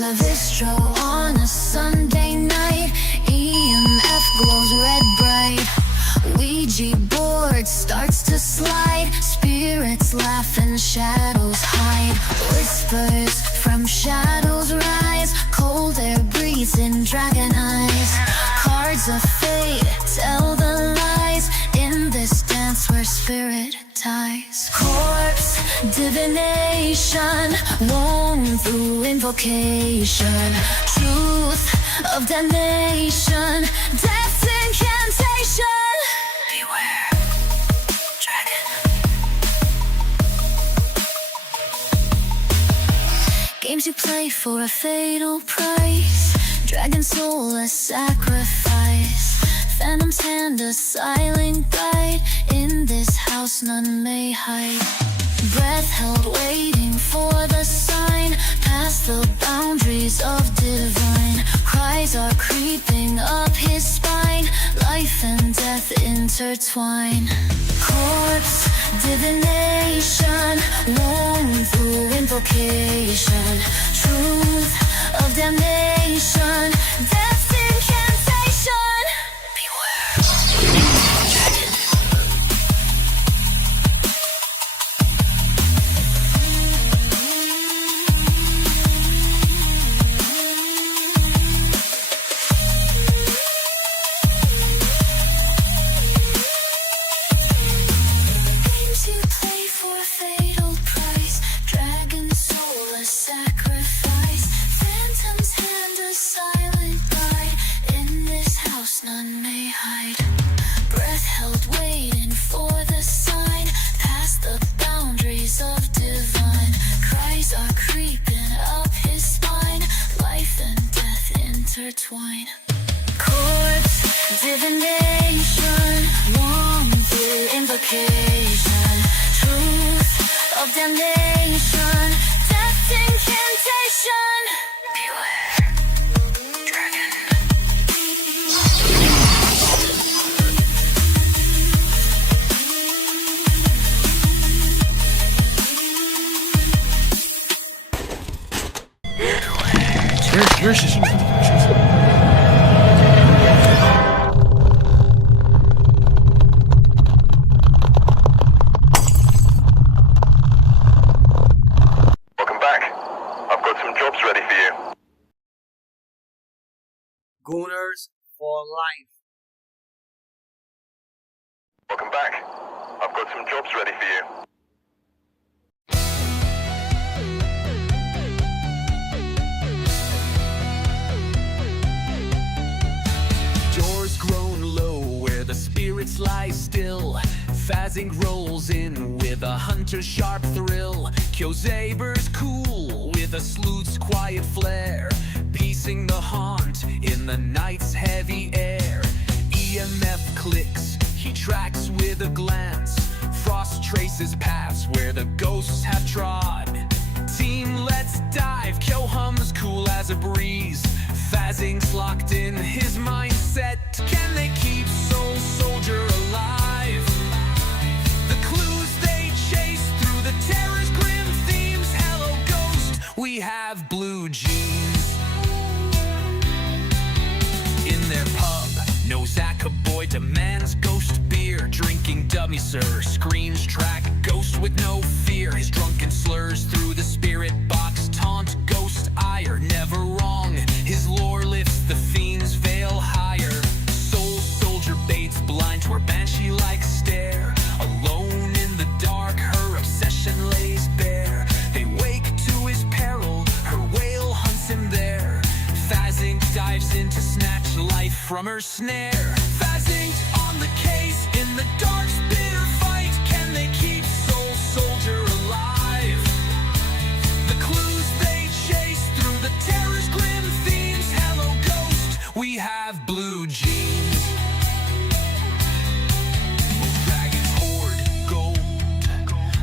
Lavistro on a Sunday night. EMF glows red bright. Ouija board starts to slide. Spirits laugh and shadows hide. Whispers from shadows rise. Cold air breathes in dragon eyes. Cards of fate tell the lies in this dance where spirit ties. Corpse divination woven through invocation. Truth of damnation, death's incantation. Beware, dragon. Games you play for a fatal price. Dragon soul a sacrifice. Phantom's hand a silent guide. In this house none may hide. Breath held waiting for the sign. Past the boundaries of divine. Cries are creeping up his spine. Life and death intertwine. Corpse divination woven through invocation. Truth of damnation, death's incantation. Beware, dragon. Games you play for a fatal price. Dragon soul a sacrifice. Phantom's hand a silent guide. In this house none may hide. Breath held waiting for the sign. Past the boundaries of divine. Cries are creeping up his spine. Life and death intertwine. Corpse divination woven through invocation. Truth of damnation, death's incantation. Beware, dragon. Welcome back. I've got some jobs ready for you. Gooners for life. Welcome back. I've got some jobs ready for you. Doors grown low where the spirits lie still. Phasing rolls in with a hunter's sharp thrill. Kyosaber's cool with a sleuth's quiet flair. Piecing the haunt in the night's heavy air. EMF clicks, he tracks with a glance. Frost traces paths where the ghosts have trod. Team, let's dive. Kyo hums cool as a breeze. Phasing's locked in his mindset. Can they keep Soul Soldier alive? The clues they chase through the terror's grim themes. Hello, ghost, we have blue jeans. In their pub, no Zaka boy demands ghost beer. Drinking dummy sir, screams track ghost with no fear. His drunken slurs through the spirit box taunt ghost ire. Never wrong, his lore lifts the fiend's veil higher. Soul Soldier baits blind to her banshee-like stare. Alone in the dark, her obsession lays bare. They wake to his peril, her wail hunts him there. Phasing dives in to snatch life from her snare. Phasing on the case in the dark's bitter fight. Can they keep Soul Soldier alive? The clues they chase through the terror's grim themes. Hello, ghost, we have blue jeans. Dragon's hoard gold.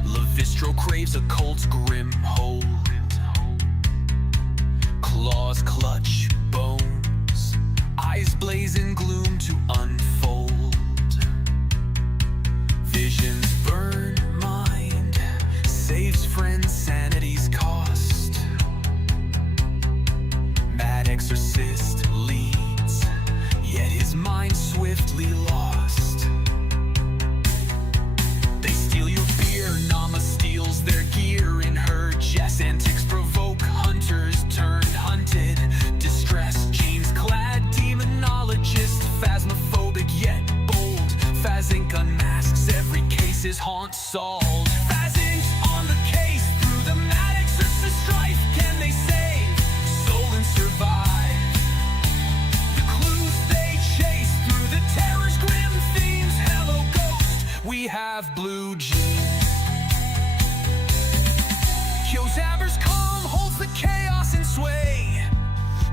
Lavistro craves a cult's grim hold. Claws clutch bones. Eyes blaze in gloom to unfold. Visions burn mind. Saves friends sanity's cost. exorcist leads, yet his mind swiftly lost. They steal your beer, Nama steals their gear. In her jest, antics provoke hunters turned hunted. Distressed, jeans-clad demonologist, phasmophobic yet bold. Phas Inc. unmasks every case his haunt solved. Phas Inc.'s on the case through the mad exorcist strife. Can they save soul and survive the clues they chase through the terror's grim themes? Hello, ghost, we have blue jeans. Kyozaber's calm holds the chaos in sway.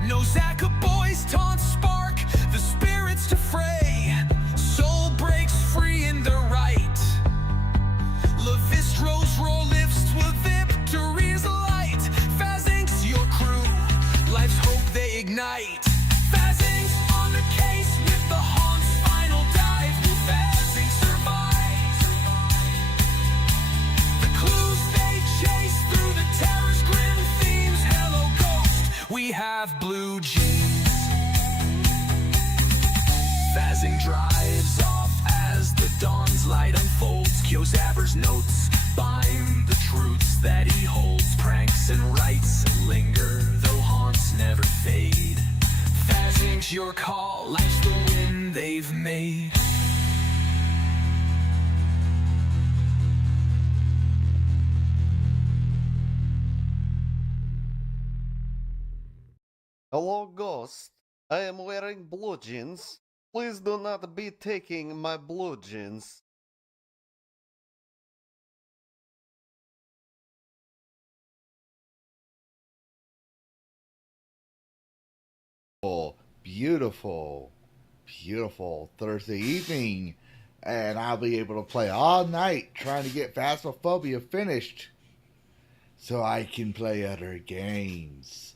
No Zaka boys taunt spark the spirits to fray. Soul breaks free in the right. Lavistro's roar lifts with victory's light. Phas Inc.'s your crew, life's hope they ignite. Phas Inc.'s on the case with the haunt's final dive. Will Phas Inc. survive the clues they chase through the terror's grim themes? Hello, ghost, we have blue jeans. Phas Inc. drives off as the dawn's light unfolds. Kyozaber's notes bind the truths that he holds. Pranks and rites linger, though haunts never fade. Phas Inc.'s your call, life's the win they've made. Hello, Ghost. I am wearing blue jeans. Please do not be taking my blue jeans. Beautiful, beautiful Thursday evening, and I'll be able to play all night trying to get Phasmophobia finished so I can play other games.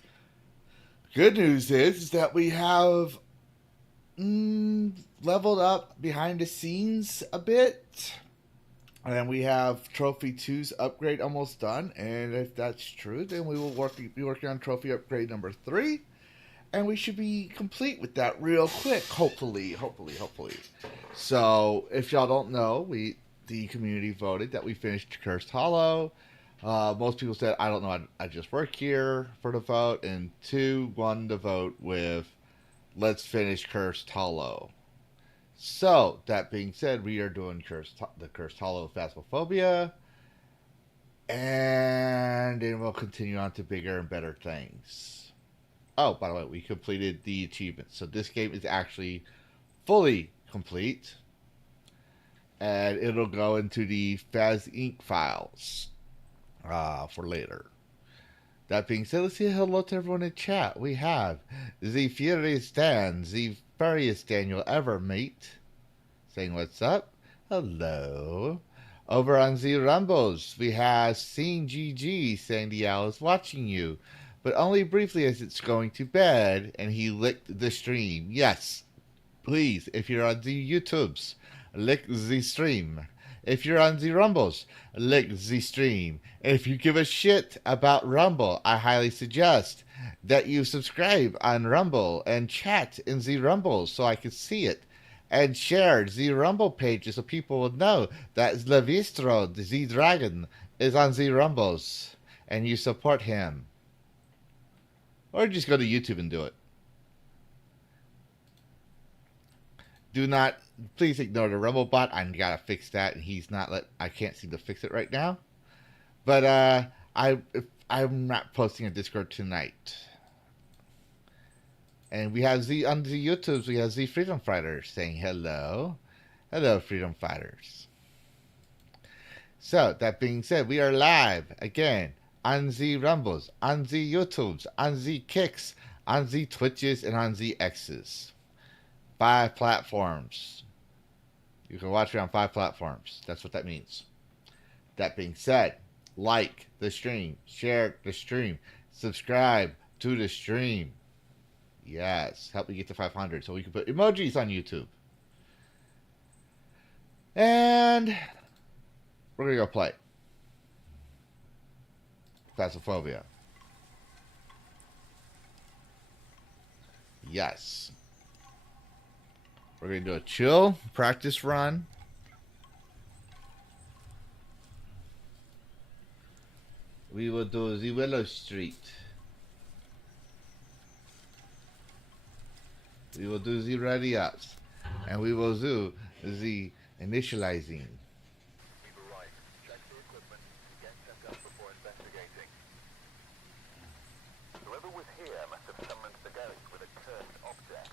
Good news is that we have leveled up behind the scenes a bit, and we have Trophy 2's upgrade almost done, and if that's true, then we will be working on Trophy upgrade number 3. And we should be complete with that real quick, hopefully. So, if y'all don't know, the community voted that we finished Cursed Hollow. Most people said, I don't know, I just work here for the vote. And 2 won the vote with, let's finish Cursed Hollow. So, that being said, we are doing the Cursed Hollow Phasmophobia. And then we'll continue on to bigger and better things. Oh, by the way, we completed the achievement. So this game is actually fully complete. And it'll go into the Phas Inc. files for later. That being said, let's say hello to everyone in chat. We have the Furious Dan, the furriest Dan you'll ever meet, saying what's up. Hello. Over on the Rumbles, we have Seen GG saying the owl is watching you, but only briefly as it's going to bed, and he licked the stream. Yes, please, if you're on the YouTubes, lick the stream. If you're on the Rumbles, lick the stream. And if you give a shit about Rumble, I highly suggest that you subscribe on Rumble and chat in the Rumbles so I can see it. And share the Rumble pages so people will know that Lavistro, the dragon, is on the Rumbles. And you support him. Or just go to YouTube and do it. Do not, please ignore the Rumble bot. I gotta fix that, and he's not I can't seem to fix it right now. But I'm not posting a Discord tonight. And we have on the YouTubes, we have the Freedom Fighters saying hello. Hello, Freedom Fighters. So, that being said, we are live again on the Rumbles, on the YouTubes, on the Kicks, on the Twitches, and on the X's. 5 platforms. You can watch me on 5 platforms. That's what that means. That being said, like the stream, share the stream, subscribe to the stream. Yes, help me get to 500 so we can put emojis on YouTube. And we're going to go play Phasmophobia. Yes. We're going to do a chill practice run. We will do the Willow Street. We will do the ready ups. And we will do the initializing. We've arrived. Check the equipment and get set up before investigating. Whoever was here must have summoned the ghost with a cursed object.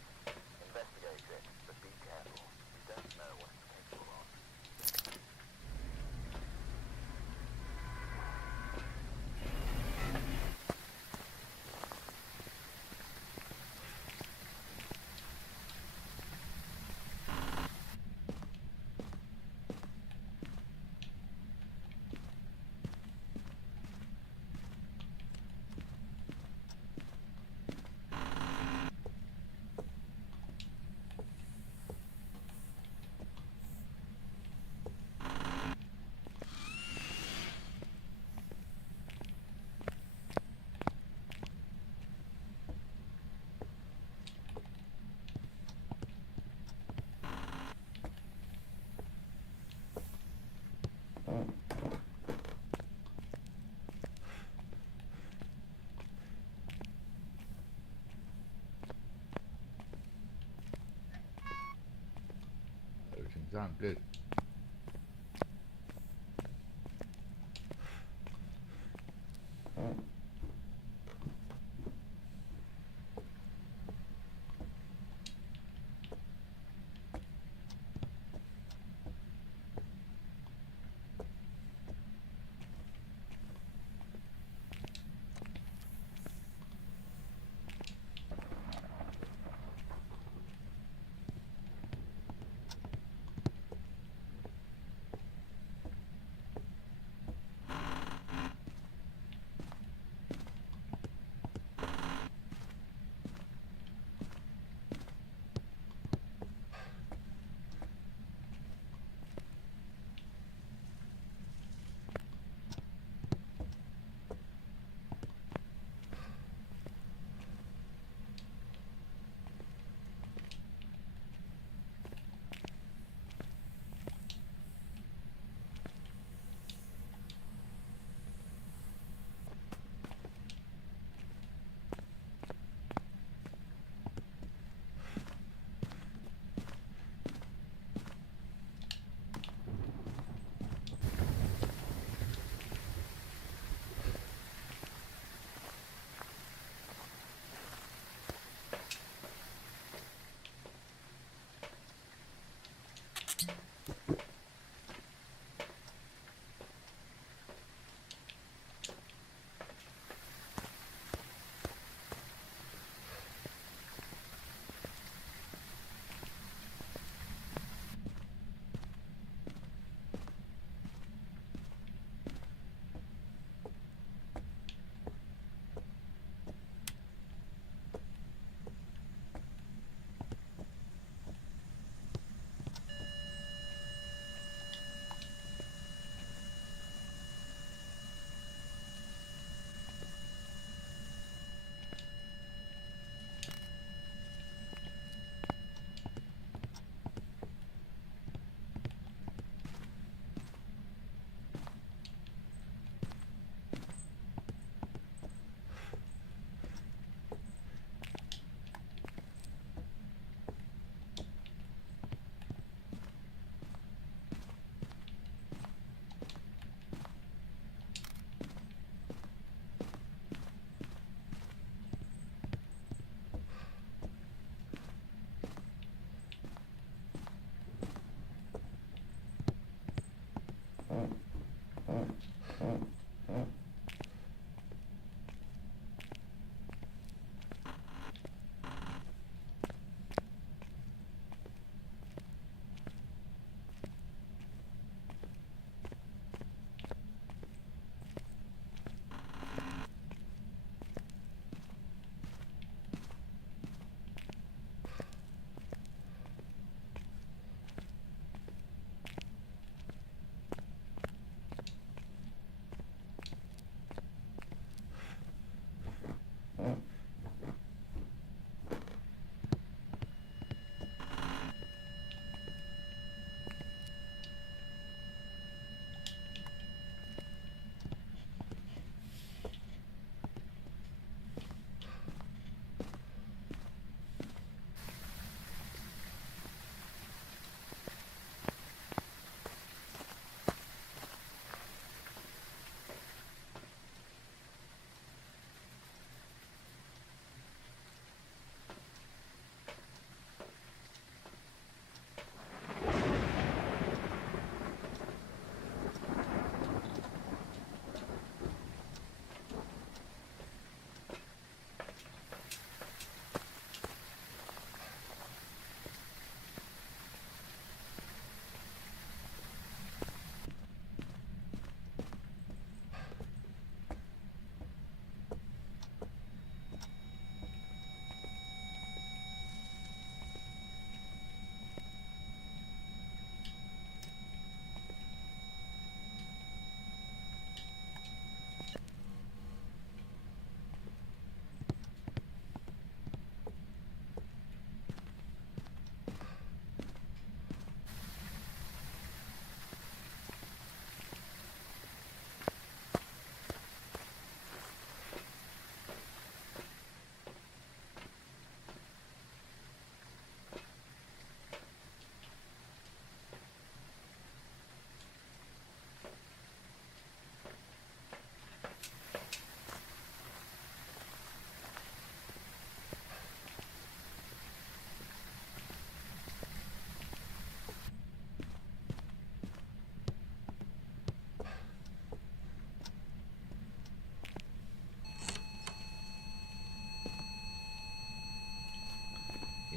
Investigate it, but be careful. We don't know what it's capable of. Everything's on. Good.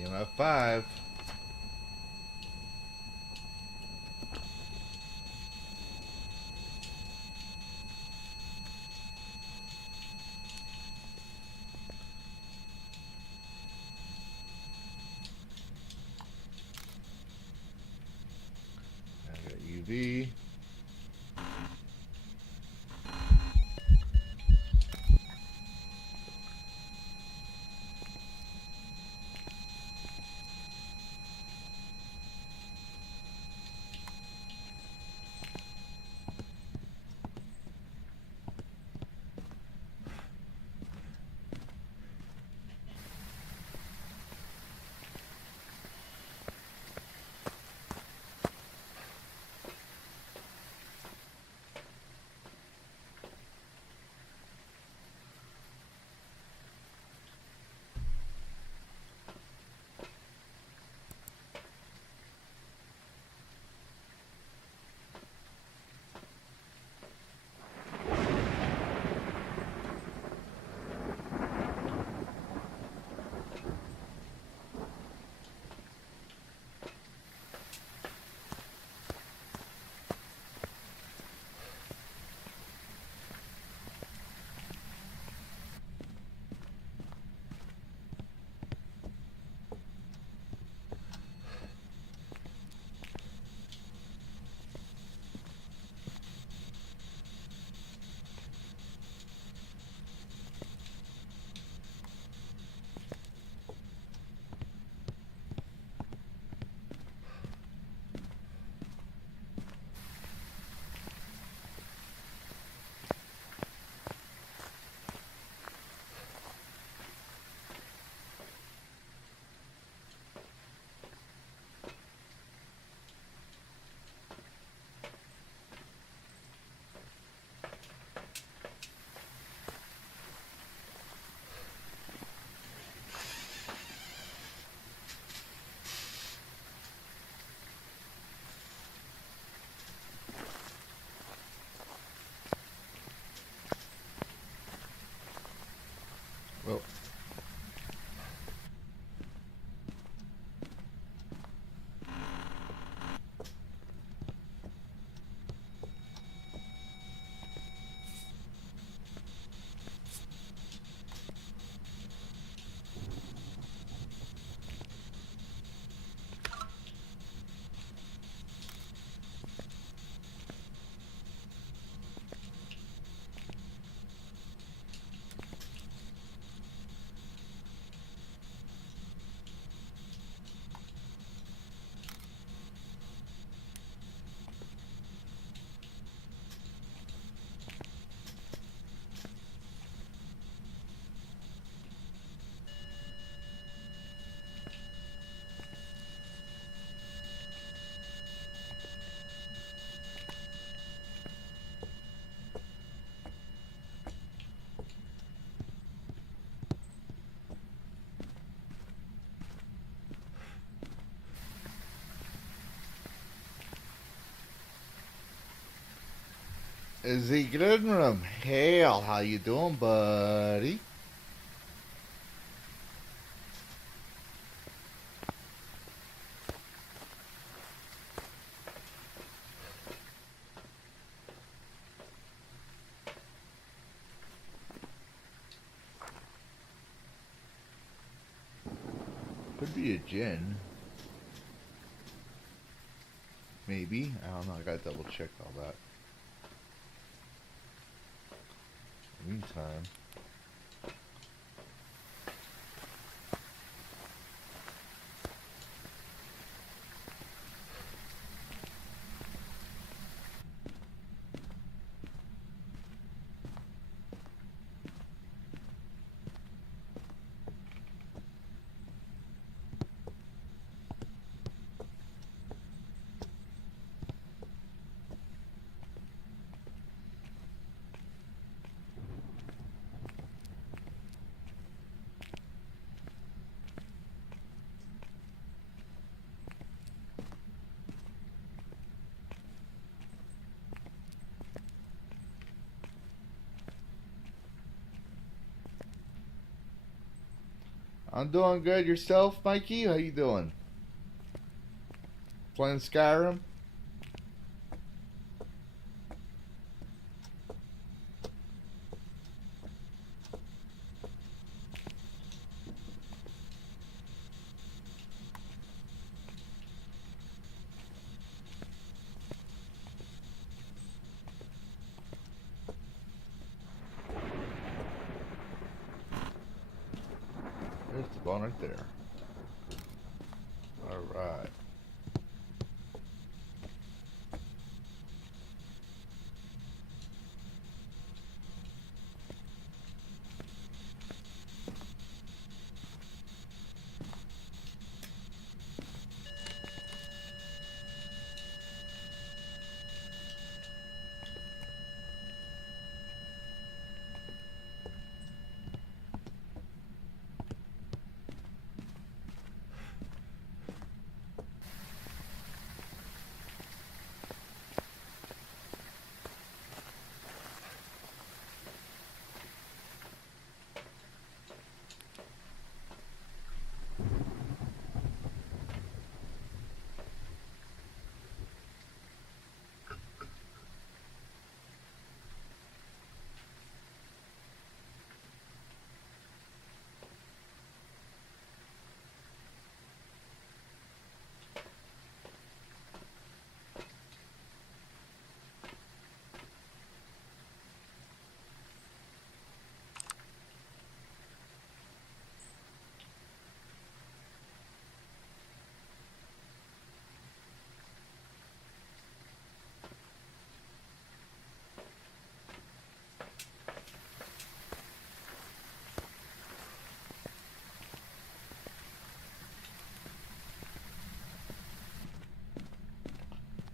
EMF 5. I got UV. Well, the green room. Hale, how you doing, buddy? Could be a gin. Maybe. I don't know. I gotta double check all that. Meantime. I'm doing good. Yourself, Mikey? How you doing? Playing Skyrim? There's the bone right there. Alright.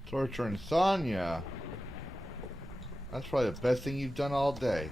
Torturing Sonya. That's probably the best thing you've done all day.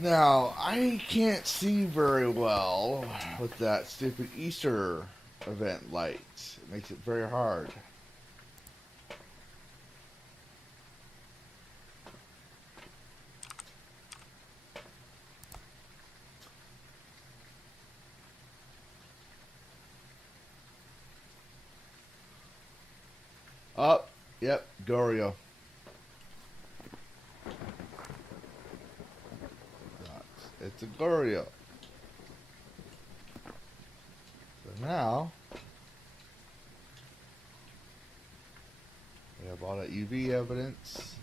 Now, I can't see very well with that stupid Easter event light. It makes it very hard. Oh, yep, Gorio. It's a Gorio. So now, we have all that UV evidence.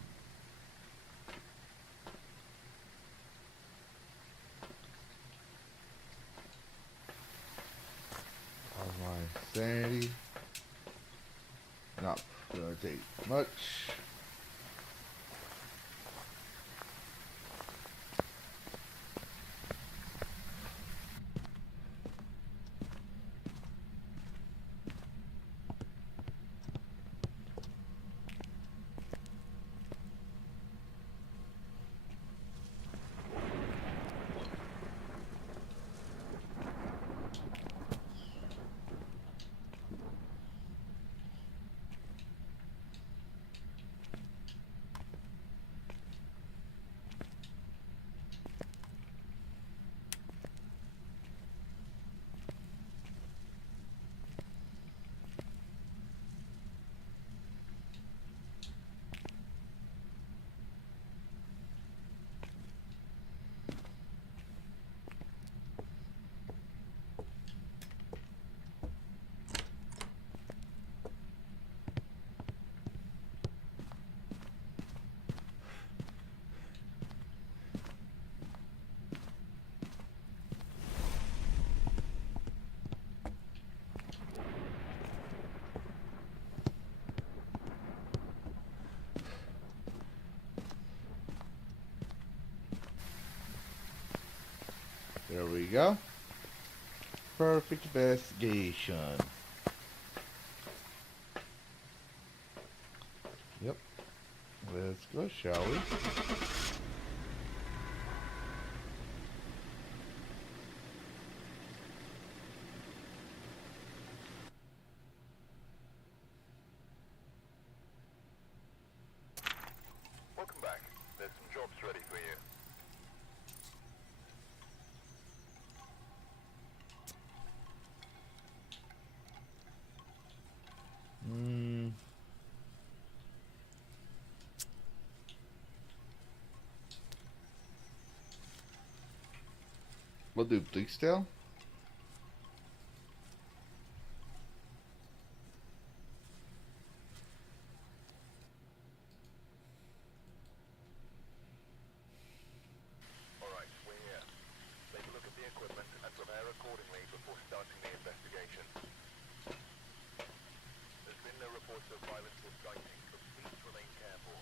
How's my sanity? Not gonna take much. There we go. Perfect investigation. Yep. Let's go, shall we? Welcome back. There's some jobs ready for you. We'll do Bleakstale. Alright, we're here. Take a look at the equipment and prepare accordingly before starting the investigation. There's been no reports of violence or sightings, but please remain careful.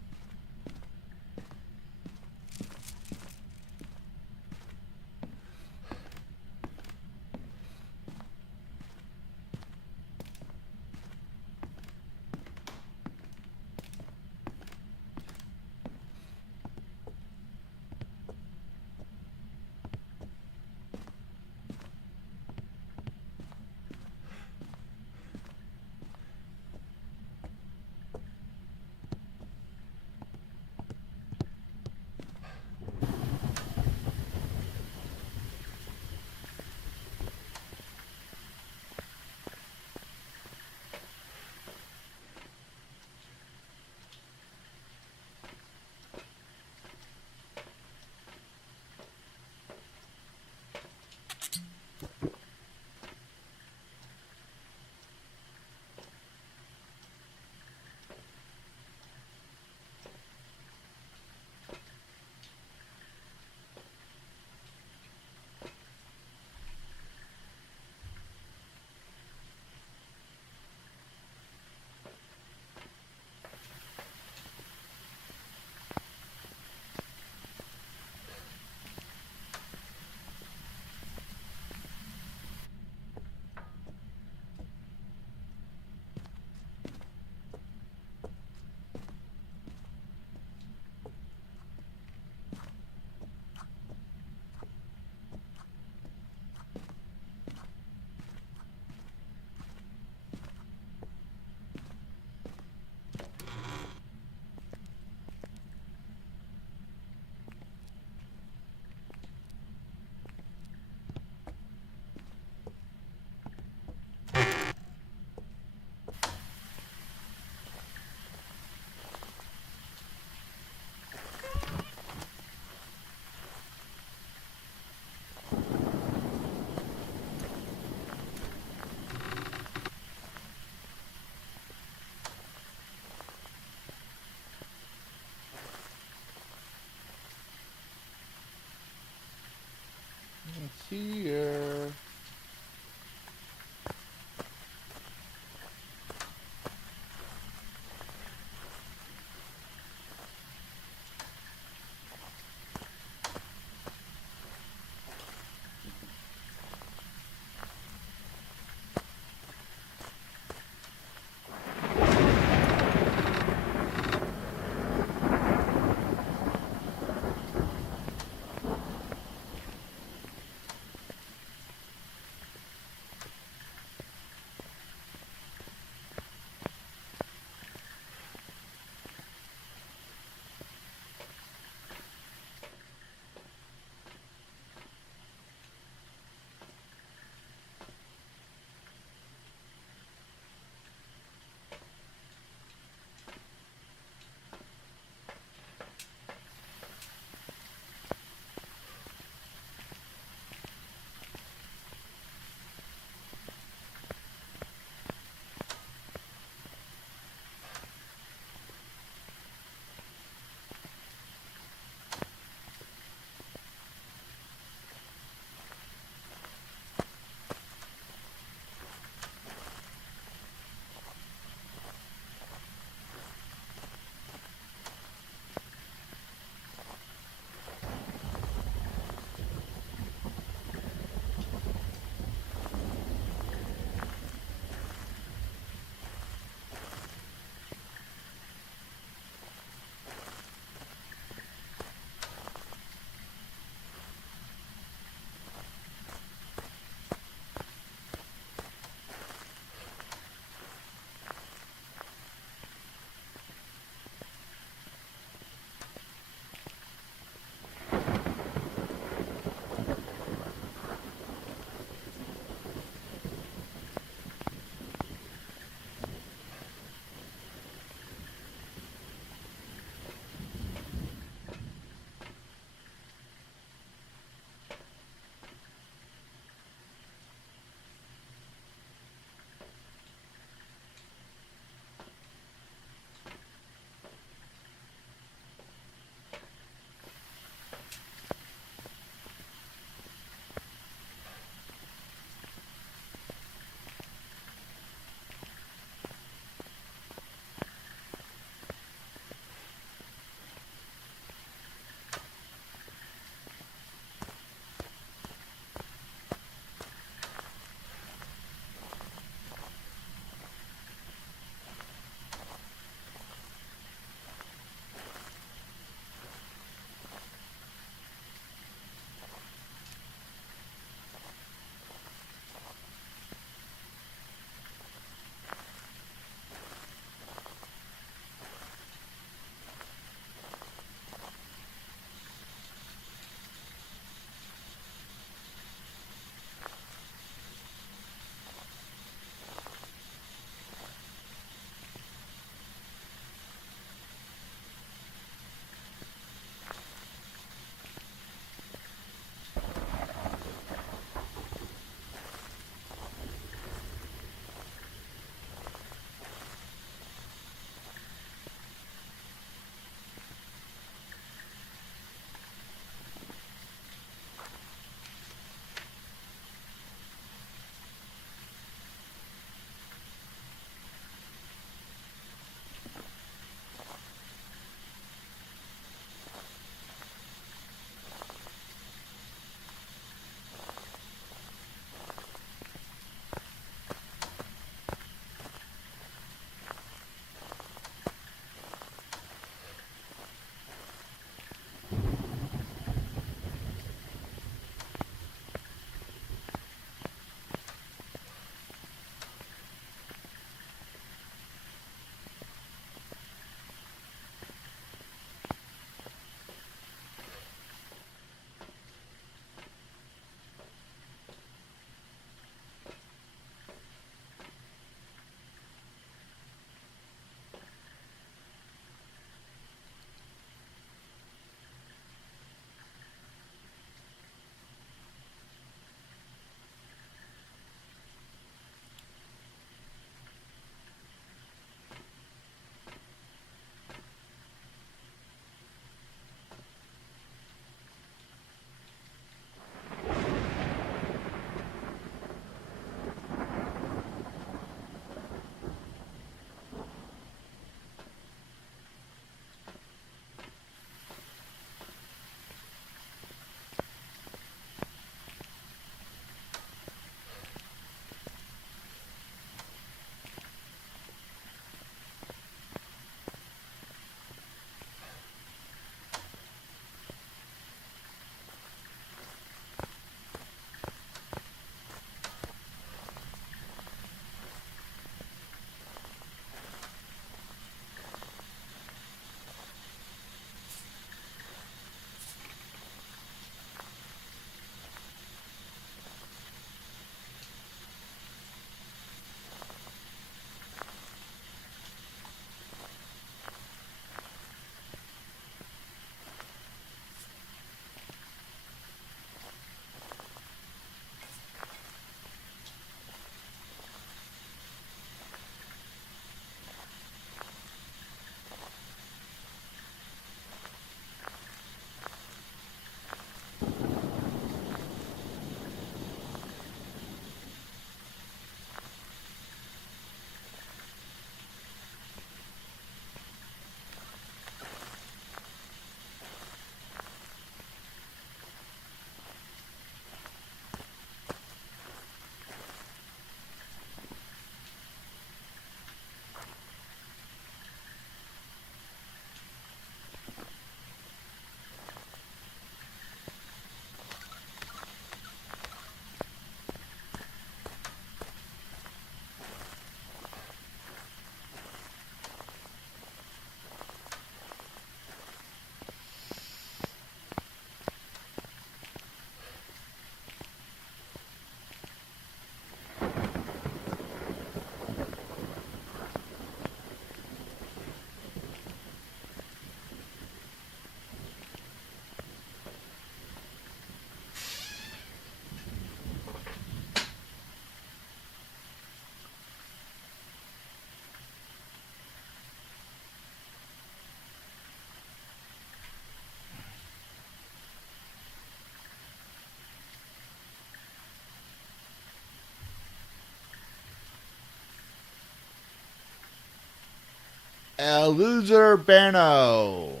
El Loser Bano.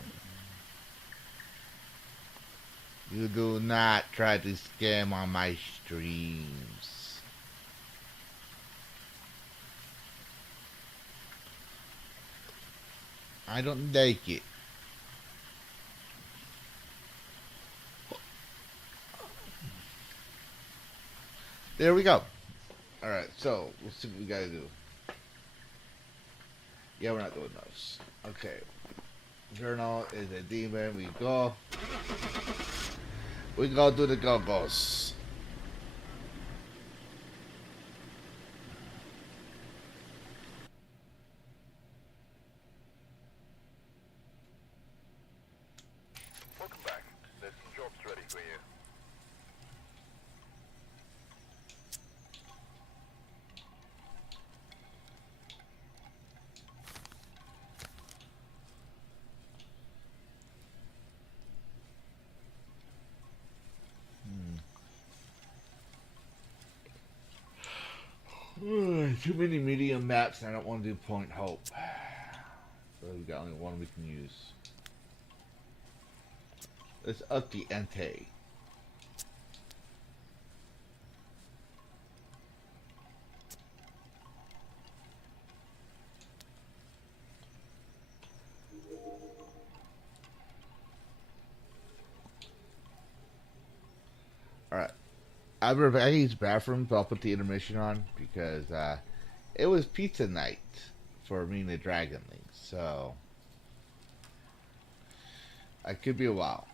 You do not try to scam on my streams. I don't like it. There we go. Alright, so let's see what we gotta do. Yeah, we're not doing those. Okay. Journal is a demon. We go. We go do the go-go's. Welcome back. There's some jobs ready for you. Too many medium maps, and I don't want to do Point Hope. So we got only one we can use. Let's up the ante. Alright. I use bathroom, but I'll put the intermission on because it was pizza night for me and the Dragonling, so I could be a while.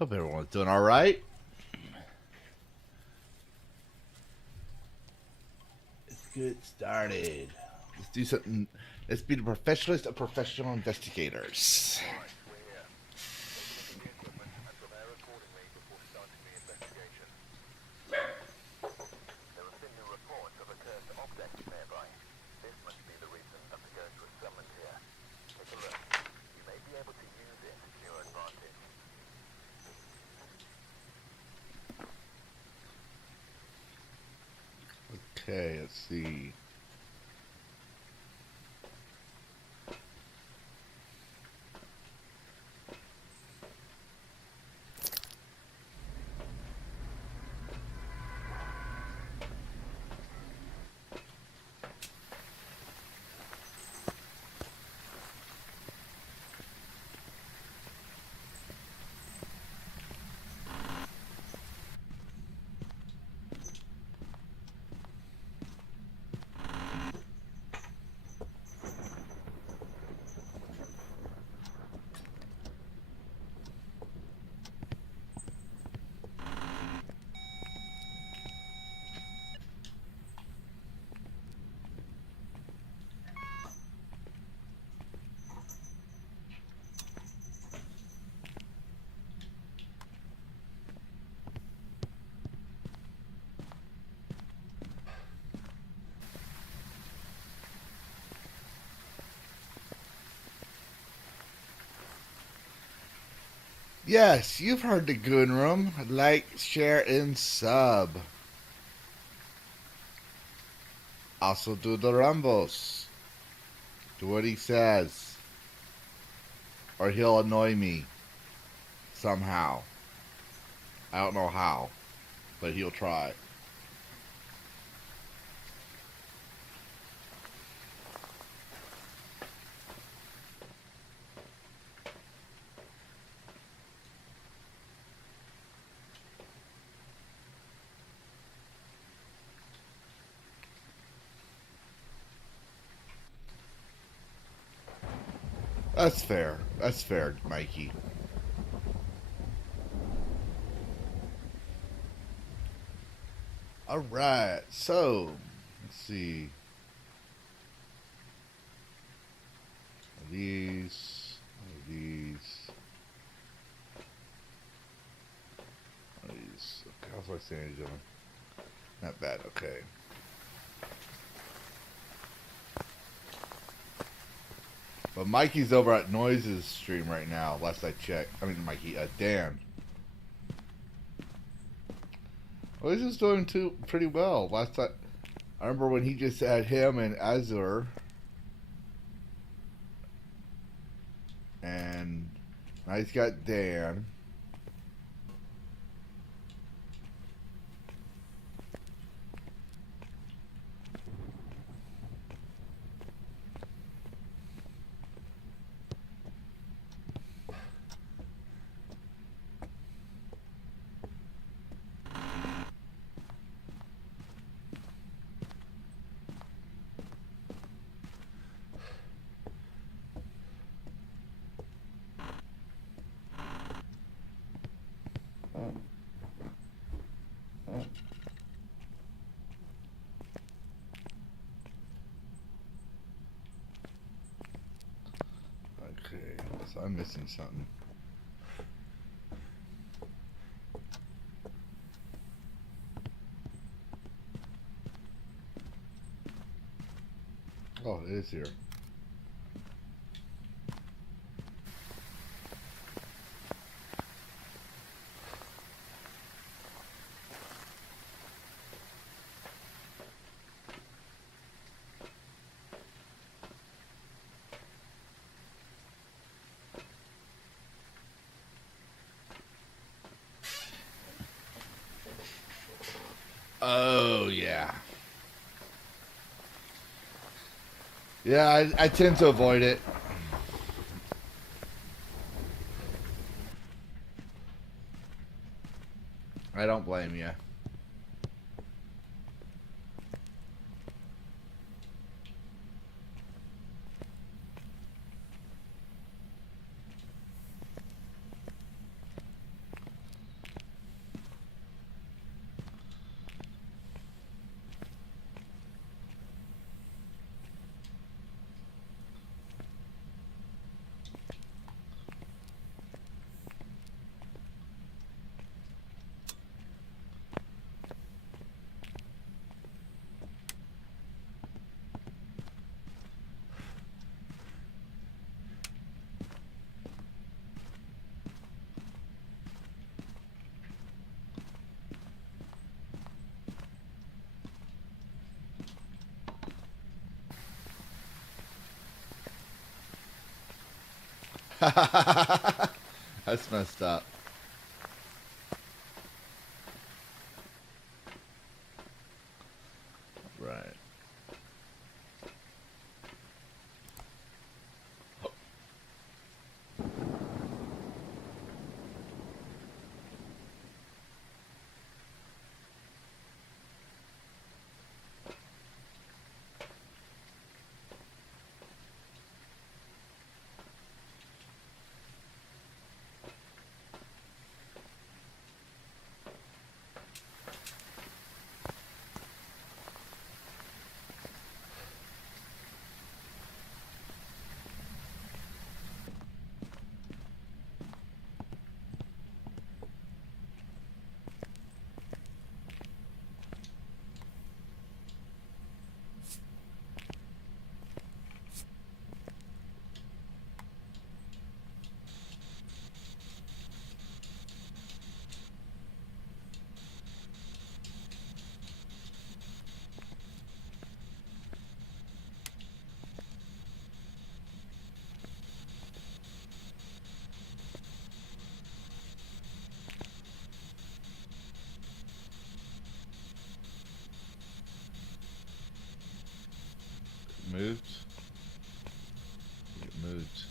Hope everyone's doing all right. Let's get started. Let's do something. Let's be the professionalist of professional investigators. There have been new reports of a cursed object nearby. This must be the reason that the ghost was summoned here. Take a look. You may be able to use it to your advantage. Okay, let's see. Yes, you've heard the Goon Room. Like, share, and sub. Also do the rumbles. Do what he says. Or he'll annoy me. Somehow. I don't know how. But he'll try. That's fair. That's fair, Mikey. Alright, so let's see. These. Okay, how's my sanity doing? Not bad, okay. But Mikey's over at Noise's stream right now, last I checked. I mean, Mikey, Dan. Well, he's just doing pretty well. Last time, I remember when he just had him and Azur. And now he's got Dan. Okay, so I'm missing something. Oh, it is here. Oh, yeah. Yeah, I tend to avoid it. I don't blame you. That's messed up. Right. Moved. It moved.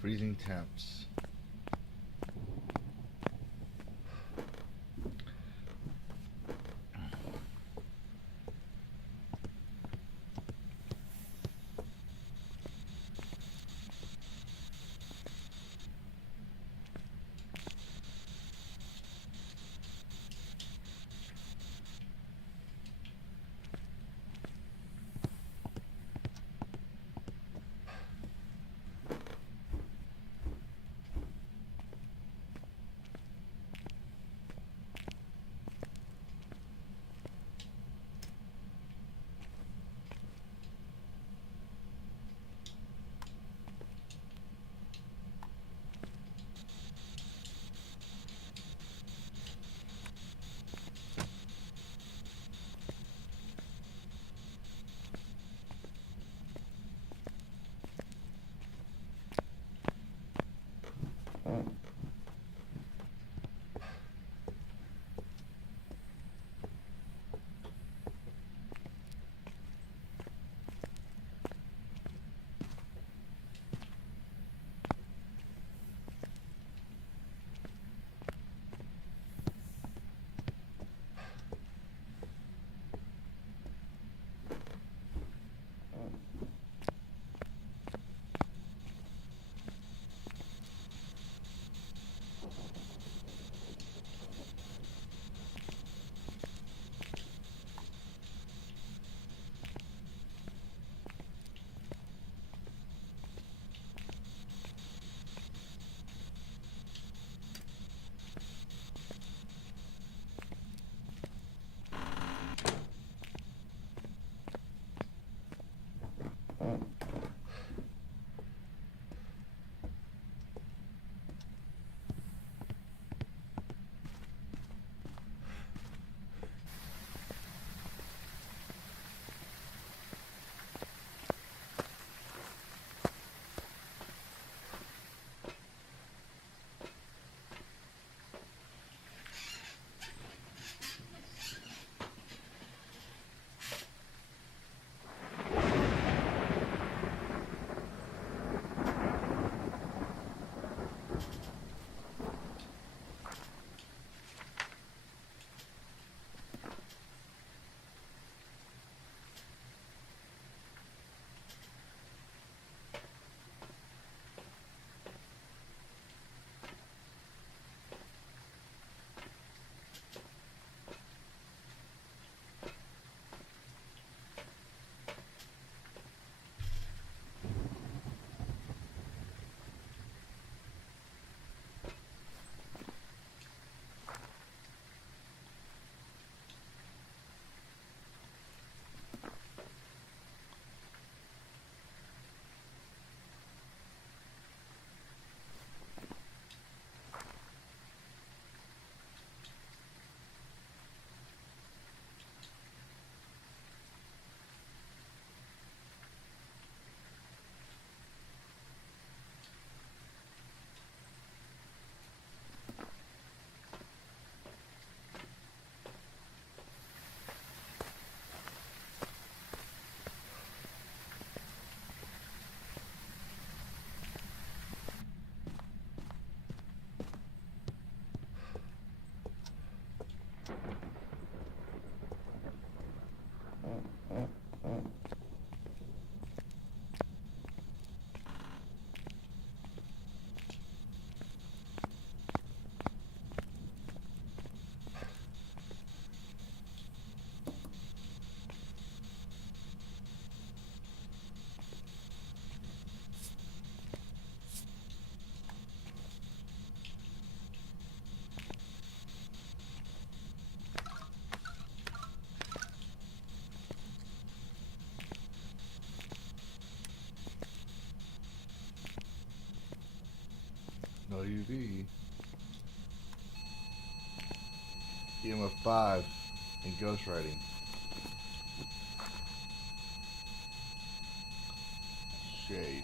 Freezing temps. No UV. EMF 5 in ghostwriting. Shade.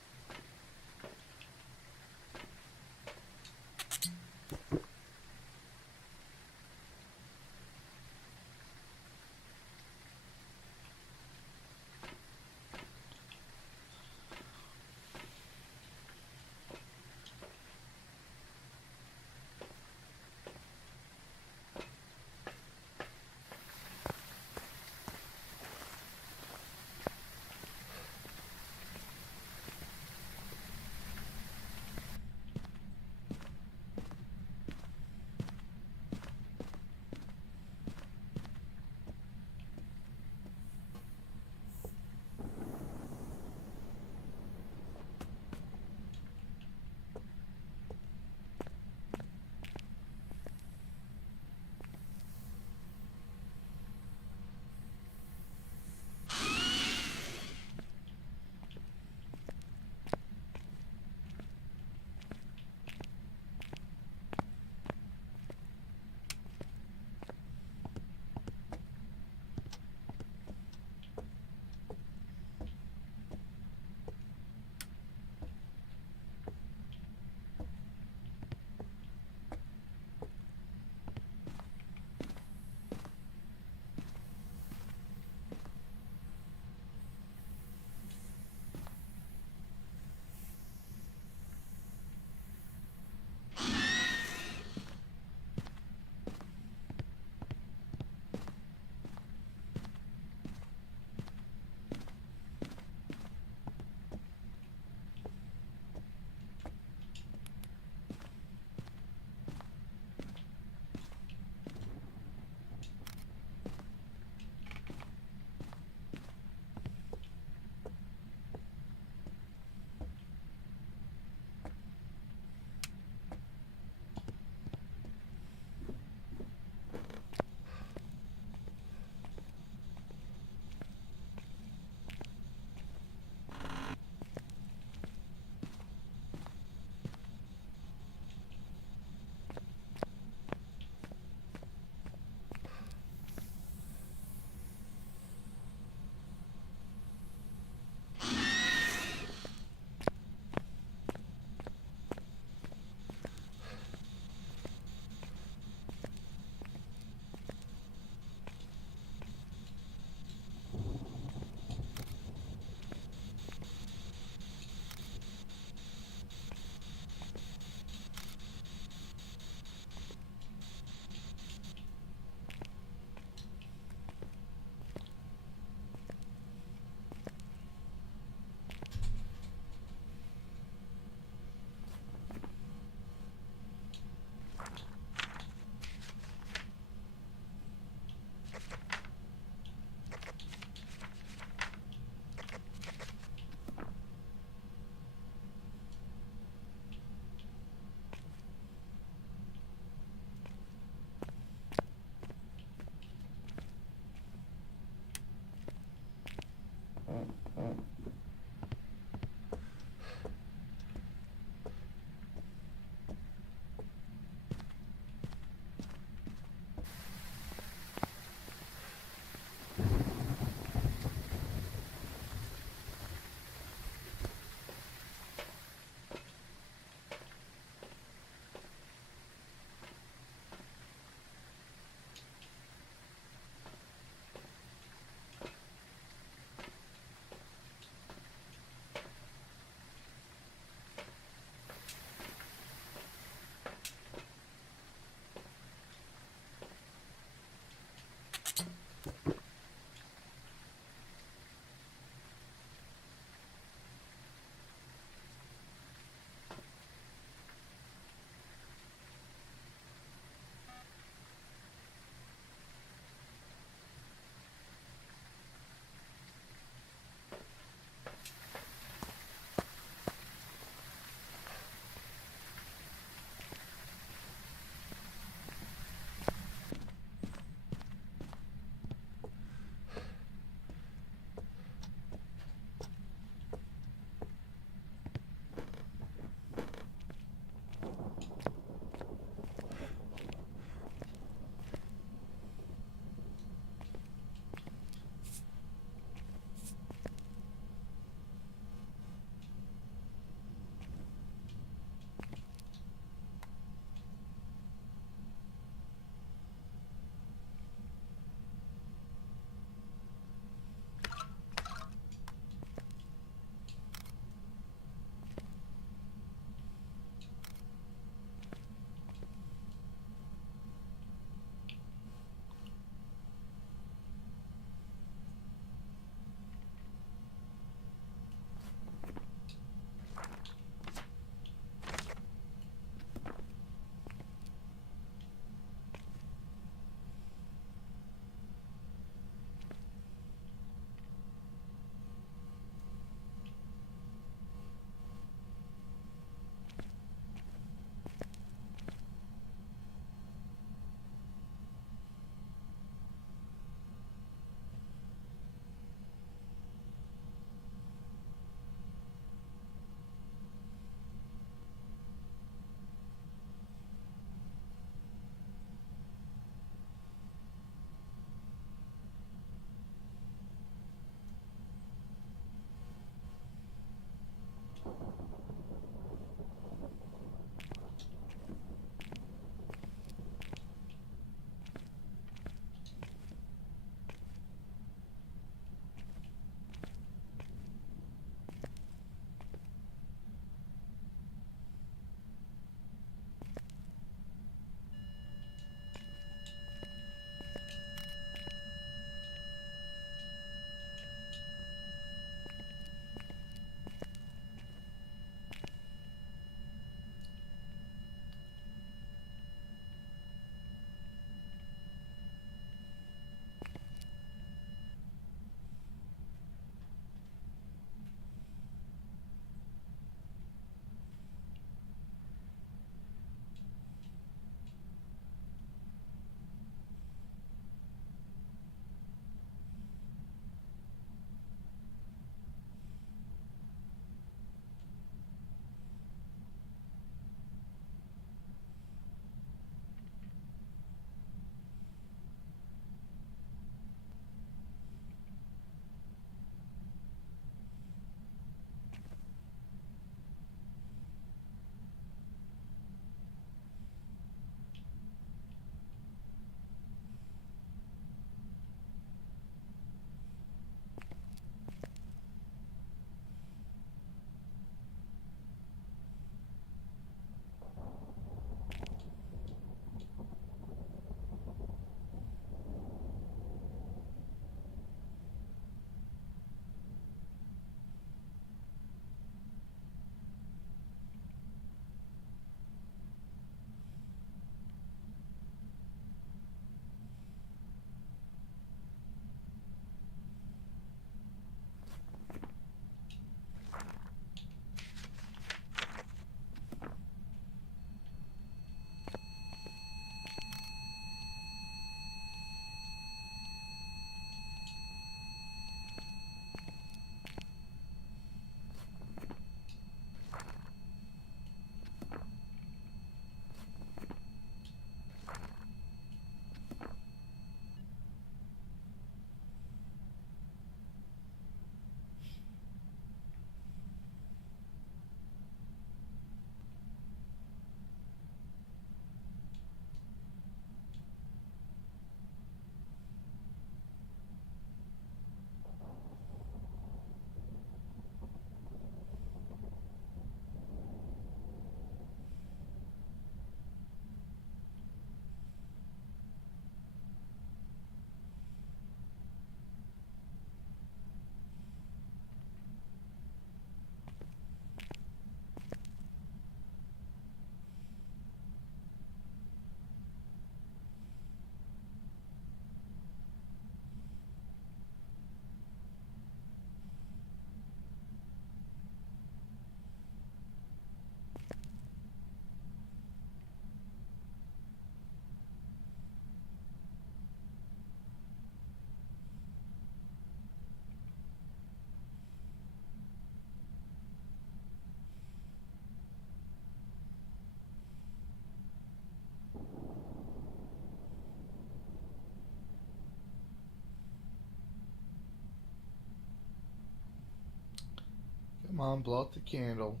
Come on, blow out the candle.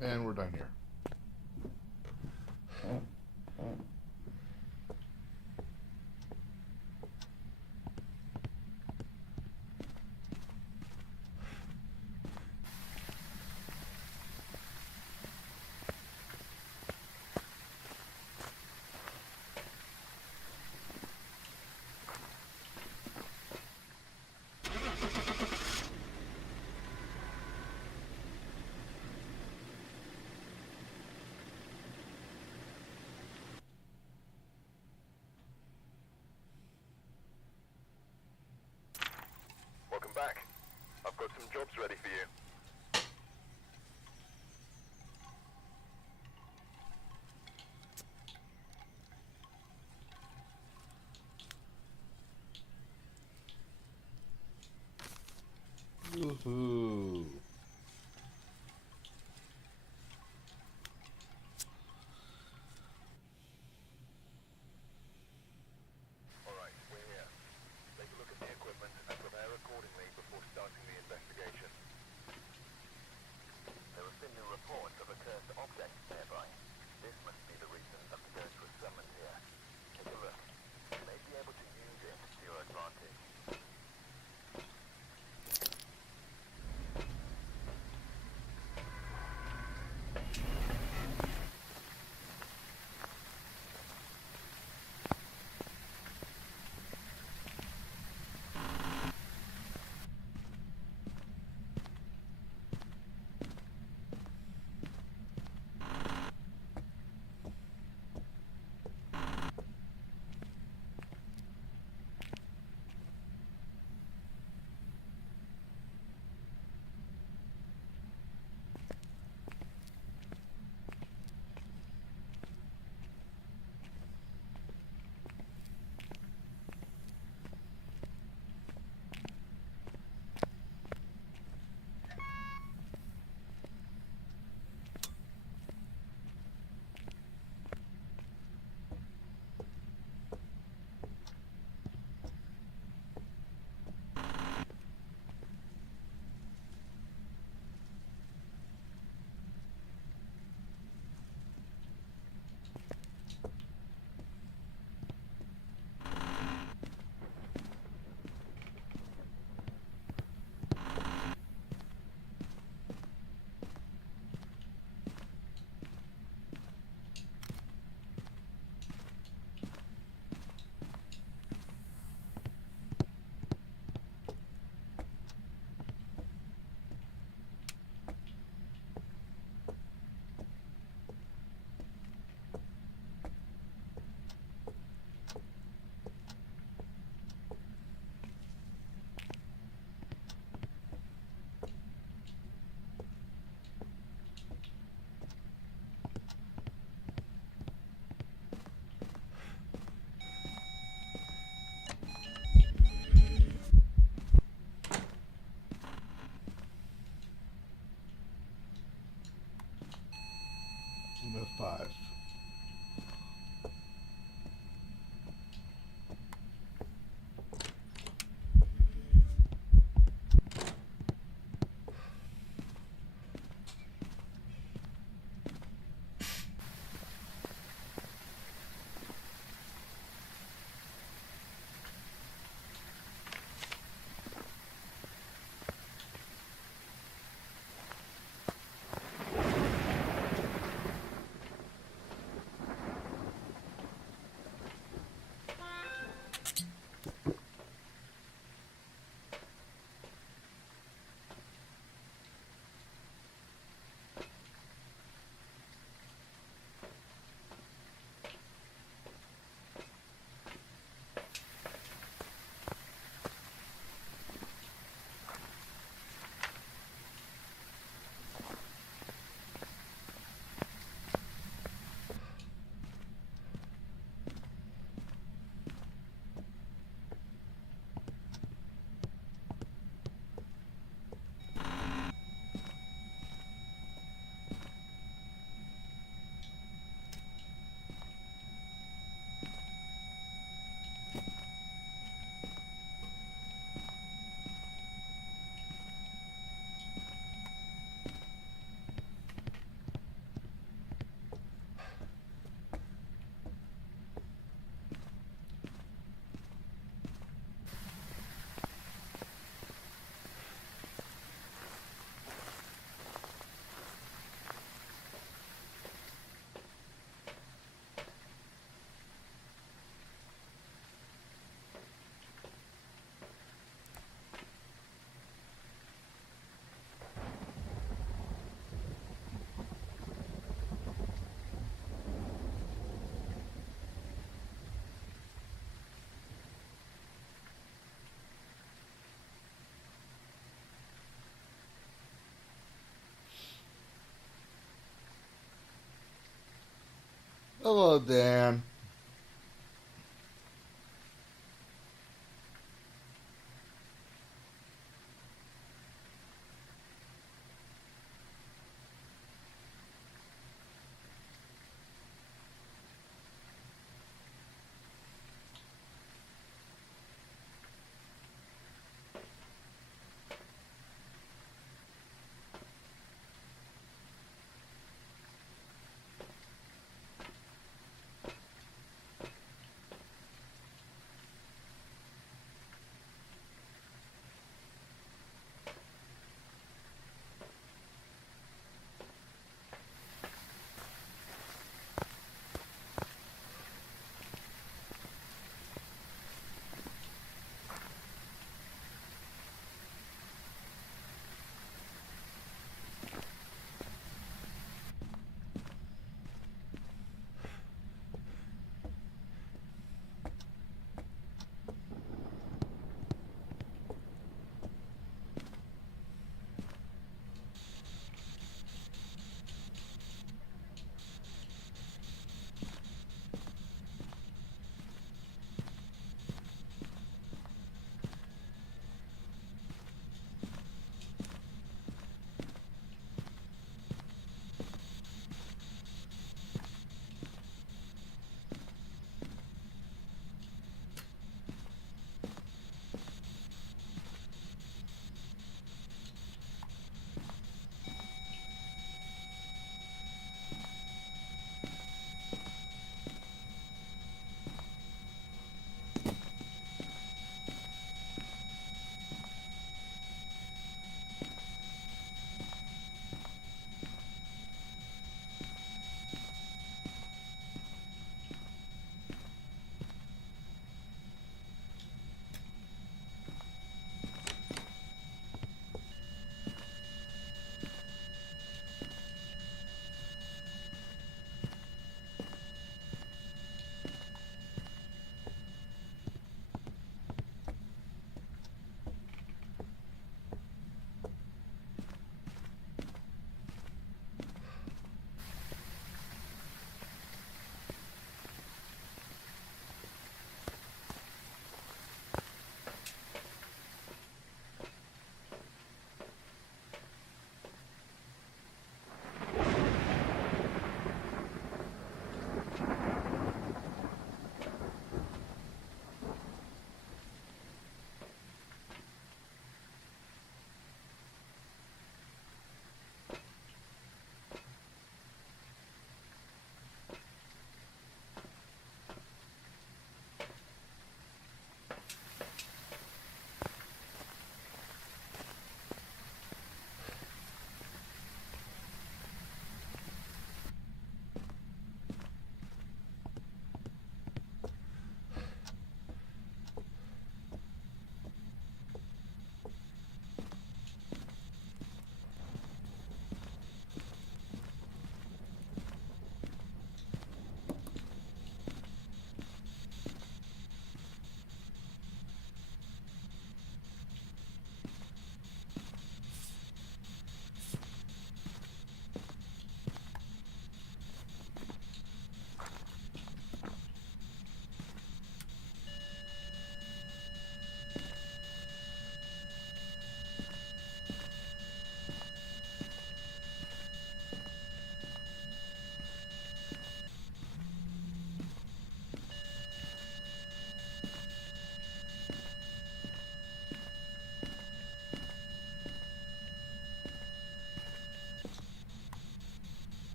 And we're done here. Welcome back. I've got some jobs ready for you. Woohoo. Alright, we're here. Take a look at the equipment and prepare accordingly before starting the investigation. There have been new reports of a cursed object nearby. This must be the reason that the ghost was summoned here. Take a look. You may be able to use it to your advantage. game of 5. Hello, Dan.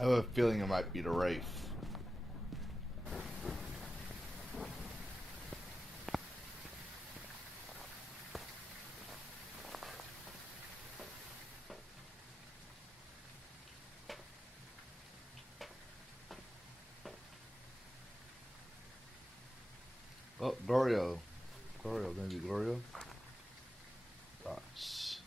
I have a feeling it might be the Wraith. Oh, Gorio. Gorio, maybe Gorio? Dots.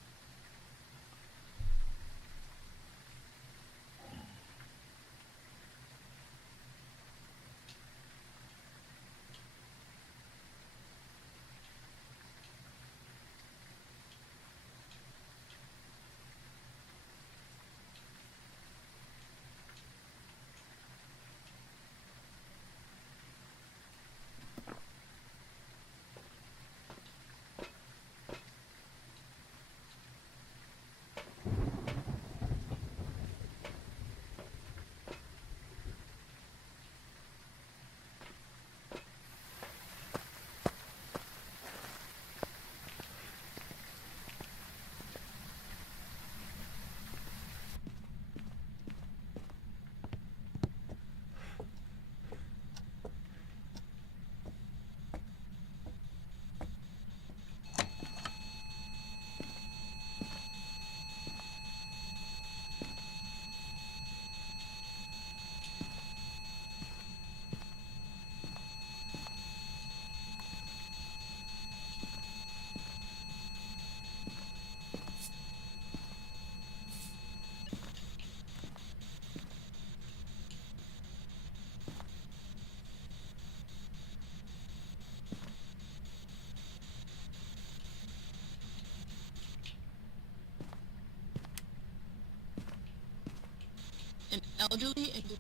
An elderly and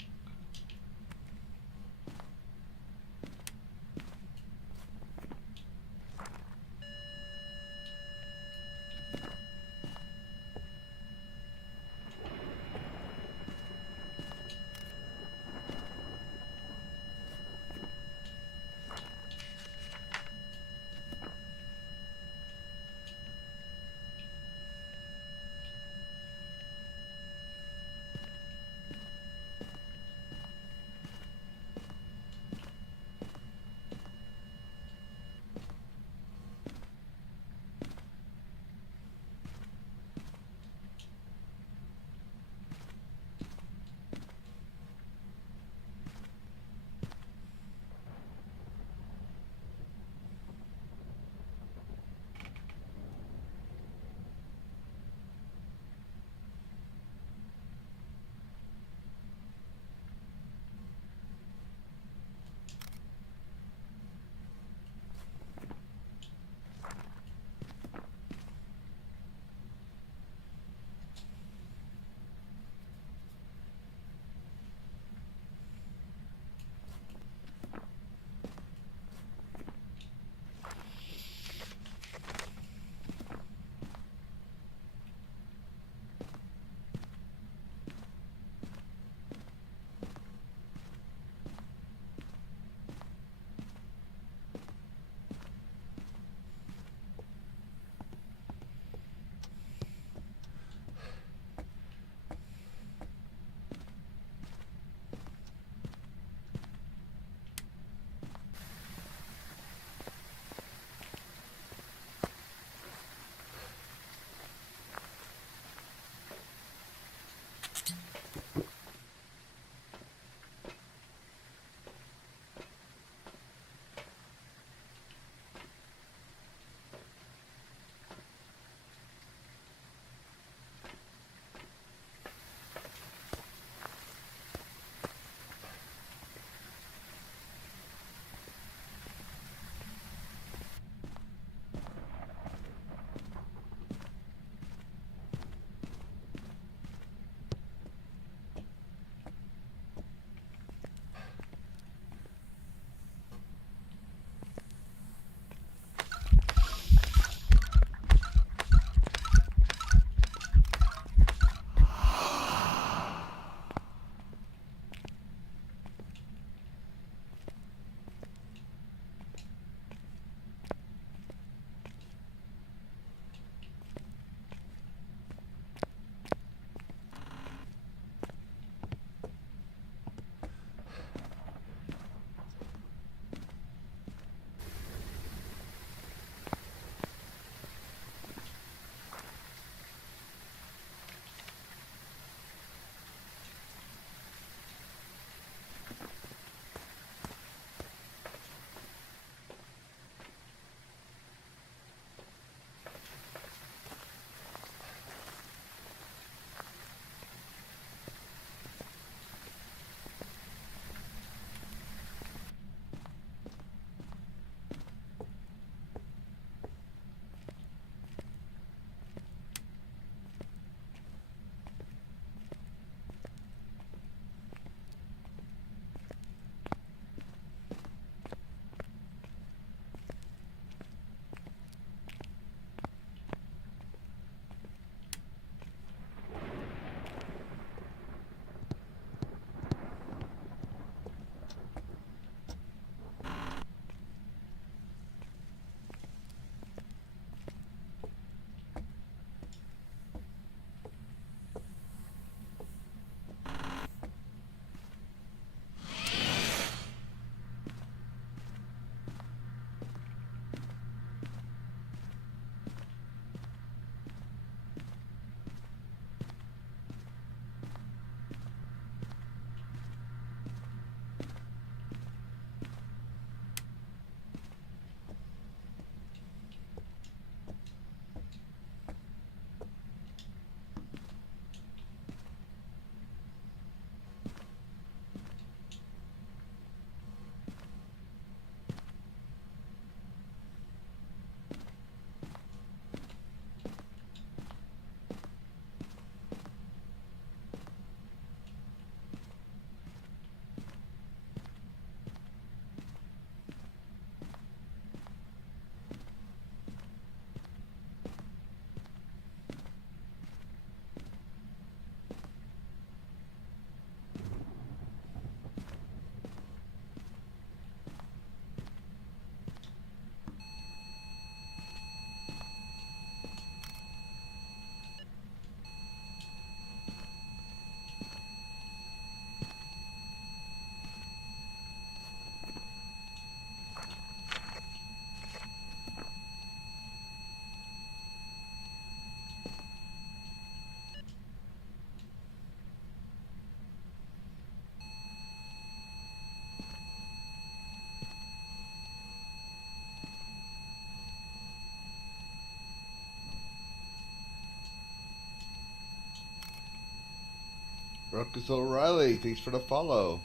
Ruckus O'Reilly, thanks for the follow.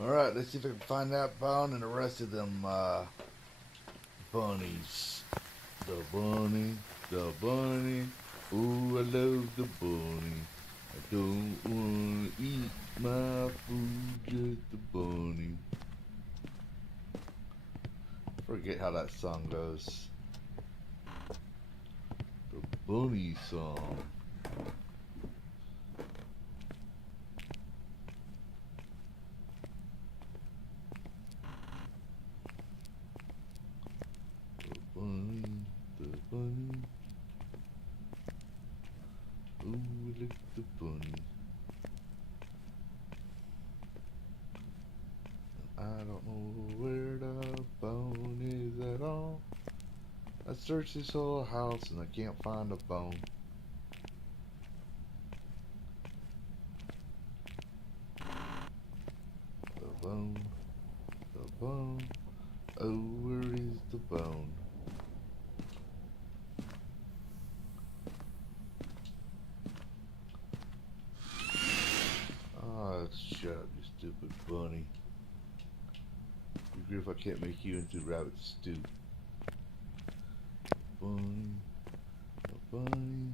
Alright, let's see if I can find that bone and the rest of them bunnies. The bunny, the bunny. Ooh, I love the bunny. I don't wanna eat my food, just the bunny. Forget how that song goes. The bunny song. The bunny. Ooh, look at the bunny. I don't know where the bone is at all. I searched this whole house and I can't find a bone. The bone, the bone. Oh, where is the bone? Oh, shut up, you stupid bunny. You agree if I can't make you into rabbit stew. Bunny, the bunny.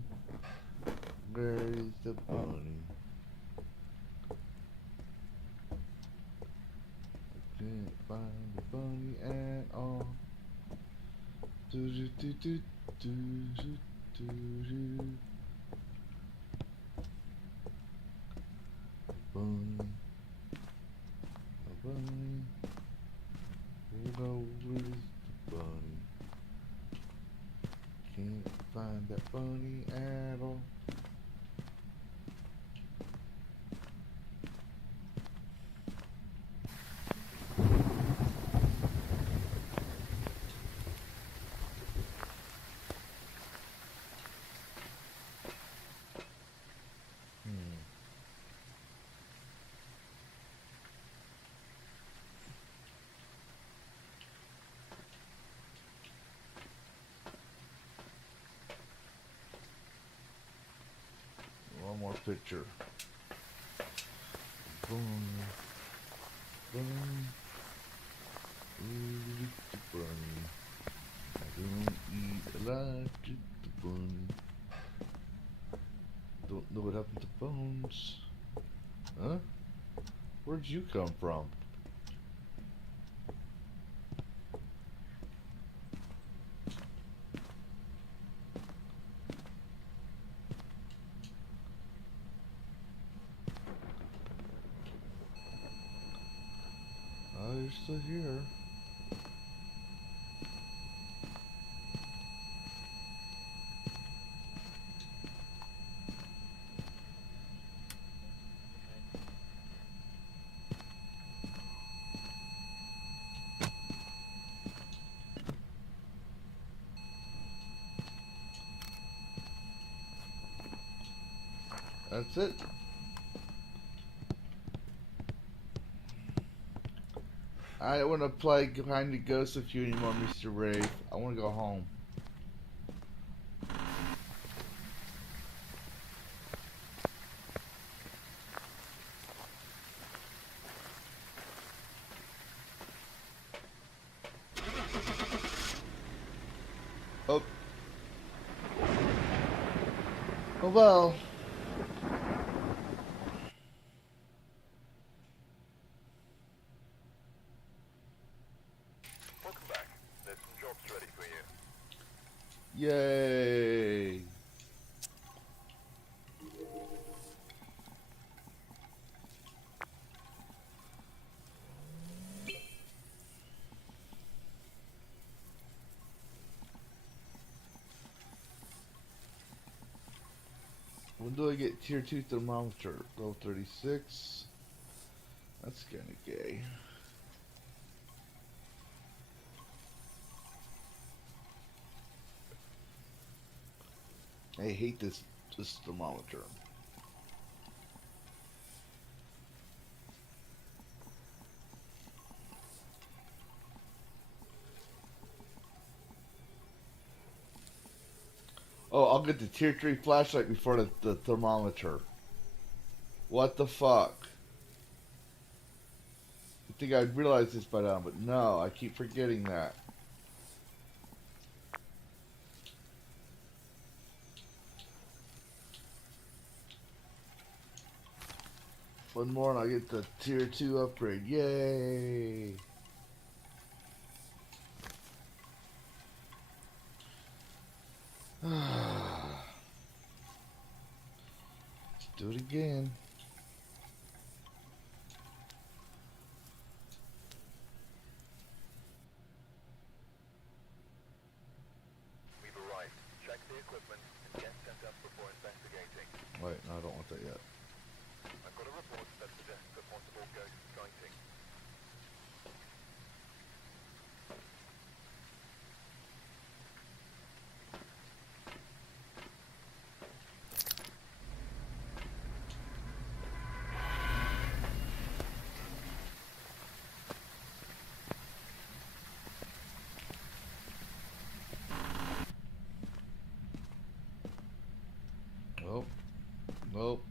Where is the bunny? I can't find the bunny at all. Do do do do do do do do. Bunny, a bunny. Oh, where's the bunny? Can't find that bunny at all. picture. Boom. Boom. Bunny. I don't eat a lot to the bunny. Don't know what happened to Bones. Huh? Where'd you come from? Oh, you're still here. That's it. I don't want to play behind the ghost with you anymore, Mr. Rave. I want to go home. Oh. Oh well. Welcome back. There's some jobs ready for you. Yay. When do I get tier 2 thermometer? Level 36. That's kinda gay. I hate this thermometer. Oh, I'll get the tier 3 flashlight before the thermometer. What the fuck? I think I'd realize this by now, but no, I keep forgetting that. One more and I get the tier 2 upgrade. Yay! Let's do it again. We've arrived. Check the equipment and get set up before investigating. Wait, no, I don't want that yet. I've got a report that suggests a possible ghost sighting. Nope. Nope.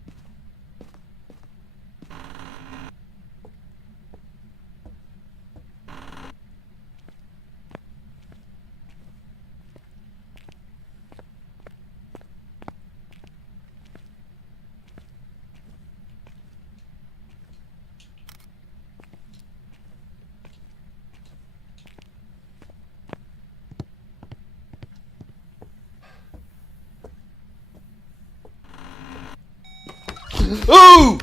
Ooh!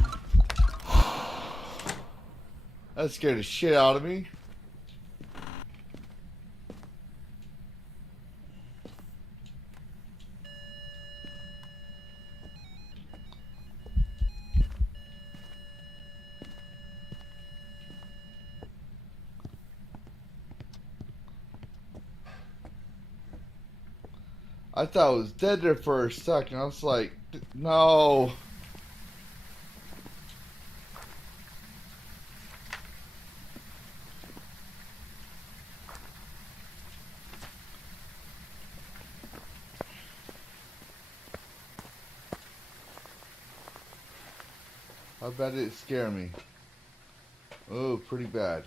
That scared the shit out of me. I thought I was dead there for a second. I was like, no. How bad did it scare me? Oh, pretty bad.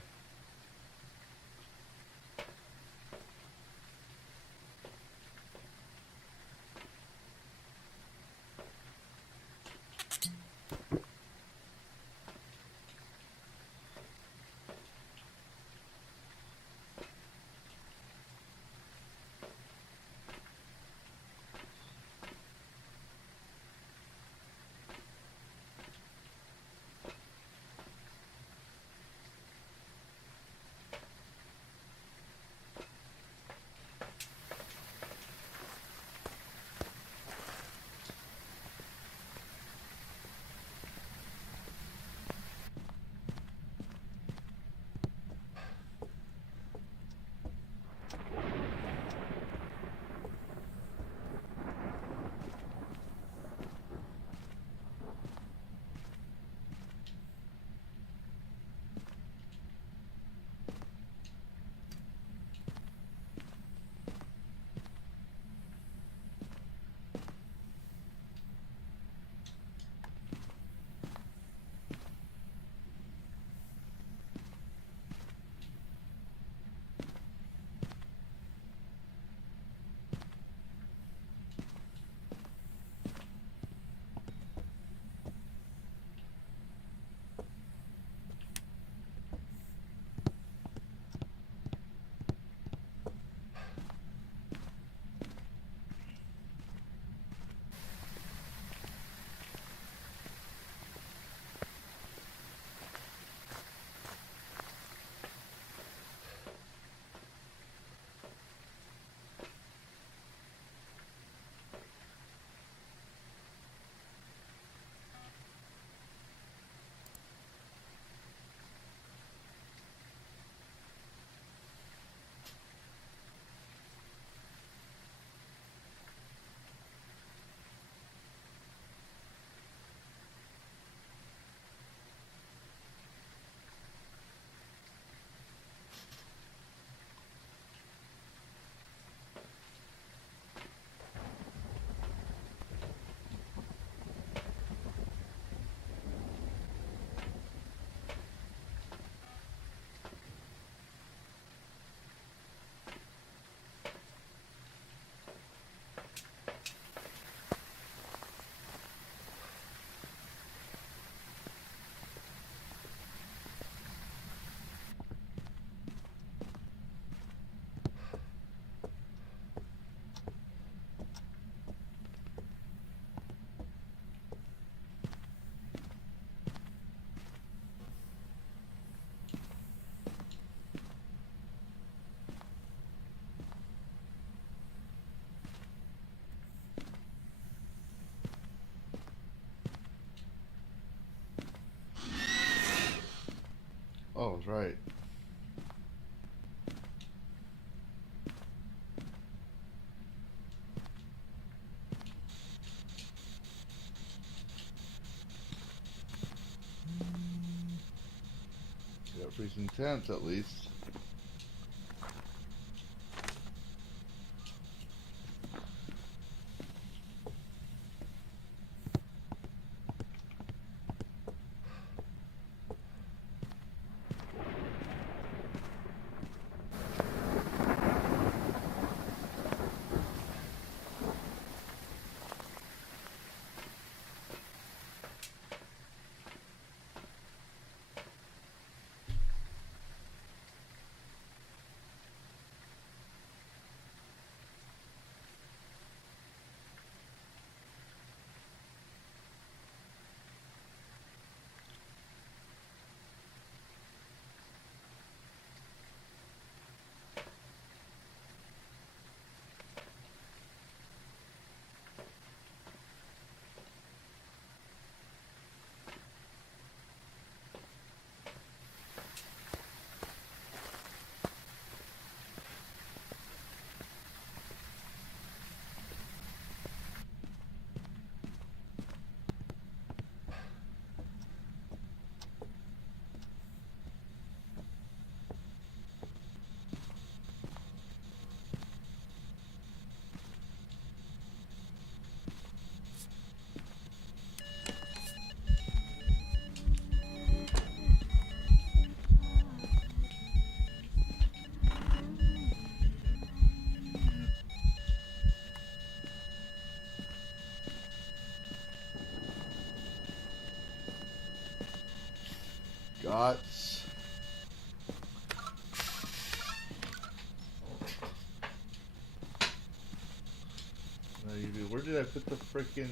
Oh, right. Got freezing temps at least. Dots. Where did I put the frickin'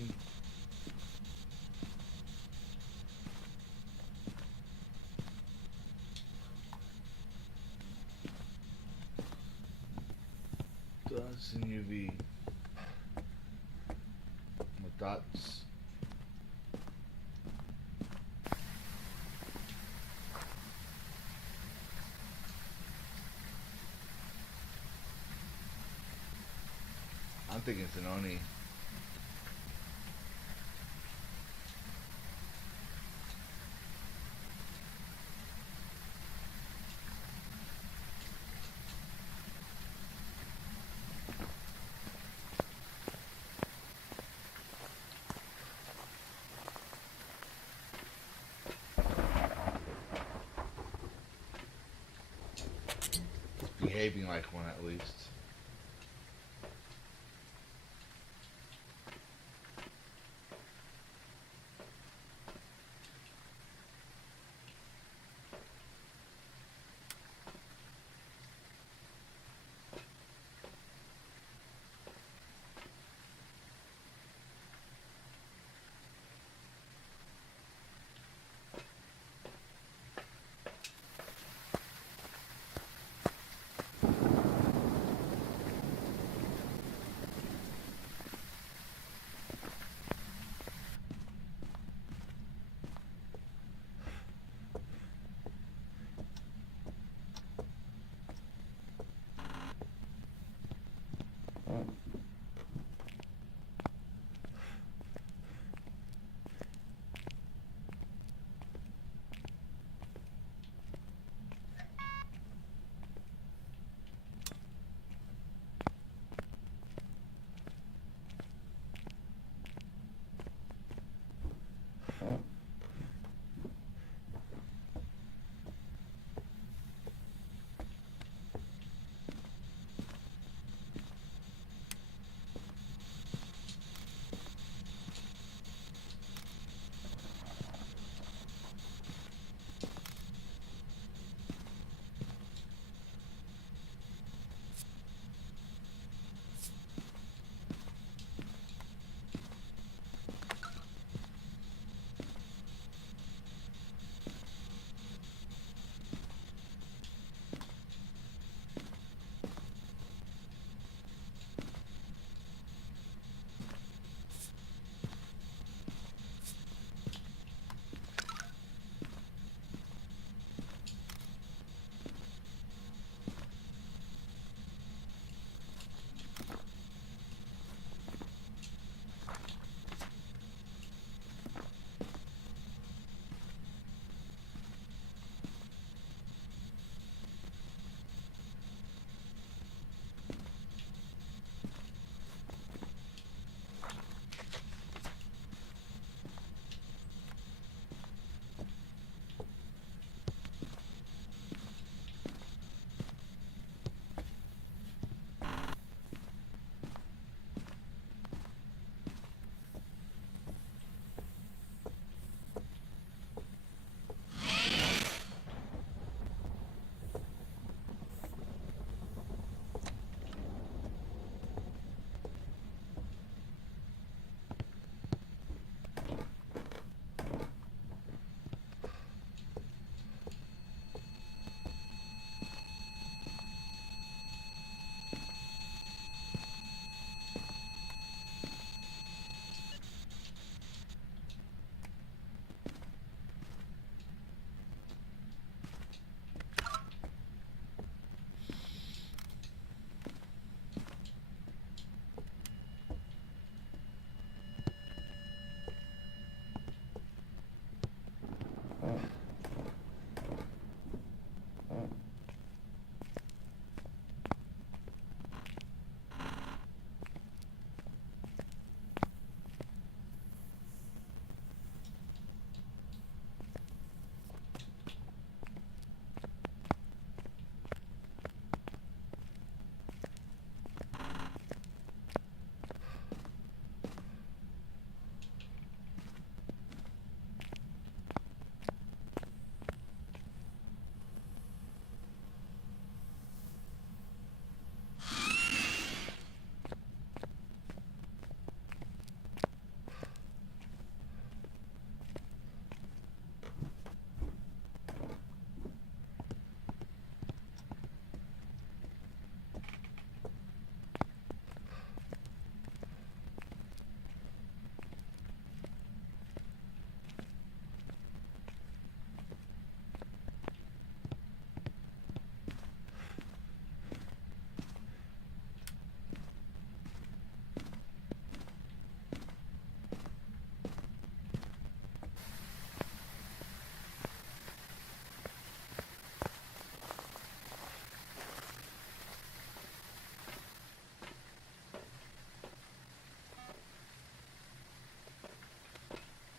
dots and UV? My dots. I'm thinking it's an Oni. Behaving like one at least.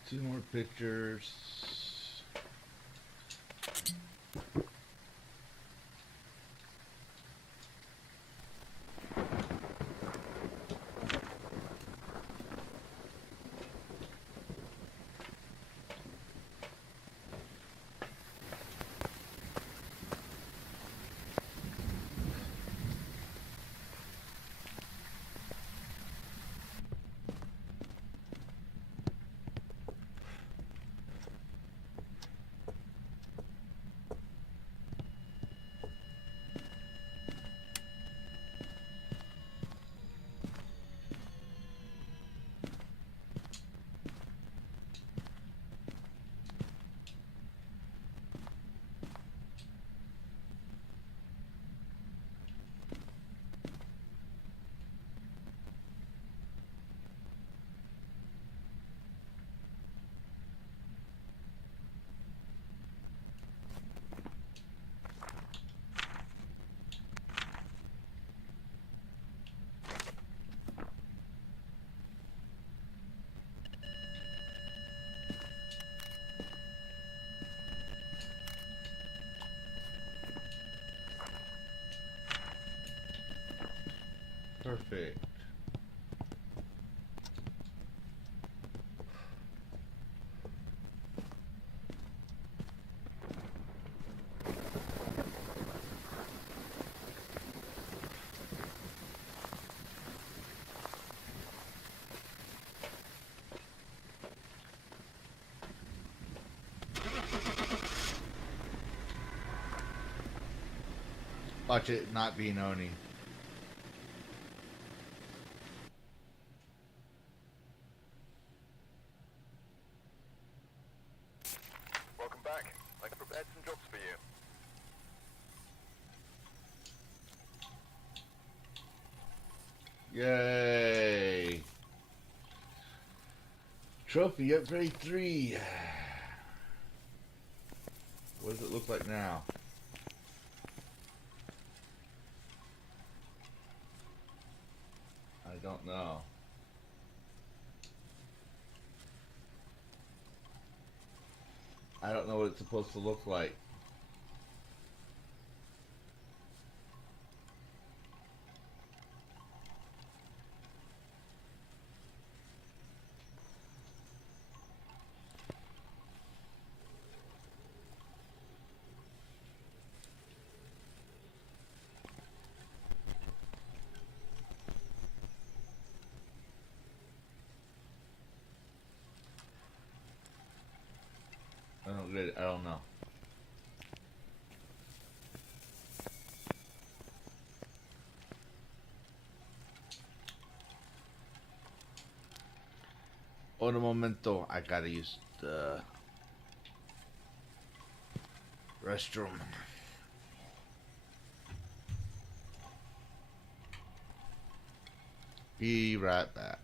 Two more pictures. Perfect. Watch it not being Oni. Welcome back. I prepared some jobs for you. Yay! Trophy upgrade 3. What does it look like now? I don't know. I don't know what it's supposed to look like. I don't get it. I don't know. Un momento, I gotta use the restroom. Be right back.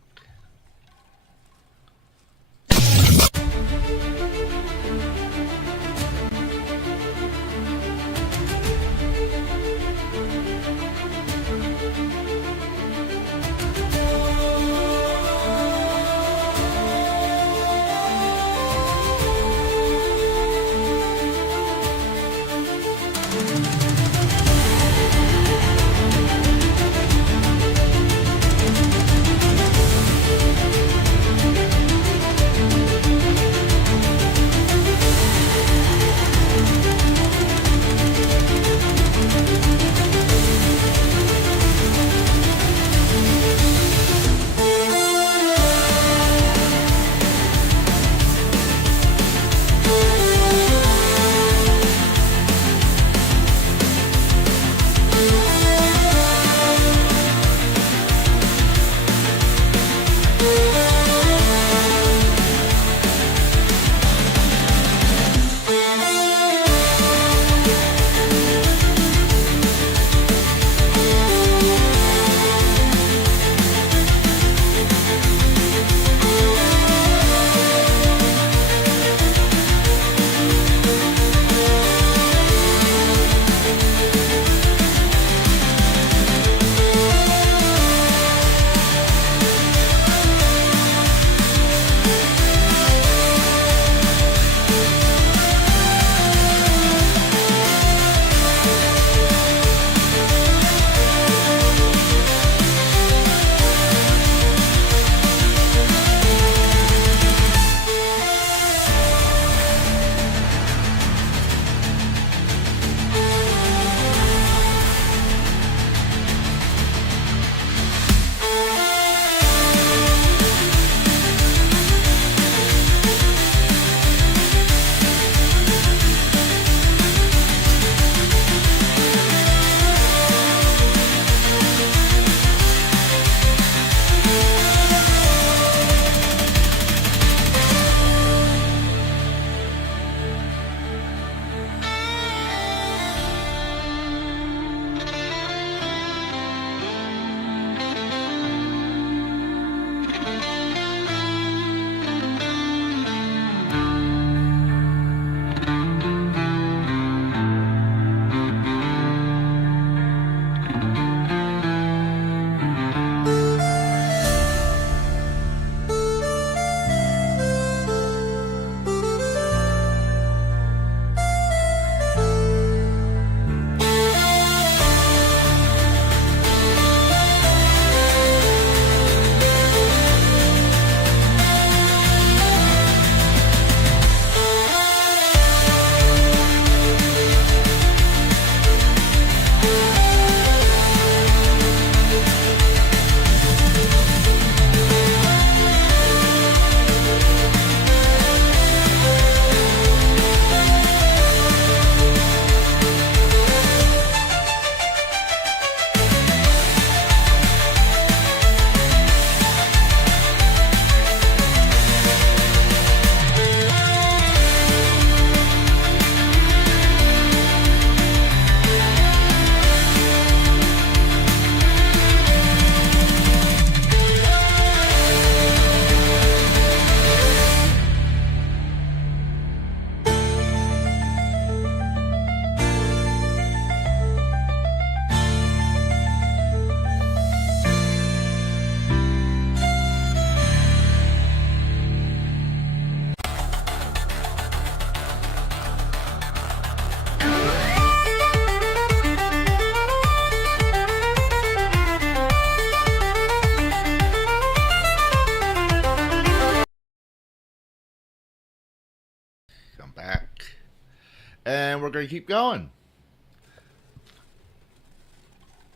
going to keep going.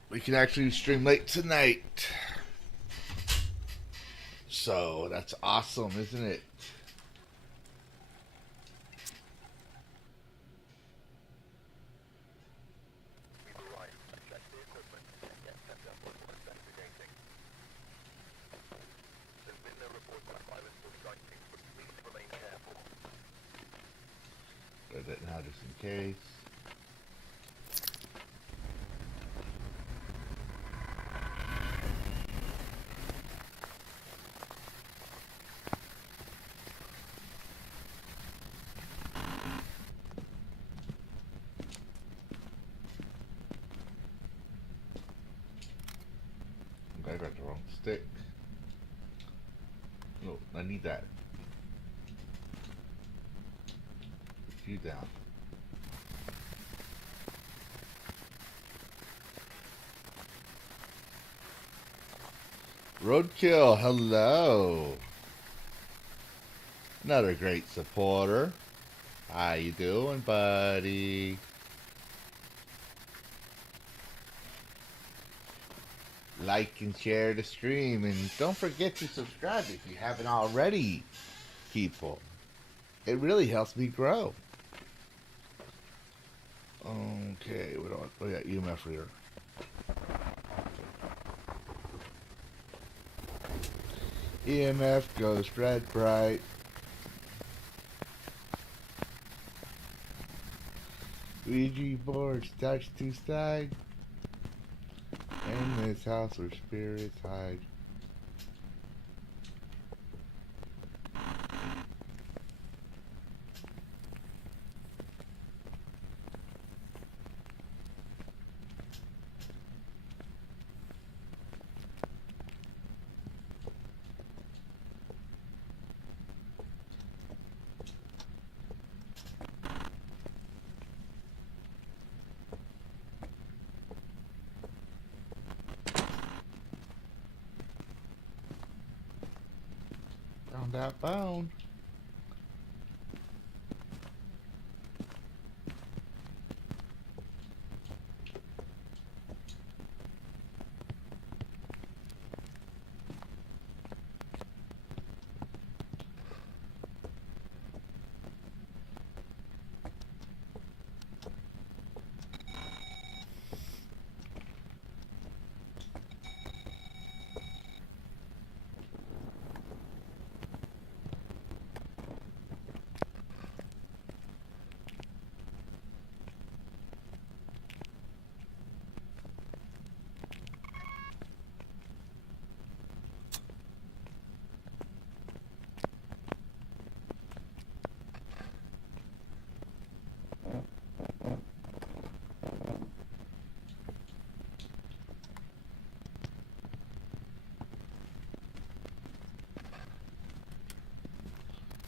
We can actually stream late tonight. So that's awesome, isn't it? We've arrived and checked the equipment and get set up for investigating. There's been no report of Lavistro sightings, but please remain careful. Read that now just in case. I got the wrong stick. No, I need that. Put you down. Roadkill, hello. Another great supporter. How you doing, buddy? Like and share the stream, and don't forget to subscribe if you haven't already, people. It really helps me grow. Okay, what do we got? EMF reader. EMF goes red bright. Ouija board starts to slide. In this house where spirits hide. Found that bone.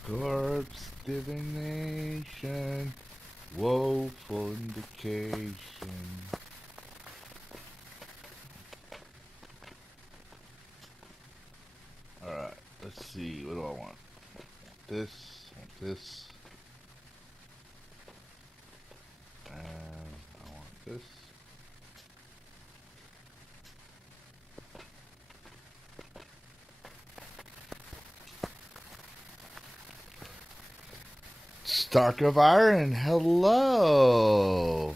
Corpse divination, woeful indication. Alright, let's see, what do I want? This, this, and I want this. Stark of Iron, hello.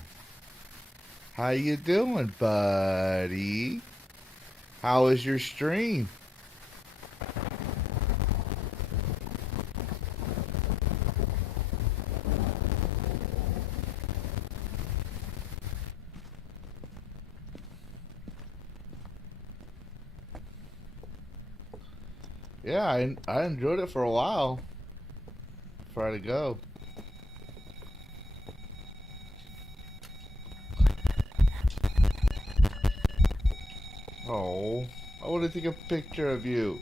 How you doing, buddy? How was your stream? Yeah, I enjoyed it for a while. Before I had to go. Oh, I want to take a picture of you.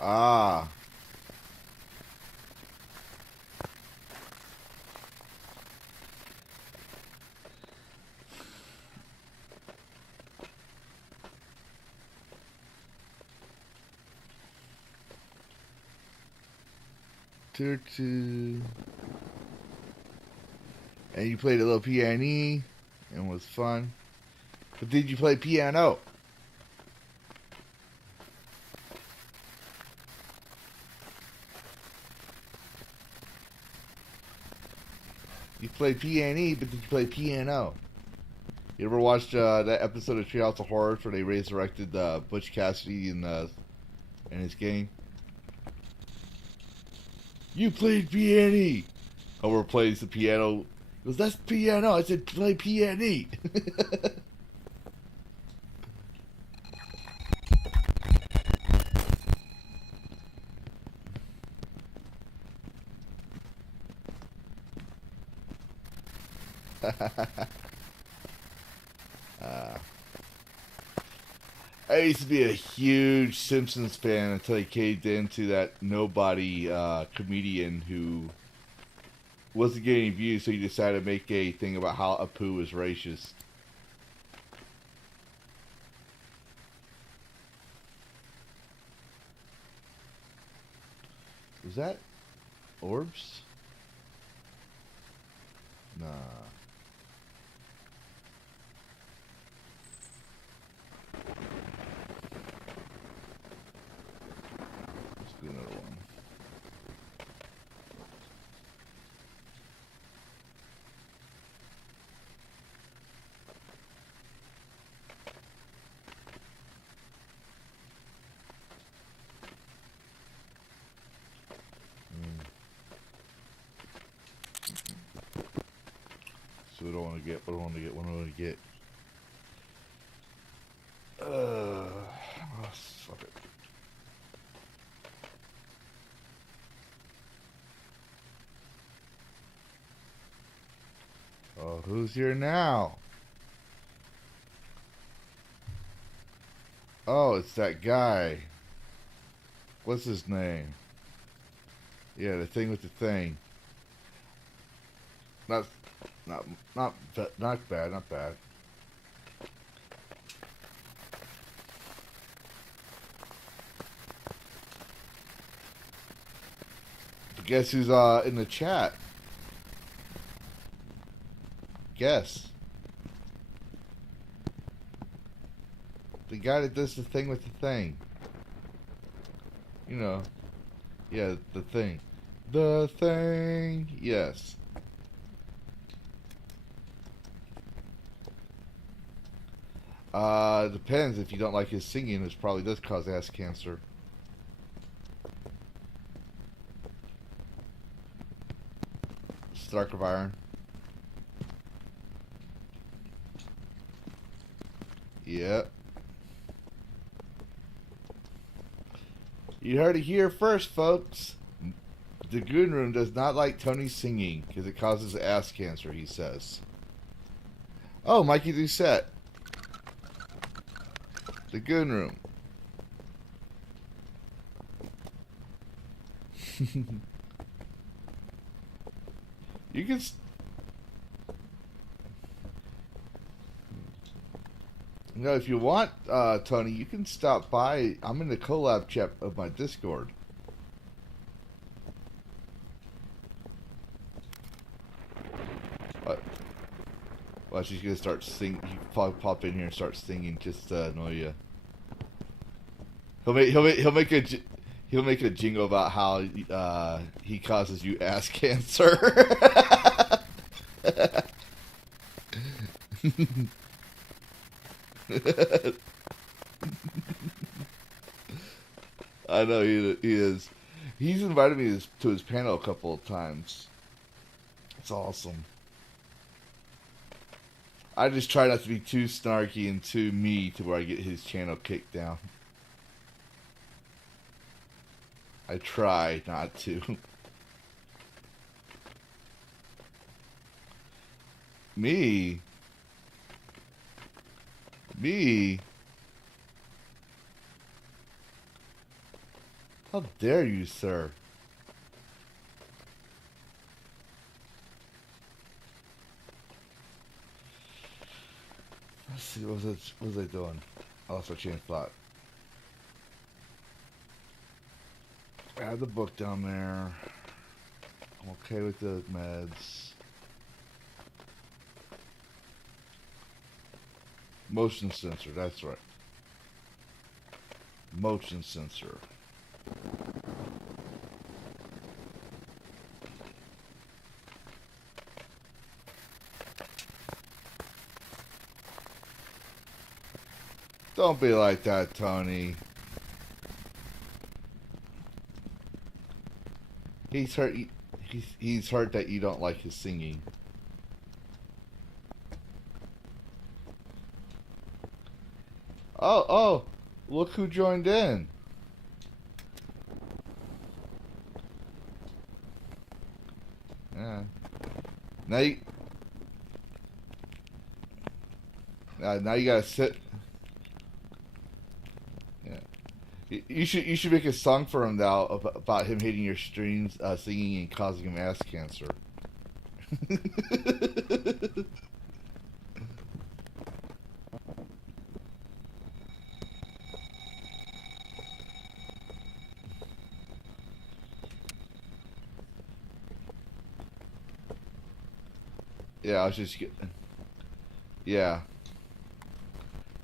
Ah. And you played a little piano and was fun. But did you play piano? You played piano, but did you play piano? You ever watched that episode of Treehouse of Horrors where they resurrected Butch Cassidy in his game? You played piano. Homer plays the piano. He goes, that's piano. I said, play piano. I used to be a huge Simpsons fan until I caved into that nobody comedian who wasn't getting views, so he decided to make a thing about how Apu is racist. Was that orbs? Nah. Let's do another one. So what do I want to get? What do I want to get? What do I want to get? Oh, fuck it. Oh, who's here now? Oh, it's that guy. What's his name? Yeah, the thing with the thing. Not bad, not bad. But guess who's in the chat? Guess. The guy that does the thing with the thing. You know. Yeah, the thing. The thing. Yes. Depends. If you don't like his singing, it probably does cause ass cancer. Stark of Iron. Yep. You heard it here first, folks. The Goon Room does not like Tony singing because it causes ass cancer, he says. Oh, Mikey Doucette. The Goon Room. You can... You know, if you want, Tony, you can stop by. I'm in the collab chat of my Discord. Well, she's gonna start singing. He pop in here and start singing just to annoy you. He'll make a jingle about how he causes you ass cancer. I know he is. He's invited me to his panel a couple of times. It's awesome. I just try not to be too snarky and too me to where I get his channel kicked down. I try not to. Me? How dare you, sir? Let's see, what was I doing? I lost my chain of thought. I had the book down there. I'm okay with the meds. Motion sensor, that's right. Motion sensor. Don't be like that, Tony. He's hurt. He's hurt that you don't like his singing. Oh! Look who joined in. Yeah. Now you gotta sit. You should make a song for him now about him hating your streams, singing, and causing him ass cancer. Yeah, I was just getting. Yeah.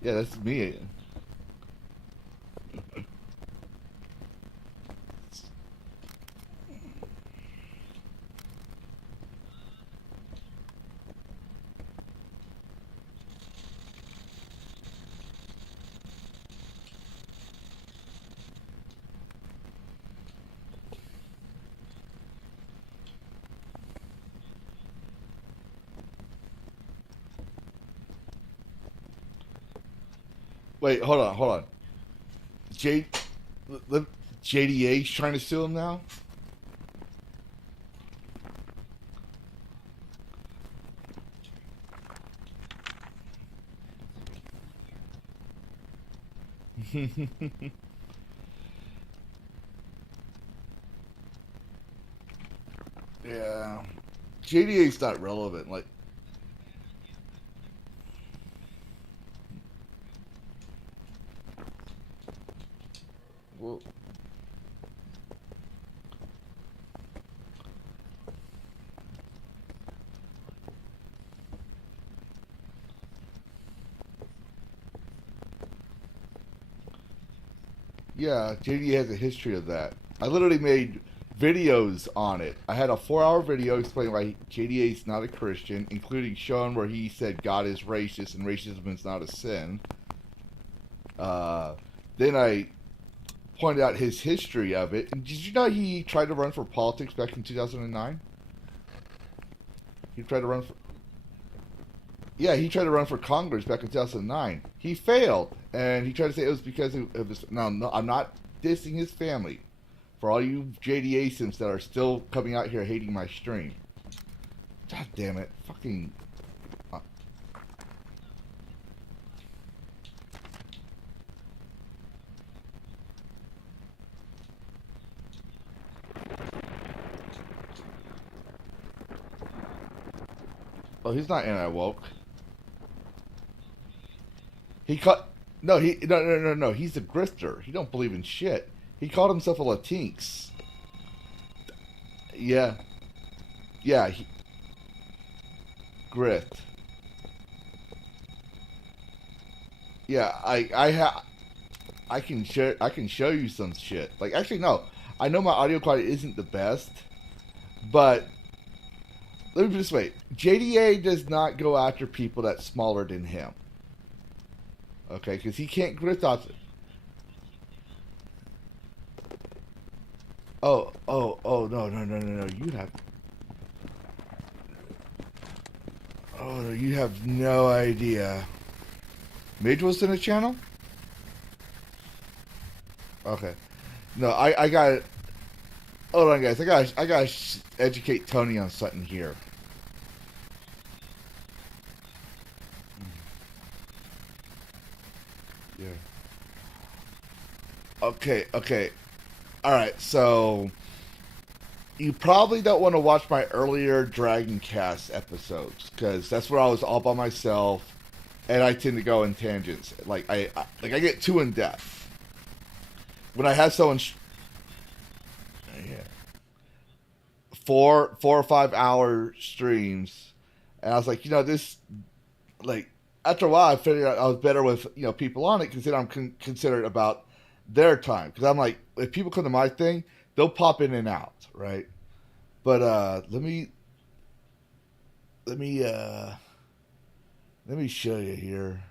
Yeah, that's me. Wait, hold on. JDA's trying to sue him now? Yeah. JDA's not relevant. Like, well, yeah, JDA has a history of that. I literally made videos on it. I had a 4-hour video explaining why JDA is not a Christian, including showing where he said God is racist and racism is not a sin. Then I pointed out his history of it. And did you know he tried to run for politics back in 2009? He tried to run for... Yeah, he tried to run for Congress back in 2009. He failed. And he tried to say it was because of his... No, I'm not dissing his family. For all you JDA sims that are still coming out here hating my stream. God damn it. Fucking... Oh, he's not anti-woke. He cut. No, no. He's a grifter. He don't believe in shit. He called himself a Latinx. Yeah. Yeah. Grift. Yeah, I can share. I can show you some shit. Like, actually, no. I know my audio quality isn't the best, but let me put it this way: JDA does not go after people that's smaller than him. Okay, because he can't grift off. Oh, no. You have. Oh, no, you have no idea. Mage was in a channel? Okay. No, I got. Hold on, guys. I gotta educate Tony on something here. Yeah. Okay. Alright, so you probably don't want to watch my earlier Dragon Cast episodes, because that's where I was all by myself, and I tend to go in tangents. Like I get too in depth. When I have someone... Yeah. 4 or 5 hour streams, and I was like, this, like, after a while, I figured out I was better with people on it because then I'm considerate about their time, because I'm like, if people come to my thing, they'll pop in and out, right? But let me show you here.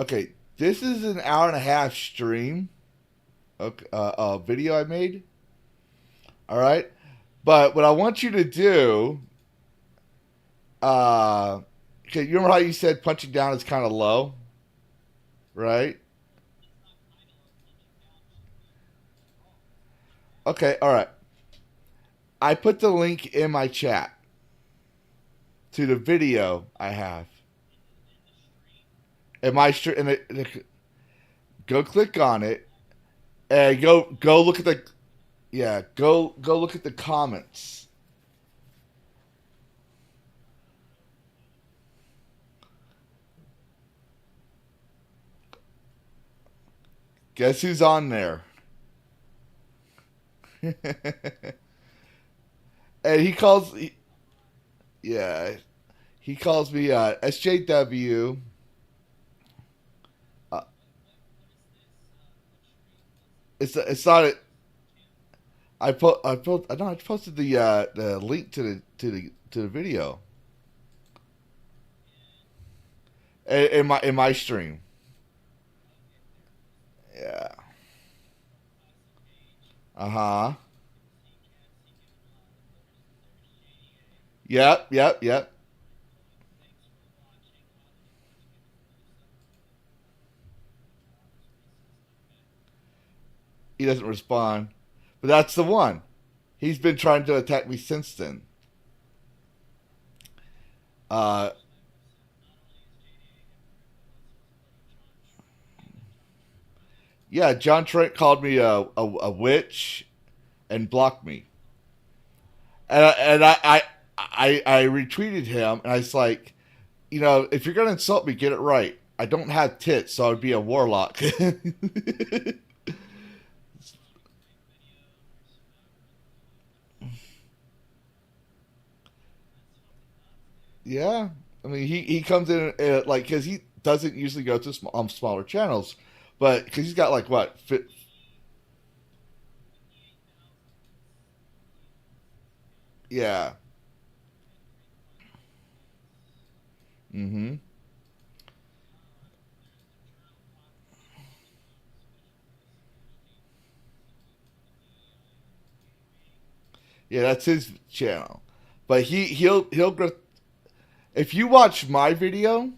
Okay, this is an hour and a half stream. Okay, video I made. All right, but what I want you to do, okay, you remember how you said punching down is kind of low, right? Okay, all right. I put the link in my chat to the video I have. In my stream, go click on it and go look at the go look at the comments. Guess who's on there? And he calls me SJW. It's not it. I posted the link to the video in my stream. Yeah. Uh-huh. Yep. He doesn't respond. But that's the one. He's been trying to attack me since then. Yeah, John Trent called me a witch and blocked me. And I retweeted him, and I was like, if you're going to insult me, get it right. I don't have tits, so I would be a warlock. Yeah. I mean, he comes in, like, because he doesn't usually go to smaller channels, but because he's got, like, what? Yeah. Mm-hmm. Yeah, that's his channel. But he'll go. If you watch my video,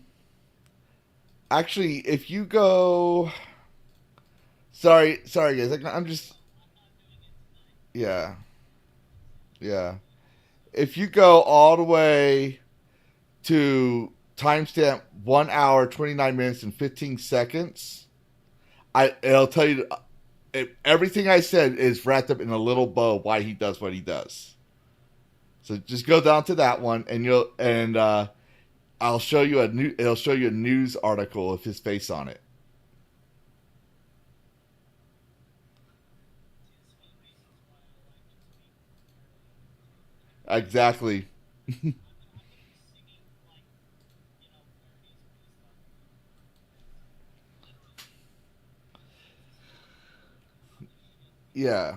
actually, if you go, sorry guys, I'm just, yeah, yeah. If you go all the way to timestamp 1 hour 29 minutes and 15 seconds, it'll tell you everything I said is wrapped up in a little bow why he does what he does. So just go down to that one, and I'll show you it'll show you a news article with his face on it. Exactly. Yeah.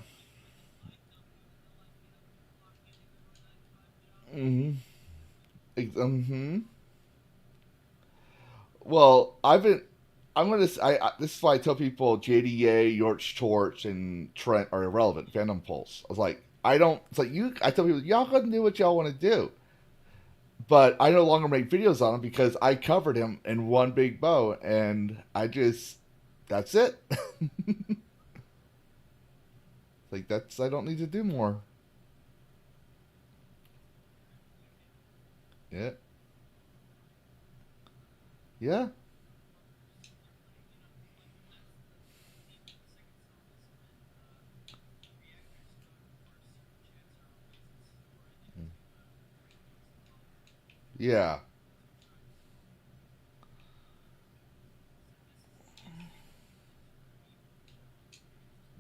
Mm-hmm. Mm-hmm. Well, I'm gonna. This is why I tell people JDA, York's Torch, and Trent are irrelevant. Venom Pulse. I was like, I don't. It's like you. I tell people, y'all go and do what y'all want to do. But I no longer make videos on him because I covered him in one big bow, and that's it. Like I don't need to do more. Yeah. Yeah. Yeah.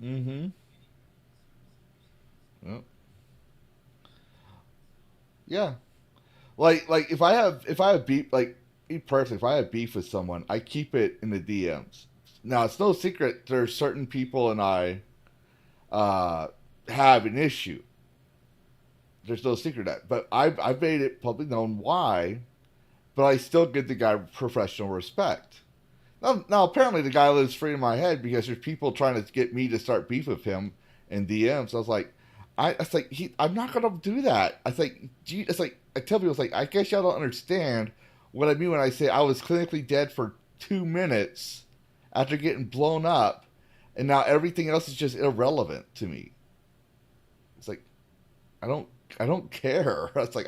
Mm-hmm. Yep. Yeah. Like if I have beef, like me personally, if I have beef with someone, I keep it in the DMs. Now it's no secret there's certain people and I uh have an issue. There's no secret that, but I've made it publicly known why. But I still give the guy professional respect. Now apparently the guy lives free in my head because there's people trying to get me to start beef with him in DMs. I was like, I'm not gonna do that. It's like I tell people, it's like I guess y'all don't understand what I mean when I say I was clinically dead for 2 minutes after getting blown up, and now everything else is just irrelevant to me. It's like I don't I don't care. It's like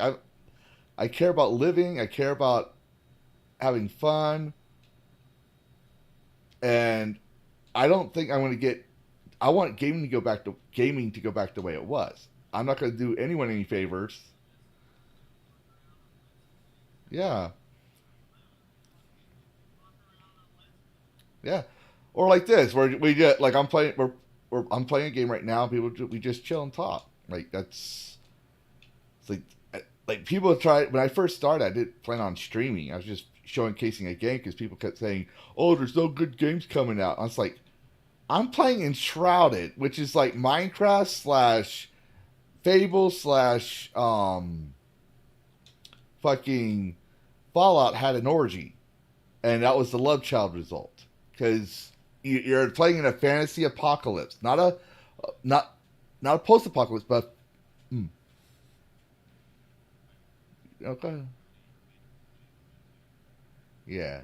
I care about living. I care about having fun, and I don't think I'm going to get. I want gaming to go back the way it was. I'm not going to do anyone any favors. Yeah, yeah. Or like this, where we get like I'm playing a game right now. We just chill and talk. Like that's it's like people try when I first started. I didn't plan on streaming. I was just showcasing a game because people kept saying, "Oh, there's no good games coming out." I was like, I'm playing Enshrouded, which is like Minecraft slash Fable slash fucking Fallout had an orgy, and that was the love child result because you're playing in a fantasy apocalypse, not not a post apocalypse, but hmm, okay, yeah,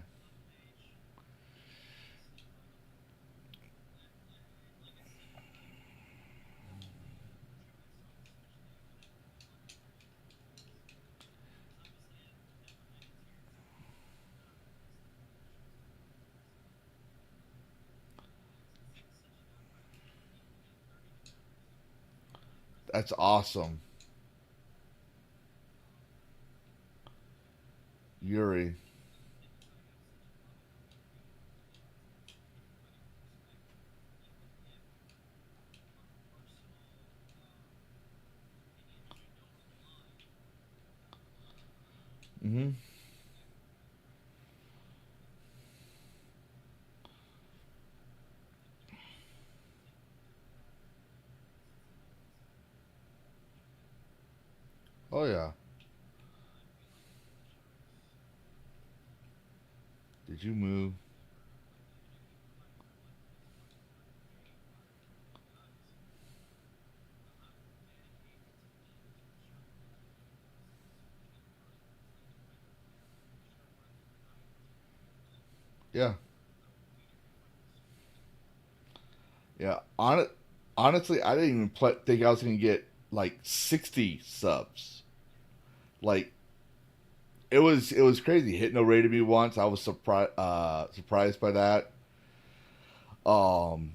that's awesome, Yuri. Hmm. Oh yeah. Did you move? Yeah, yeah. Honestly, I didn't even think I was gonna get like 60 subs. Like it was crazy. Hypno rated me once. I was surprised by that. Um,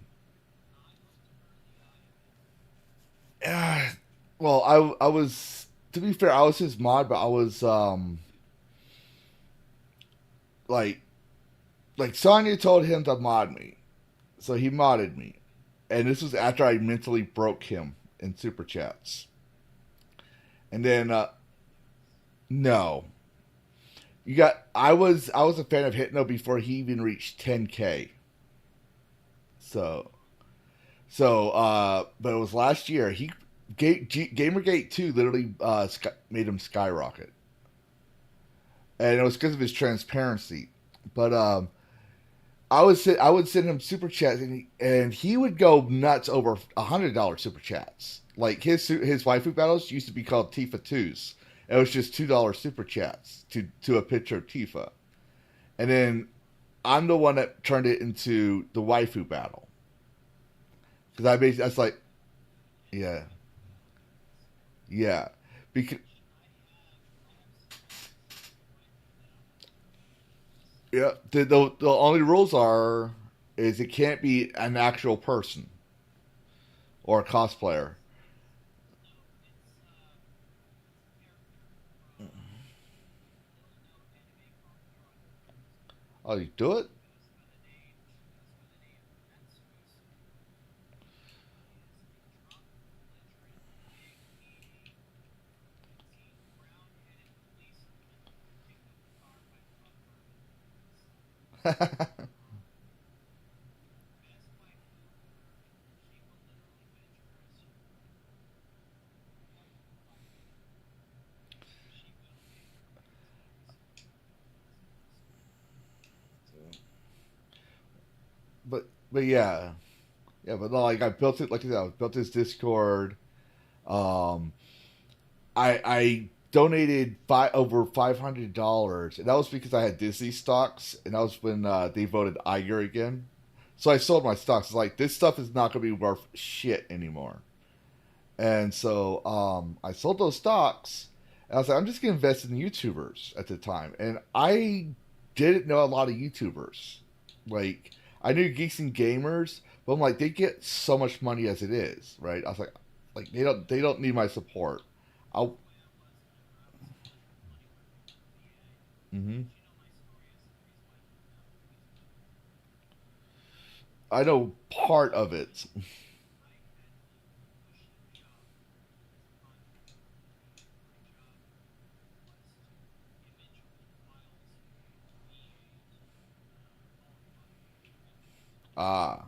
yeah, well, I was to be fair, I was his mod, but I was like Sonya told him to mod me, so he modded me, and this was after I mentally broke him in super chats, and then no, you got I was a fan of Hypno before he even reached 10K, so but it was last year. Gamergate 2 literally made him skyrocket, and it was because of his transparency. But I would send him super chats, and he would go nuts over $100 super chats. Like his waifu battles used to be called Tifa twos. It was just $2 super chats to a picture of Tifa, and then I'm the one that turned it into the waifu battle because that's like yeah. Yeah, because yeah, the only rules are is it can't be an actual person or a cosplayer. Oh, you do it? but yeah, yeah. But no, like I built it. Like I said, I built this Discord. Um, I donated over $500, and that was because I had Disney stocks, and that was when they voted Iger again. So I sold my stocks. It's like this stuff is not going to be worth shit anymore, and so I sold those stocks. And I was like, I'm just going to invest in YouTubers at the time, and I didn't know a lot of YouTubers. Like I knew Geeks and Gamers, but I'm like they get so much money as it is, right? I was like they don't need my support. I'll. Mhm. I know part of it. Ah.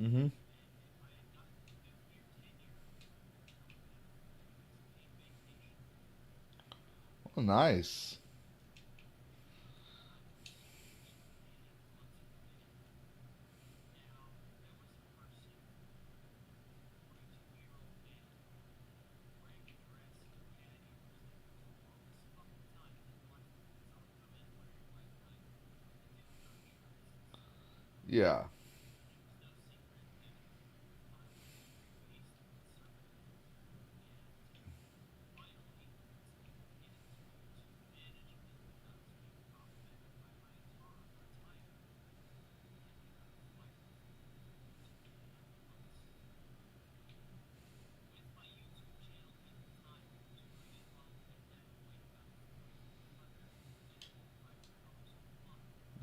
Mm-hmm. Oh, nice. Yeah.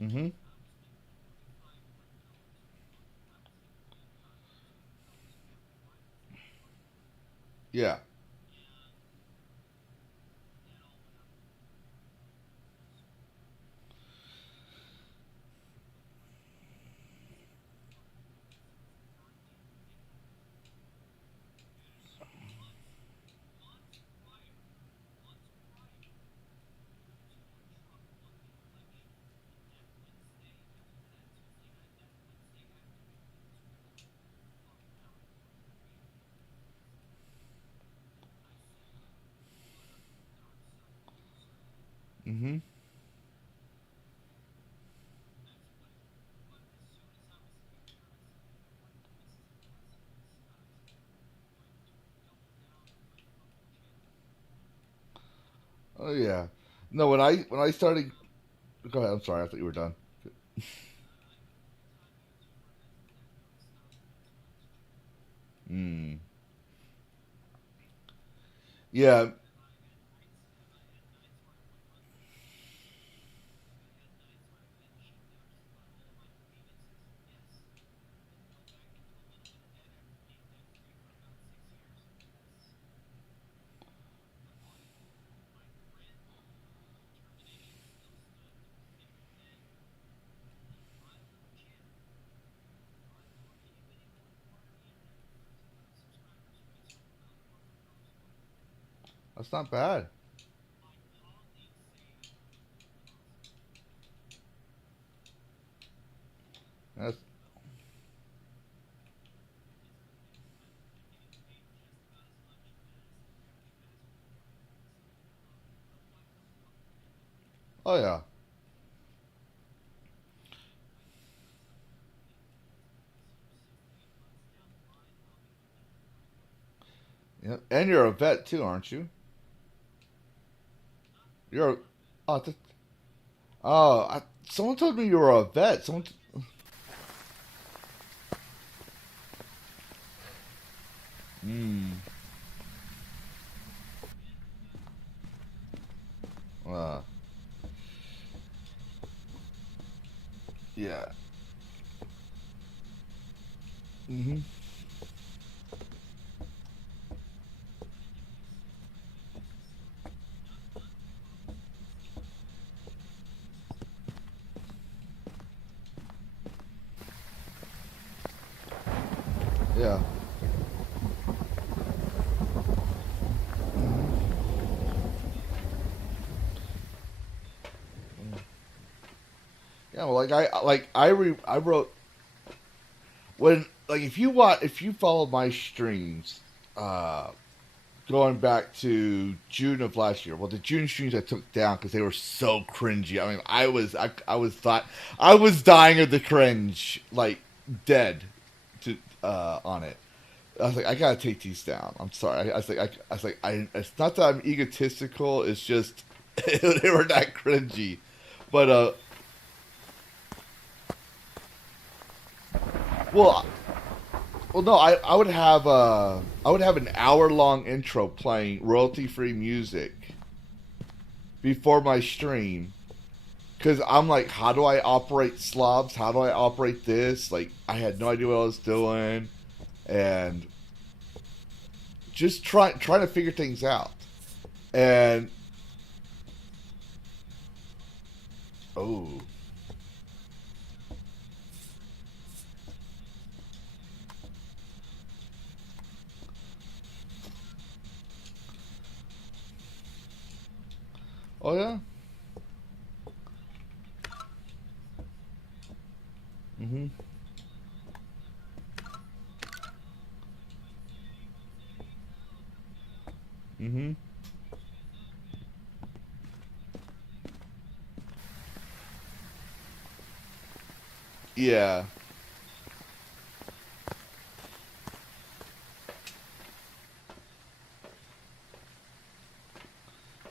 Mm-hmm. Yeah. Mm-hmm. Oh yeah. No, when I started. Go ahead. I'm sorry. I thought you were done. Mm. Yeah. That's not bad. That's. Oh yeah. Yeah. And you're a vet too, aren't you? You're. Oh. Oh. Someone told me you were a vet. Someone. Mm. Uh. Yeah. Mm-hmm. Yeah. Yeah, well, I wrote when like if you follow my streams, uh, going back to June of last year. Well, the June streams I took down because they were so cringy. I mean, I was dying of the cringe, like dead to on it. I was like, I gotta take these down. I'm sorry. I was like, it's not that I'm egotistical. It's just they were that cringy. But well, well, no, I would have an hour long intro playing royalty free music before my stream because I'm like, how do I operate slobs? How do I operate this? Like, I had no idea what I was doing, and just trying to figure things out. And oh, oh yeah, mhm, mhm, yeah.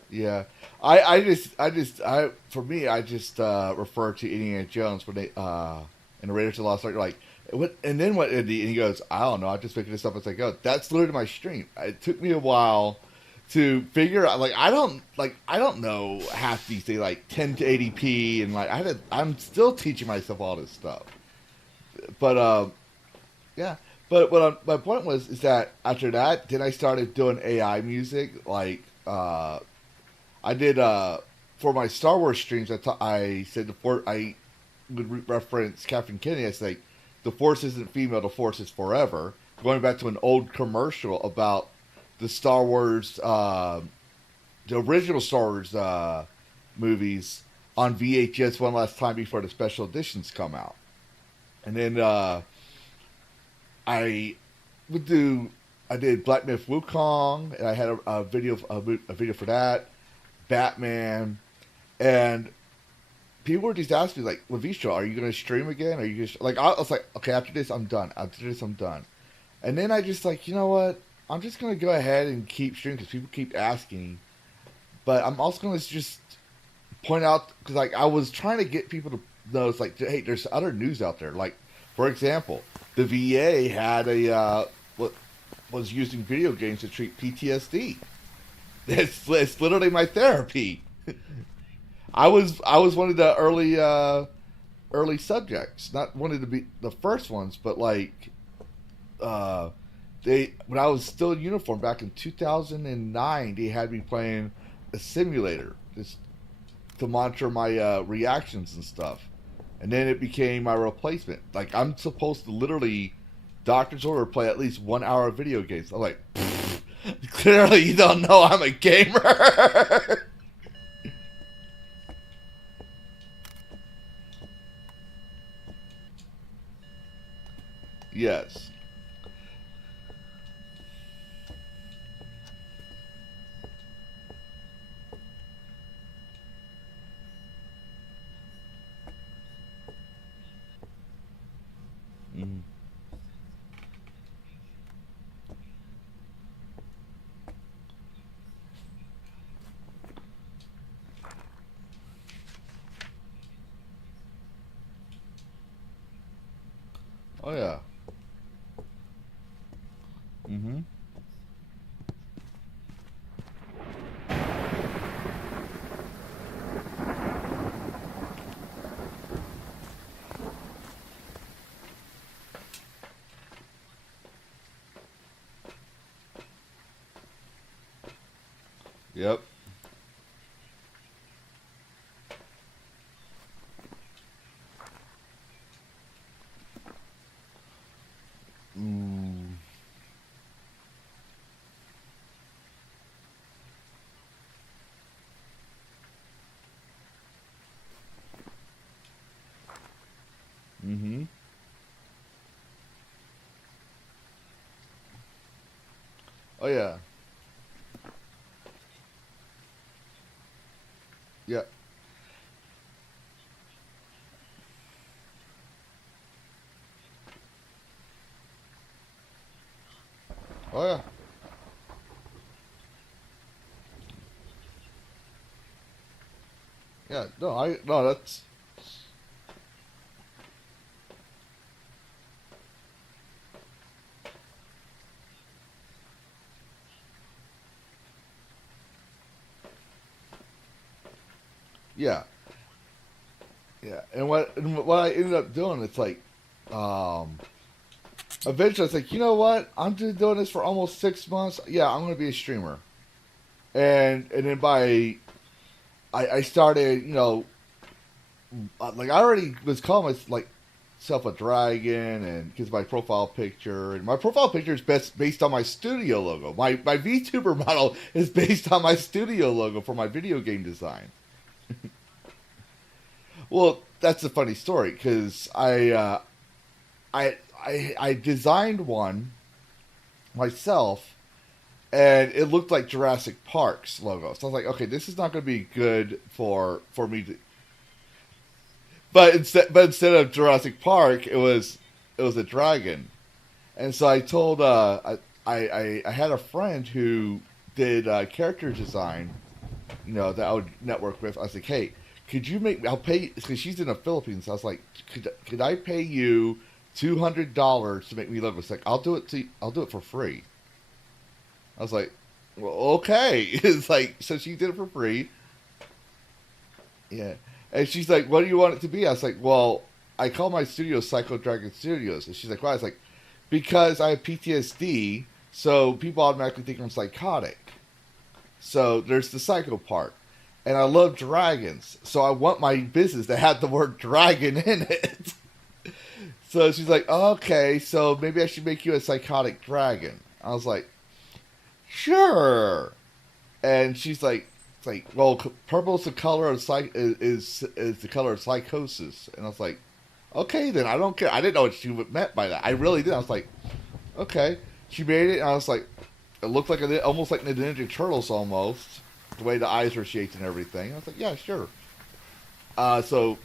Yeah, for me, I just refer to Indiana Jones when they in the Raiders of the Lost Ark, like what, and then what? And he goes, I don't know, I just making this up as I go. That's literally my stream. It took me a while to figure out. Like I don't know half these things, like 10 to 80p, and like I'm still teaching myself all this stuff. But yeah. But my point was is that after that, then I started doing AI music, like I did for my Star Wars streams. I said I would reference Captain Kennedy. I say the Force isn't female, the Force is forever. Going back to an old commercial about the Star Wars, the original Star Wars movies on VHS one last time before the special editions come out, and then I would do. I did Black Myth Wukong, and I had a video a video for that. Batman, and people were just asking me like, "Lavistro, are you going to stream again? Are you just like?" I was like, "Okay, after this, I'm done. After this, I'm done." And then I just like, you know what? I'm just going to go ahead and keep streaming because people keep asking. But I'm also going to just point out because like I was trying to get people to know it's like, hey, there's other news out there. Like, for example, the VA had a what was using video games to treat PTSD. It's literally my therapy. I was one of the early subjects, not one of the first ones, but like they when I was still in uniform back in 2009, they had me playing a simulator just to monitor my reactions and stuff, and then it became my replacement. Like I'm supposed to literally, doctor's order, play at least 1 hour of video games. I'm like, clearly you don't know I'm a gamer. Yes. Mm. Oh yeah. Mm-hmm. Yep. Mm. Oh yeah. Yeah. Oh yeah. Yeah. No, that's yeah. Yeah. And what I ended up doing, it's like, um, eventually I was like, you know what? I'm just doing this for almost 6 months. Yeah, I'm gonna be a streamer. And then I started, like I already was calling myself a dragon, and because my profile picture, and my profile picture is based on my studio logo. My VTuber model is based on my studio logo for my video game design. Well, that's a funny story because I designed one myself, and it looked like Jurassic Park's logo. So I was like, okay, this is not going to be good for me to. But instead of Jurassic Park, it was a dragon, and so I told I had a friend who did character design, that I would network with. I was like, hey, could you make? I'll pay because she's in the Philippines. I was like, could I pay you $200 to make me logo? It's like I'll do it for free. I was like, well, okay. It's like, so she did it for free. Yeah. And she's like, what do you want it to be? I was like, well, I call my studio Psycho Dragon Studios. And she's like, why? I was like, because I have PTSD, so people automatically think I'm psychotic. So there's the psycho part. And I love dragons, so I want my business to have the word dragon in it. So she's like, okay, so maybe I should make you a psychotic dragon. I was like, sure. And she's like, it's like, well, purple is the color of is the color of psychosis. And I was like, okay, then I don't care. I didn't know what she meant by that. I really did. I was like, okay. She made it, and I was like, it looked like almost like the Ninja Turtles almost, the way the eyes were shaped and everything. I was like, yeah, sure. So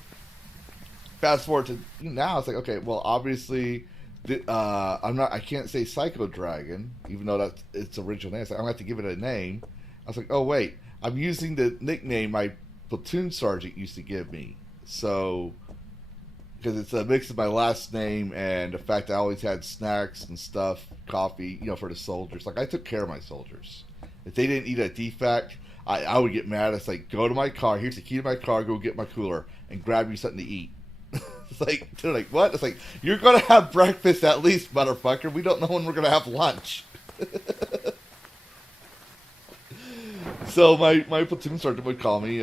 fast forward to now, it's like, okay, well, obviously, I can't say Psycho Dragon, even though that's its original name. It's like, I'm gonna have to give it a name. I was like, oh wait, I'm using the nickname my platoon sergeant used to give me. So, because it's a mix of my last name and the fact that I always had snacks and stuff, coffee, for the soldiers. Like, I took care of my soldiers. If they didn't eat a defect, I would get mad. It's like, go to my car. Here's the key to my car. Go get my cooler and grab me something to eat. It's like, they're like, what? It's like, you're going to have breakfast at least, motherfucker. We don't know when we're going to have lunch. So my platoon sergeant would call me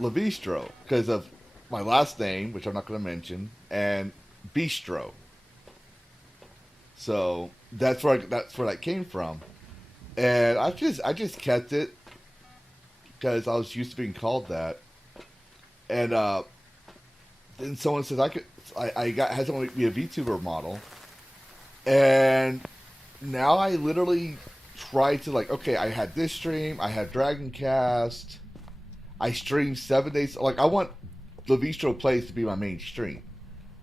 Lavistro because of my last name, which I'm not going to mention, and Bistro. So that's where that came from, and I just kept it because I was used to being called that, and then someone says I had someone make me a VTuber model, and now I literally try to, like, okay, I had this stream, I had Dragoncast, I stream 7 days. Like, I want the Lavistro Plays to be my main stream.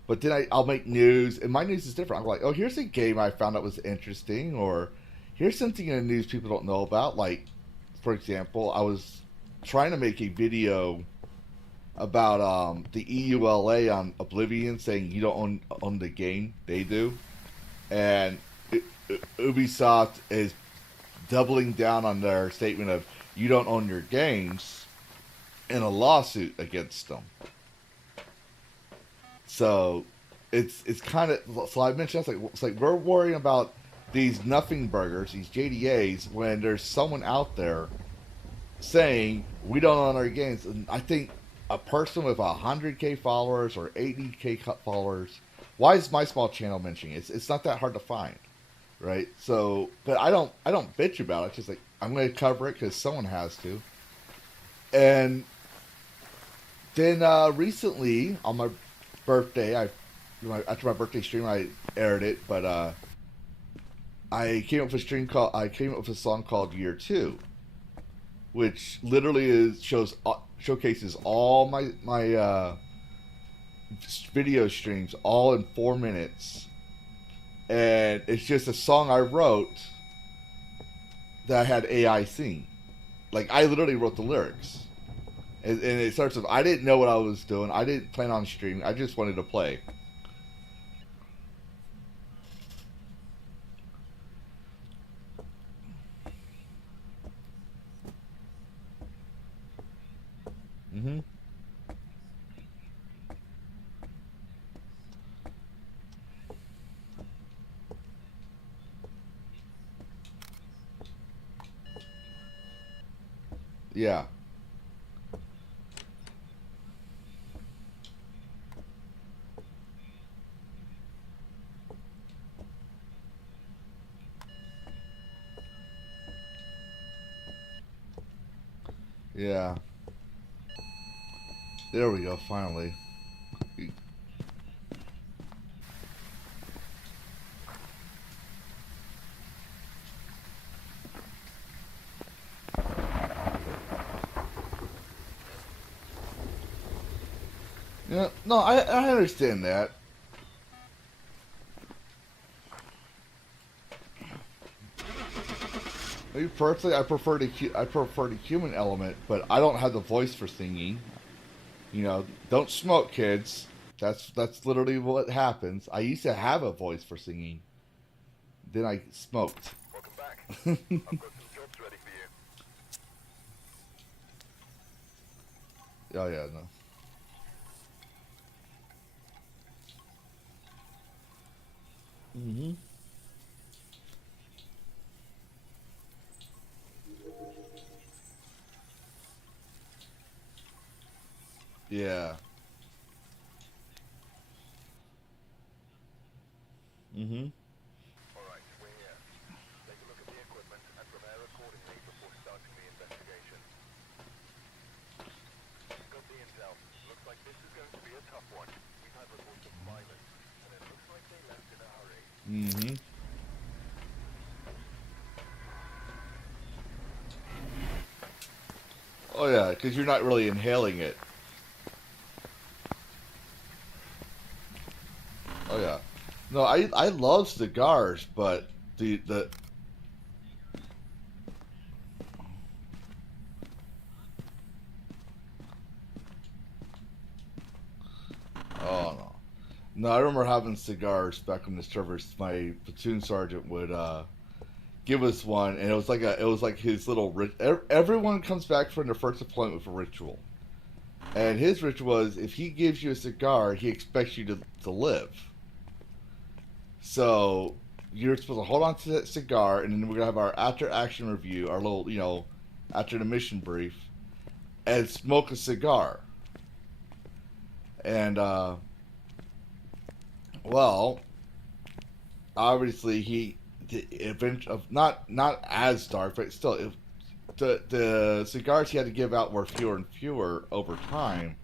But then I'll make news, and my news is different. I'm like, oh, here's a game I found out was interesting, or here's something in the news people don't know about. Like, for example, I was trying to make a video about the EULA on Oblivion, saying you don't own the game, they do. And Ubisoft is doubling down on their statement of you don't own your games in a lawsuit against them. So it's kind of, so I mentioned, it's like we're worrying about these nothing burgers, these JDAs, when there's someone out there saying we don't own our games. And I think a person with 100K followers or 80K followers, why is my small channel mentioning it? It's not that hard to find, right? So, but I don't bitch about it. It's just like, I'm going to cover it because someone has to. And then recently on my birthday, after my birthday stream, I aired it, but I came up with a song called Year Two, which literally showcases all my video streams all in 4 minutes, and it's just a song I wrote that I had AI sing. Like I literally wrote the lyrics, and it starts with I didn't know what I was doing. I didn't plan on streaming. I just wanted to play. Mm-hmm. Yeah. Yeah. There we go. Finally. Yeah. No, I understand that. Me personally, I prefer the human element, but I don't have the voice for singing. You know, don't smoke, kids. That's literally what happens. I used to have a voice for singing. Then I smoked. Welcome back. I've got some jobs ready for you. Oh yeah, no. Mhm. Yeah. Mhm. All right, we're here. Take a look at the equipment and prepare accordingly before starting the investigation. Got the intel. Looks like this is going to be a tough one. We've had reports of violence, and it looks like they left in a hurry. Mhm. Oh yeah, because you're not really inhaling it. Oh yeah. No, I love cigars, but the oh no. No, I remember having cigars back in the service. My platoon sergeant would give us one, and it was like his little everyone comes back from their first deployment with a ritual, and his ritual was if he gives you a cigar, he expects you to live. So you're supposed to hold on to that cigar, and then we're gonna have our after action review, our little after the mission brief, and smoke a cigar. And well, obviously he the event of not as dark, but still the cigars he had to give out were fewer and fewer over time.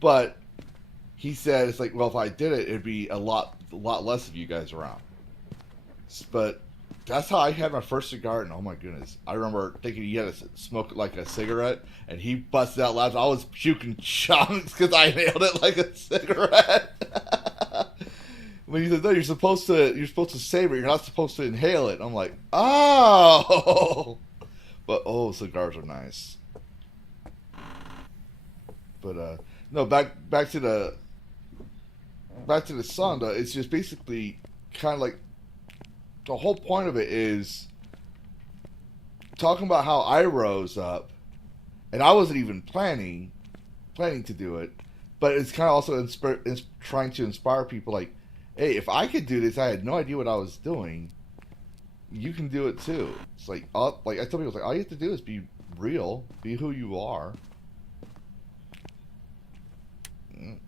But he said it's like, well, if I did it, it'd be a lot less of you guys around. But that's how I had my first cigar, and oh my goodness, I remember thinking he had to smoke like a cigarette, and he busted out laughing. I was puking chunks because I inhaled it like a cigarette. When he said, "No, you're supposed to savor it. You're not supposed to inhale it." And I'm like, "Oh," but oh, cigars are nice. But no, back to the song. Though, it's just basically kind of like the whole point of it is talking about how I rose up, and I wasn't even planning to do it, but it's kind of also trying to inspire people like, hey, if I could do this, I had no idea what I was doing. You can do it too. It's like I tell people, it's like all you have to do is be real, be who you are. Mm.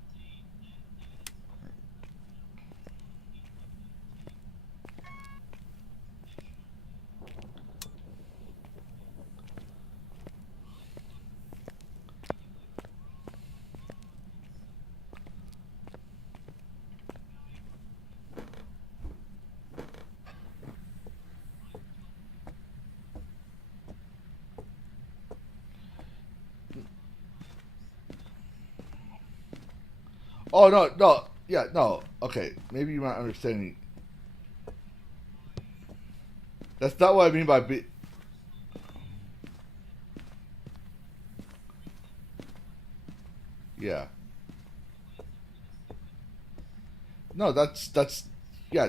Oh no, no, yeah, no. Okay, maybe you're not understanding. That's not what I mean by be. Yeah. No, that's yeah.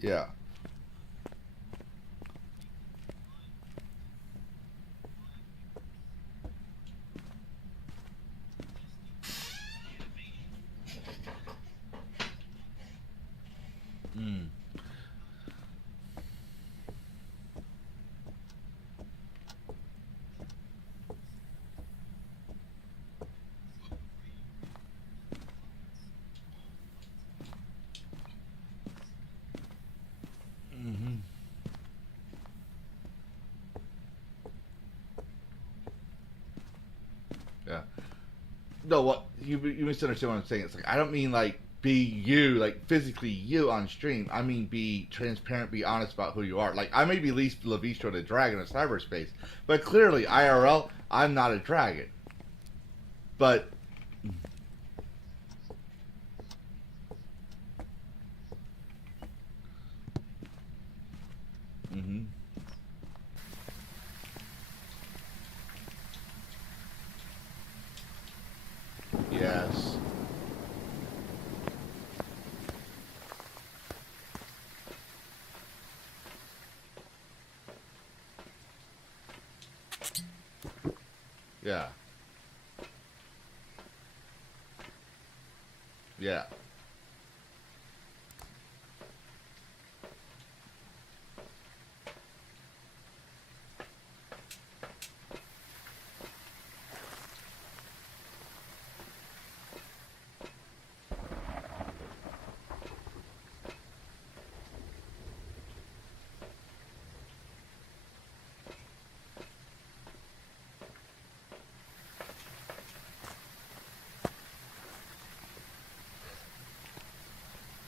Yeah. Mm. Hmm. Yeah. No, what you misunderstand what I'm saying. It's like I don't mean like be you, like physically you on stream. I mean be transparent, be honest about who you are. Like I may be least Lavistro the dragon in cyberspace, but clearly IRL, I'm not a dragon. But hmm. Yes. Yeah. Yeah.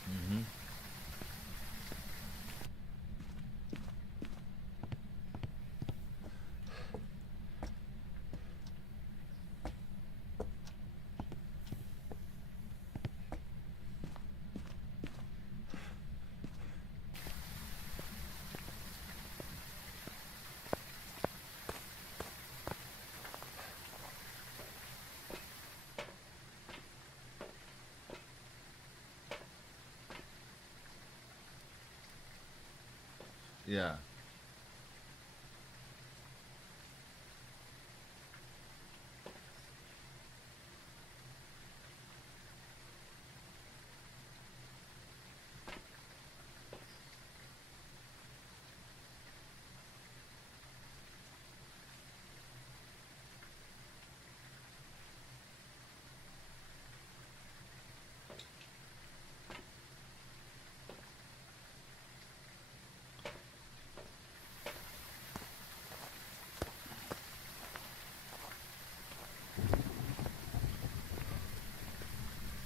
Hmm. Yeah.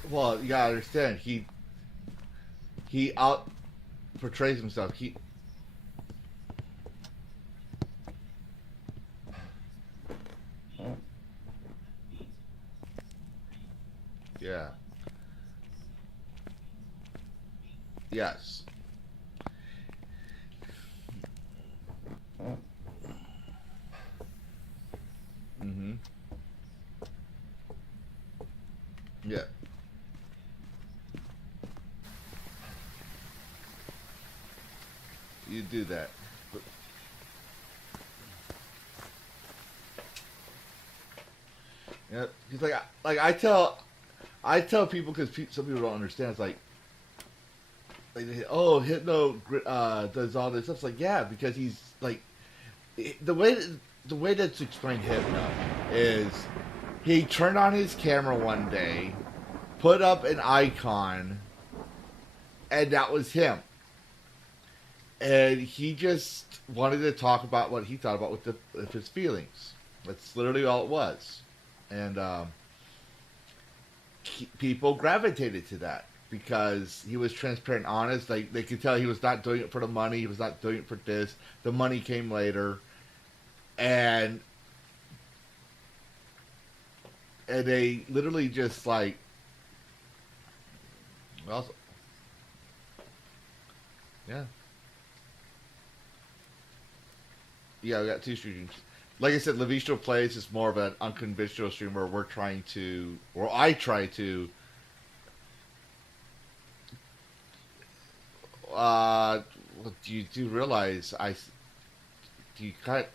Well, you gotta understand, he out portrays himself. He yeah. Yes. Hmm. Yeah. You do that. But, yeah. He's like I tell people because some people don't understand. It's like they say, oh, Hypno does all this stuff. It's like yeah, because he's like the way the way that's explained Hypno is he turned on his camera one day, put up an icon, and that was him. and he just wanted to talk about what he thought about with his feelings. That's literally all it was, and people gravitated to that because he was transparent, honest. Like they could tell he was not doing it for the money. He was not doing it for this. The money came later, and they literally just like, well, yeah. Yeah, we got two streams. Like I said, Lavistro Plays is more of an unconventional stream where we're trying to, or I try to, do you do realize do you kind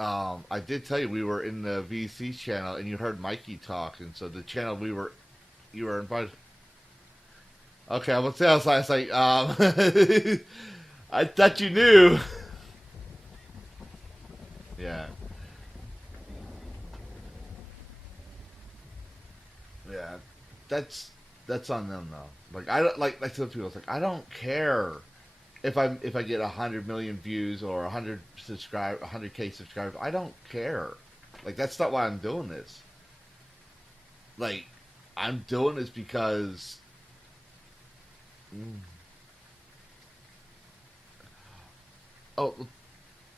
I did tell you we were in the VC channel and you heard Mikey talk, and so the channel you were invited. Okay, I was like, I thought you knew. Yeah. Yeah. That's on them though. Like I don't like some people. It's like I don't care if I get 100 million views or 100K subscribers. I don't care. Like that's not why I'm doing this. Like I'm doing this because. Oh,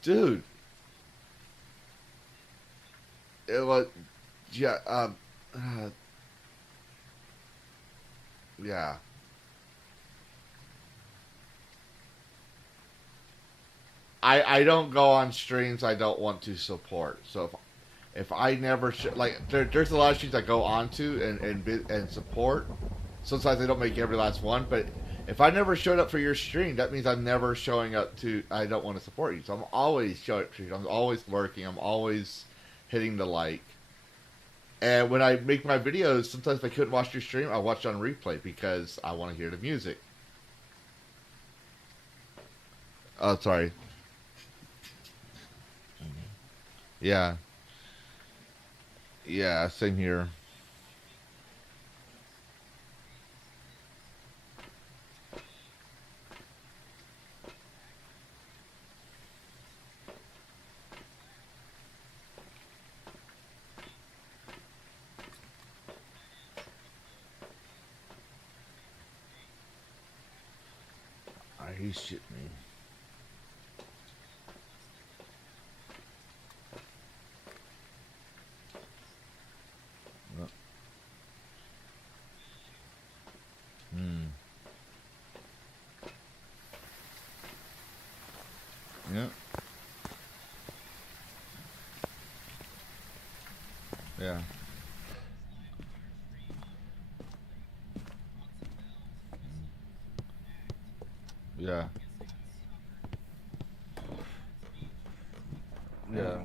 dude. It was, yeah, yeah. I don't go on streams I don't want to support. So if I never there's a lot of streams I go onto and support. Sometimes I don't make every last one, but if I never showed up for your stream, that means I'm never showing up to. I don't want to support you, so I'm always showing up to you. I'm always lurking. I'm always hitting the like. And when I make my videos, sometimes if I couldn't watch your stream, I watch on replay because I want to hear the music. Oh, sorry. Yeah. Yeah, same here. He shit me. Hmm. Yeah. Yeah. Yeah. Yeah.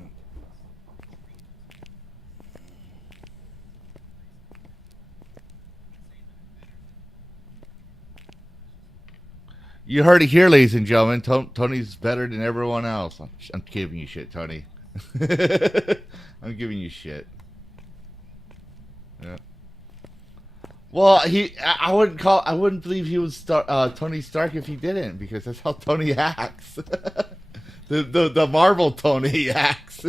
You heard it here, ladies and gentlemen. Tony's better than everyone else. I'm giving you shit, Tony. I'm giving you shit. Yeah. Well, I wouldn't believe he was Tony Stark if he didn't, because that's how Tony acts. the Marvel Tony acts.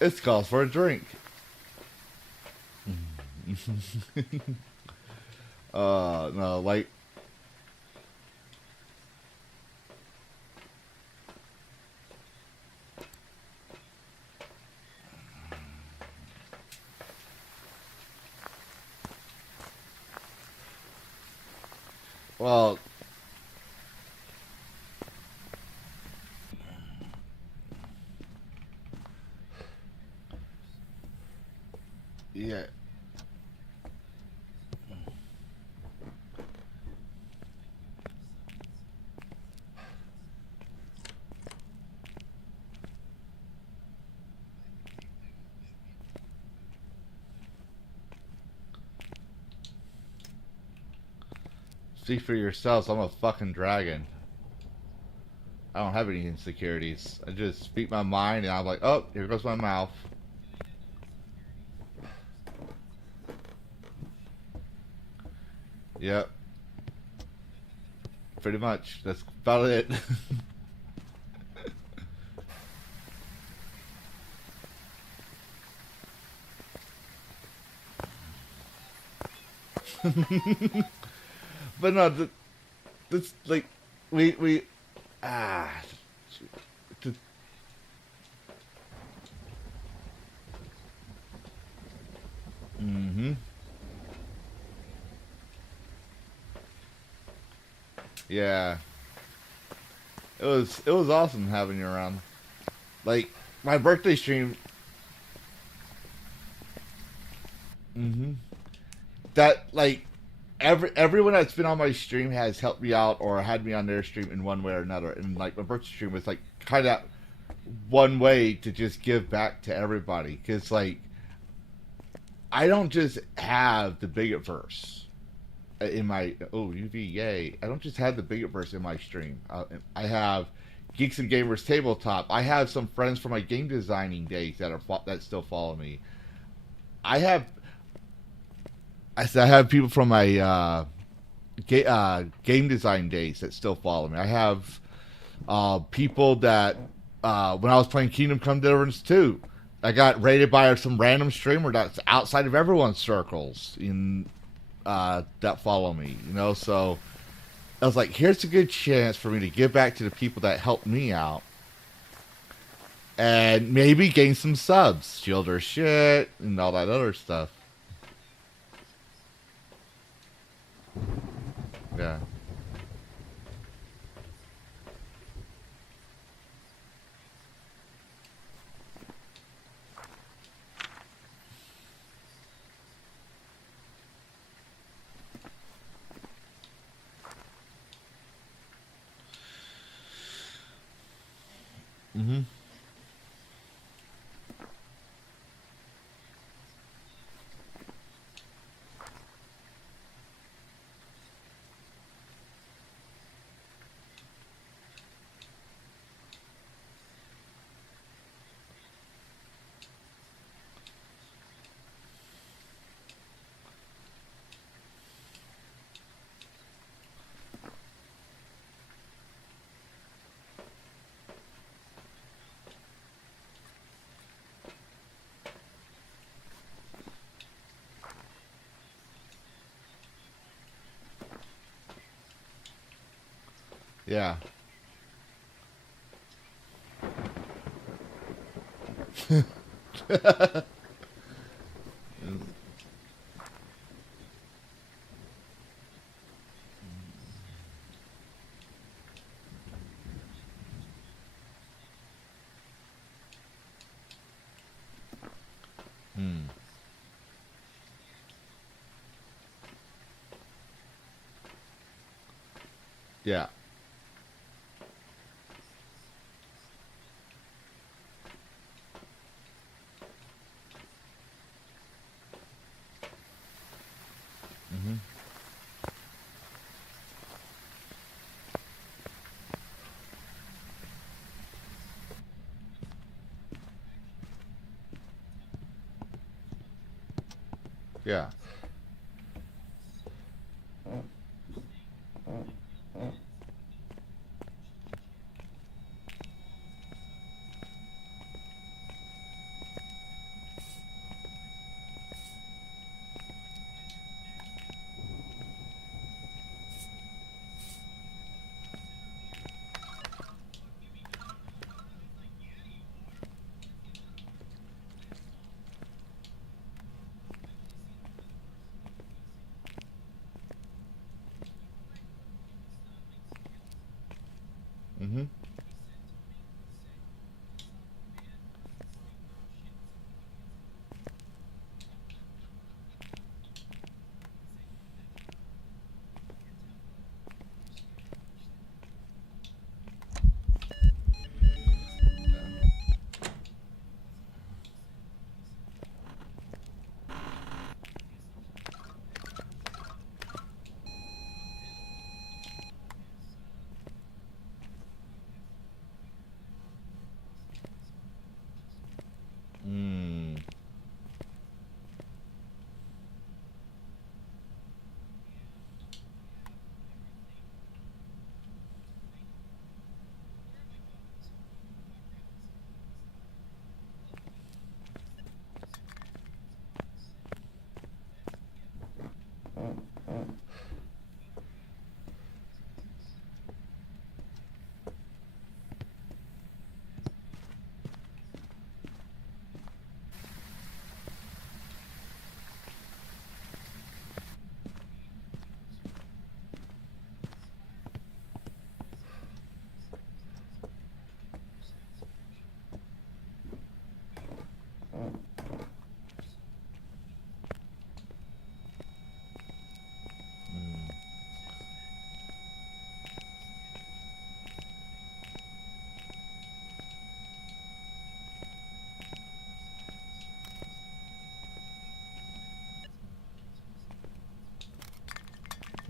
It's calls for a drink. No, like. Well. Yeah. See for yourselves, I'm a fucking dragon. I don't have any insecurities. I just speak my mind and I'm like, oh, here goes my mouth. Yep. Pretty much. That's about it. But no, that's like we ah. The, mm-hmm. Yeah. It was awesome having you around. Like my birthday stream. Mm-hmm. That like everyone that's been on my stream has helped me out or had me on their stream in one way or another. And like my birthday stream was like kind of one way to just give back to everybody because like I don't just have the bigot verse in my UV yay. I don't just have the bigot verse in my stream. I have Geeks and Gamers Tabletop. I have some friends from my game designing days that still follow me. I have I have people from my game design days that still follow me. I have people that when I was playing Kingdom Come Deliverance 2, I got rated by some random streamer that's outside of everyone's circles that follow me. You know, so I was like, here's a good chance for me to give back to the people that helped me out. And maybe gain some subs, shield their shit, and all that other stuff. Yeah. Mm-hmm. Yeah. Hmm. Yeah. Mm-hmm. Yeah.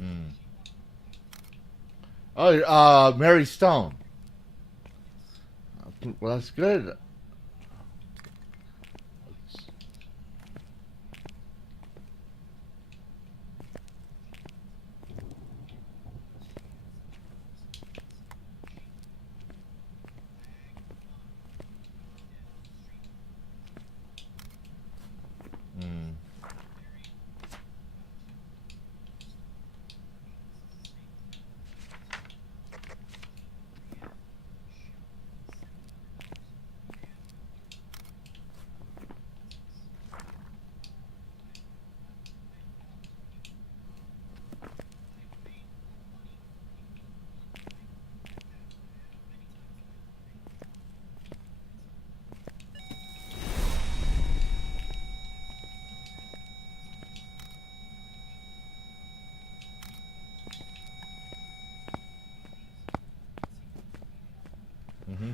Mm. Oh, Mary Stone. Well, that's good. Mm. Mm-hmm.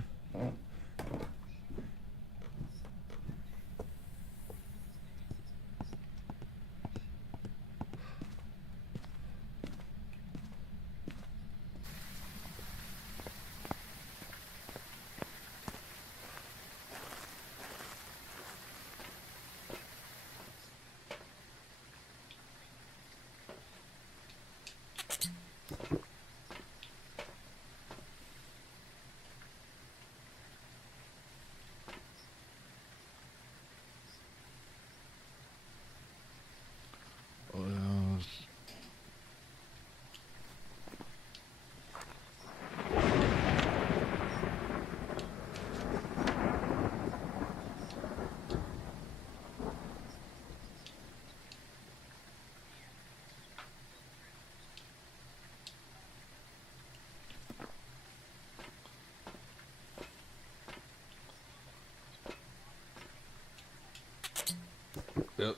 Yep.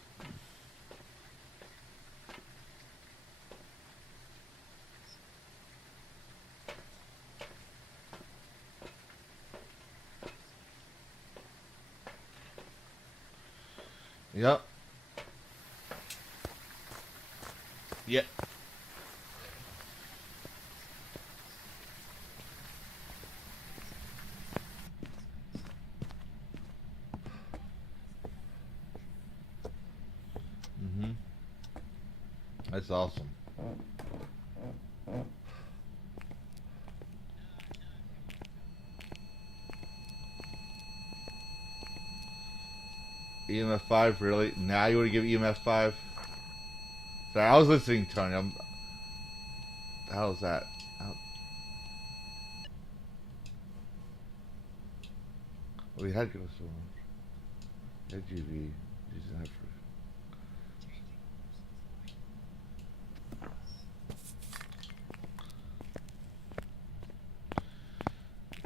Yep. Yep. Mm-hmm. That's awesome. EMF 5, really? Now you want to give EMF 5? Sorry, I was listening, Tony. How's that? How... We had to go so much. GV.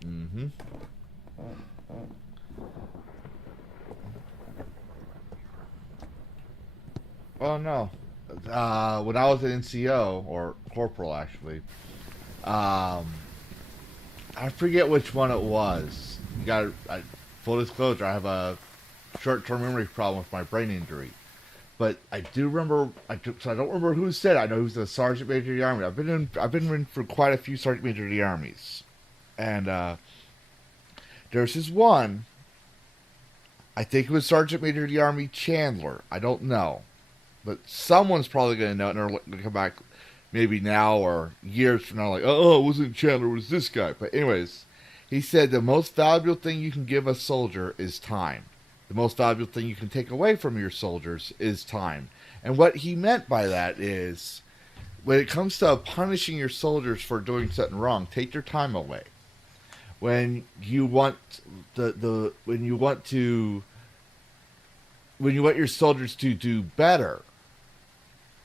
Mm-hmm. Oh no. When I was an NCO, or corporal actually, I forget which one it was. You got full disclosure. I have a short-term memory problem with my brain injury, but I do remember. So I don't remember who said it. I know he was a sergeant major of the army. I've been in for quite a few sergeant major of the armies, and there's this one. I think it was Sergeant Major of the Army Chandler. I don't know, but someone's probably going to know, and they're going to come back maybe now or years from now, like, oh, it wasn't Chandler, it was this guy. But anyways, he said the most valuable thing you can give a soldier is time. The most valuable thing you can take away from your soldiers is time. And what he meant by that is, when it comes to punishing your soldiers for doing something wrong, take their time away. When you want when you want your soldiers to do better,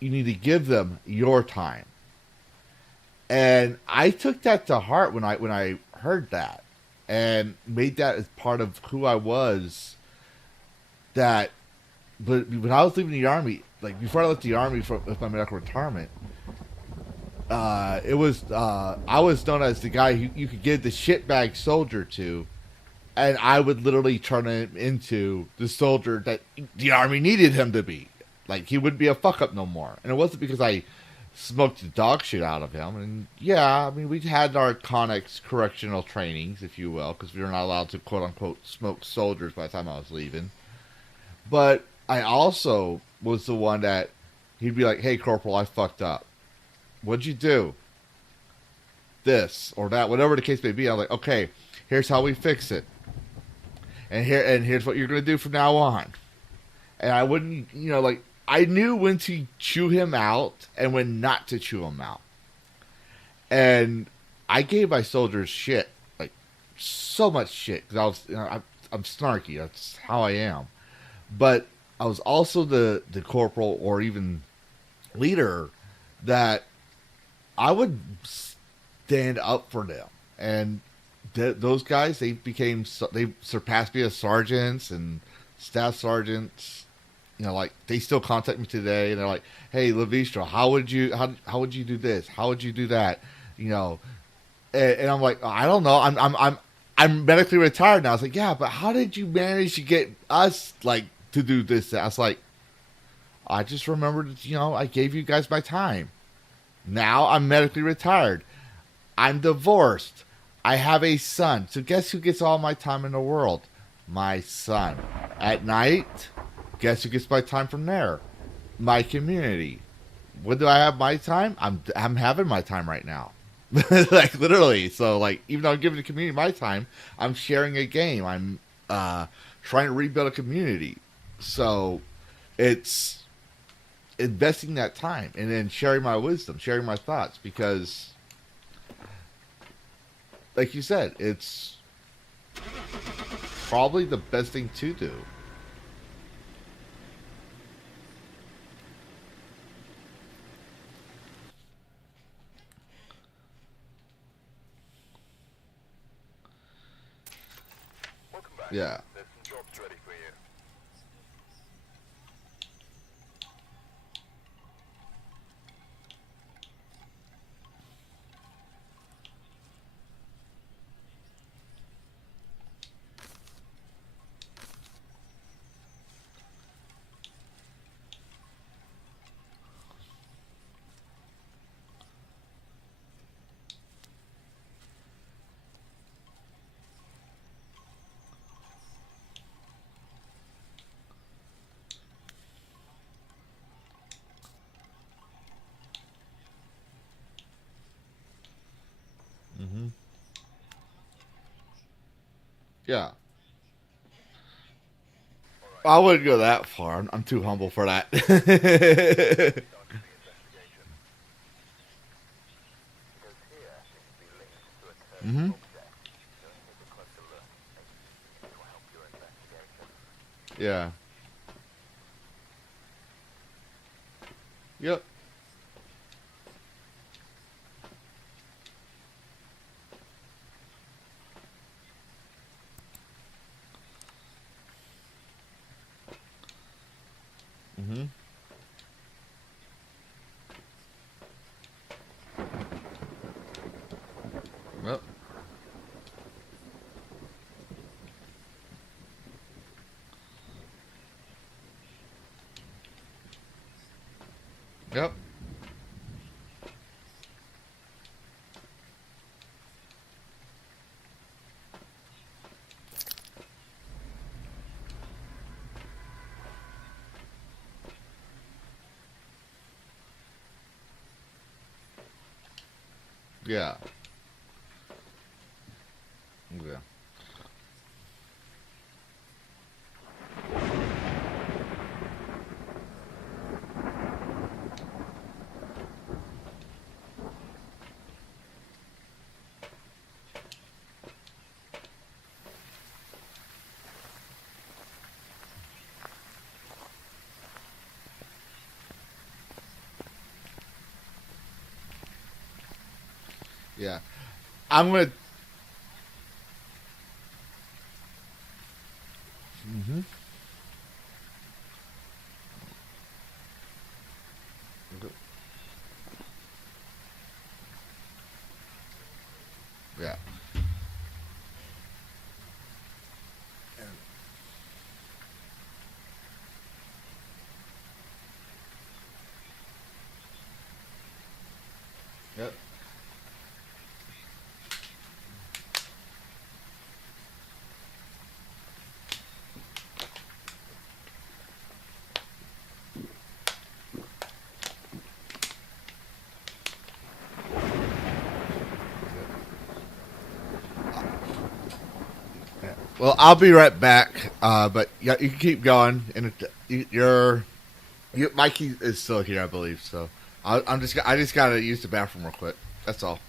you need to give them your time. And I took that to heart when I heard that, and made that as part of who I was. But when I was leaving the army, like before I left the army with my medical retirement, I was known as the guy who you could give the shitbag soldier to, and I would literally turn him into the soldier that the army needed him to be. Like, he wouldn't be a fuck up no more. And it wasn't because I smoked the dog shit out of him. And yeah, I mean, we had our Connex correctional trainings, if you will, because we were not allowed to quote unquote smoke soldiers by the time I was leaving. But I also was the one that he'd be like, "Hey, Corporal, I fucked up. What'd you do? This or that, whatever the case may be." I'm like, "Okay, here's how we fix it, and here's what you're gonna do from now on." And I wouldn't, like I knew when to chew him out and when not to chew him out. And I gave my soldiers shit, like so much shit, because I was, I'm snarky. That's how I am. But I was also the corporal or even leader that I would stand up for them. And those guys, they surpassed me as sergeants and staff sergeants. Like they still contact me today, and they're like, "Hey, Lavistro, how would you do this? How would you do that?" And I'm like, "I don't know. I'm medically retired now." I was like, "Yeah, but how did you manage to get us like to do this?" I was like, "I just remembered, I gave you guys my time. Now I'm medically retired. I'm divorced. I have a son. So guess who gets all my time in the world? My son. At night." Guess who gets my time from there? My community. When do I have my time? I'm having my time right now. Like literally. So like even though I'm giving the community my time, I'm sharing a game. I'm trying to rebuild a community. So it's investing that time and then sharing my wisdom, sharing my thoughts, because like you said, it's probably the best thing to do. Welcome back. Yeah. There's some jobs ready for you. Mm-hmm. Yeah. I wouldn't go that far. I'm too humble for that. Start the investigation. Because here seems to be linked to a cursed Mm-hmm. object. Go and take a closer look. Maybe it will help your investigation. Yeah. Yep. Mm-hmm. Yep. Yep. Yeah. Yeah. Yeah. I'm gonna. Mm-hmm. Yeah. Well, I'll be right back. But yeah, you can keep going, and Mikey is still here, I believe. So I just gotta use the bathroom real quick. That's all.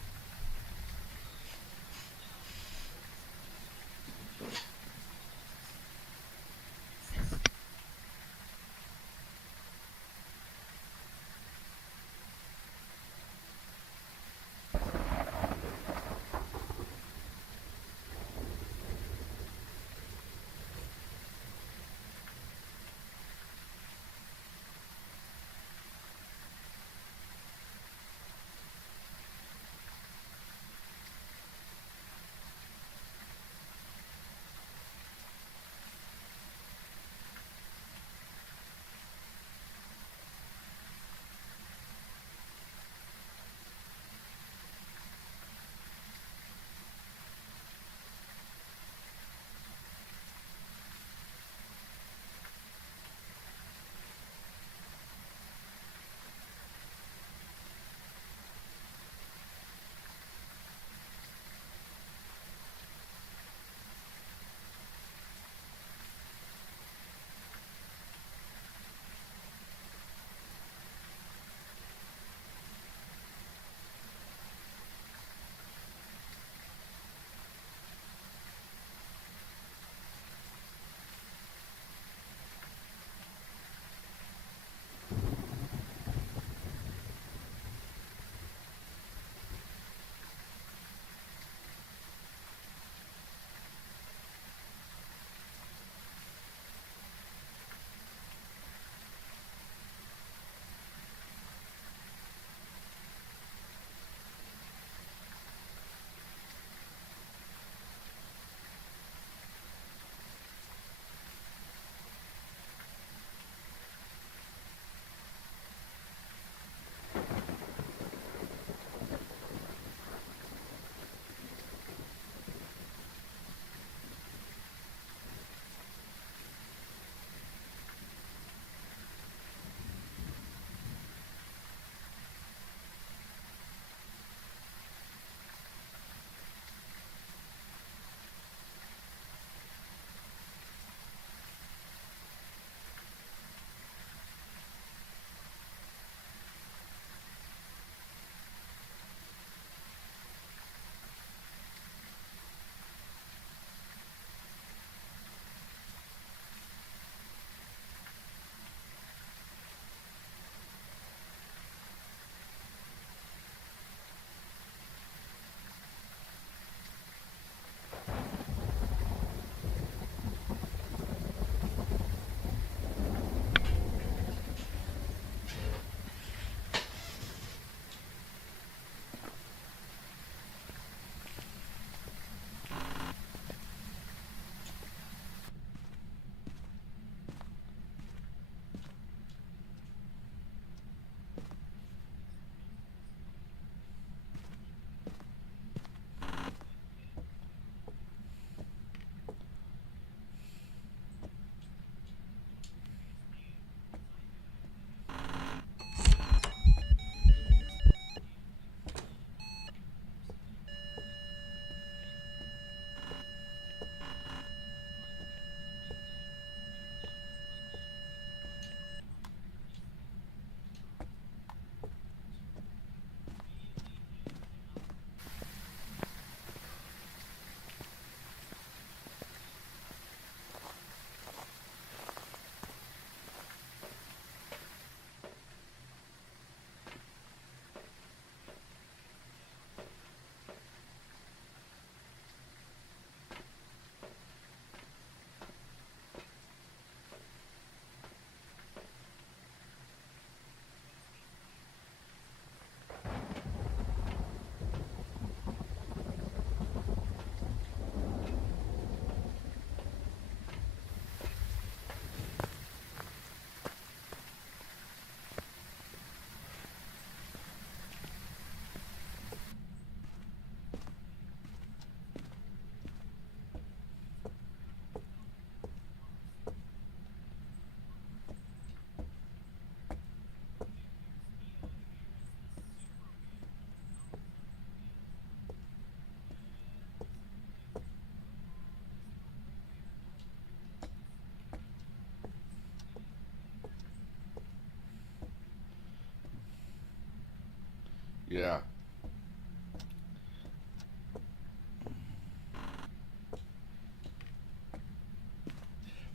Yeah.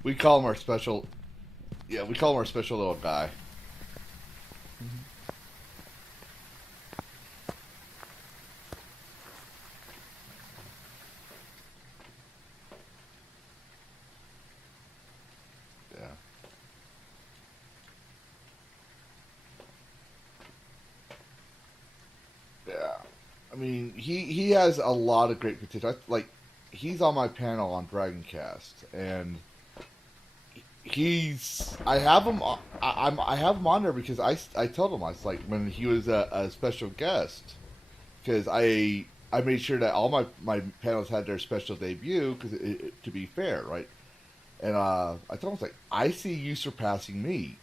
We call him our special. Yeah, we call him our special little guy. Yeah. Yeah. I mean, he has a lot of great potential. Like, he's on my panel on Dragoncast, and he's I have him. I have him on there because I told him I was like when he was a special guest because I made sure that all my panels had their special debut because to be fair, right? And I told him, I was like, I see you surpassing me.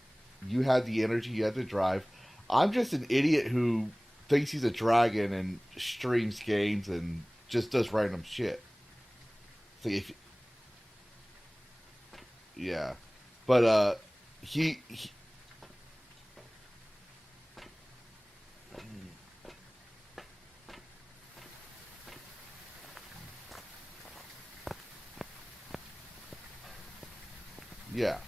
You had the energy, you had the drive. I'm just an idiot who thinks he's a dragon and streams games and just does random shit. So if yeah, but he yeah.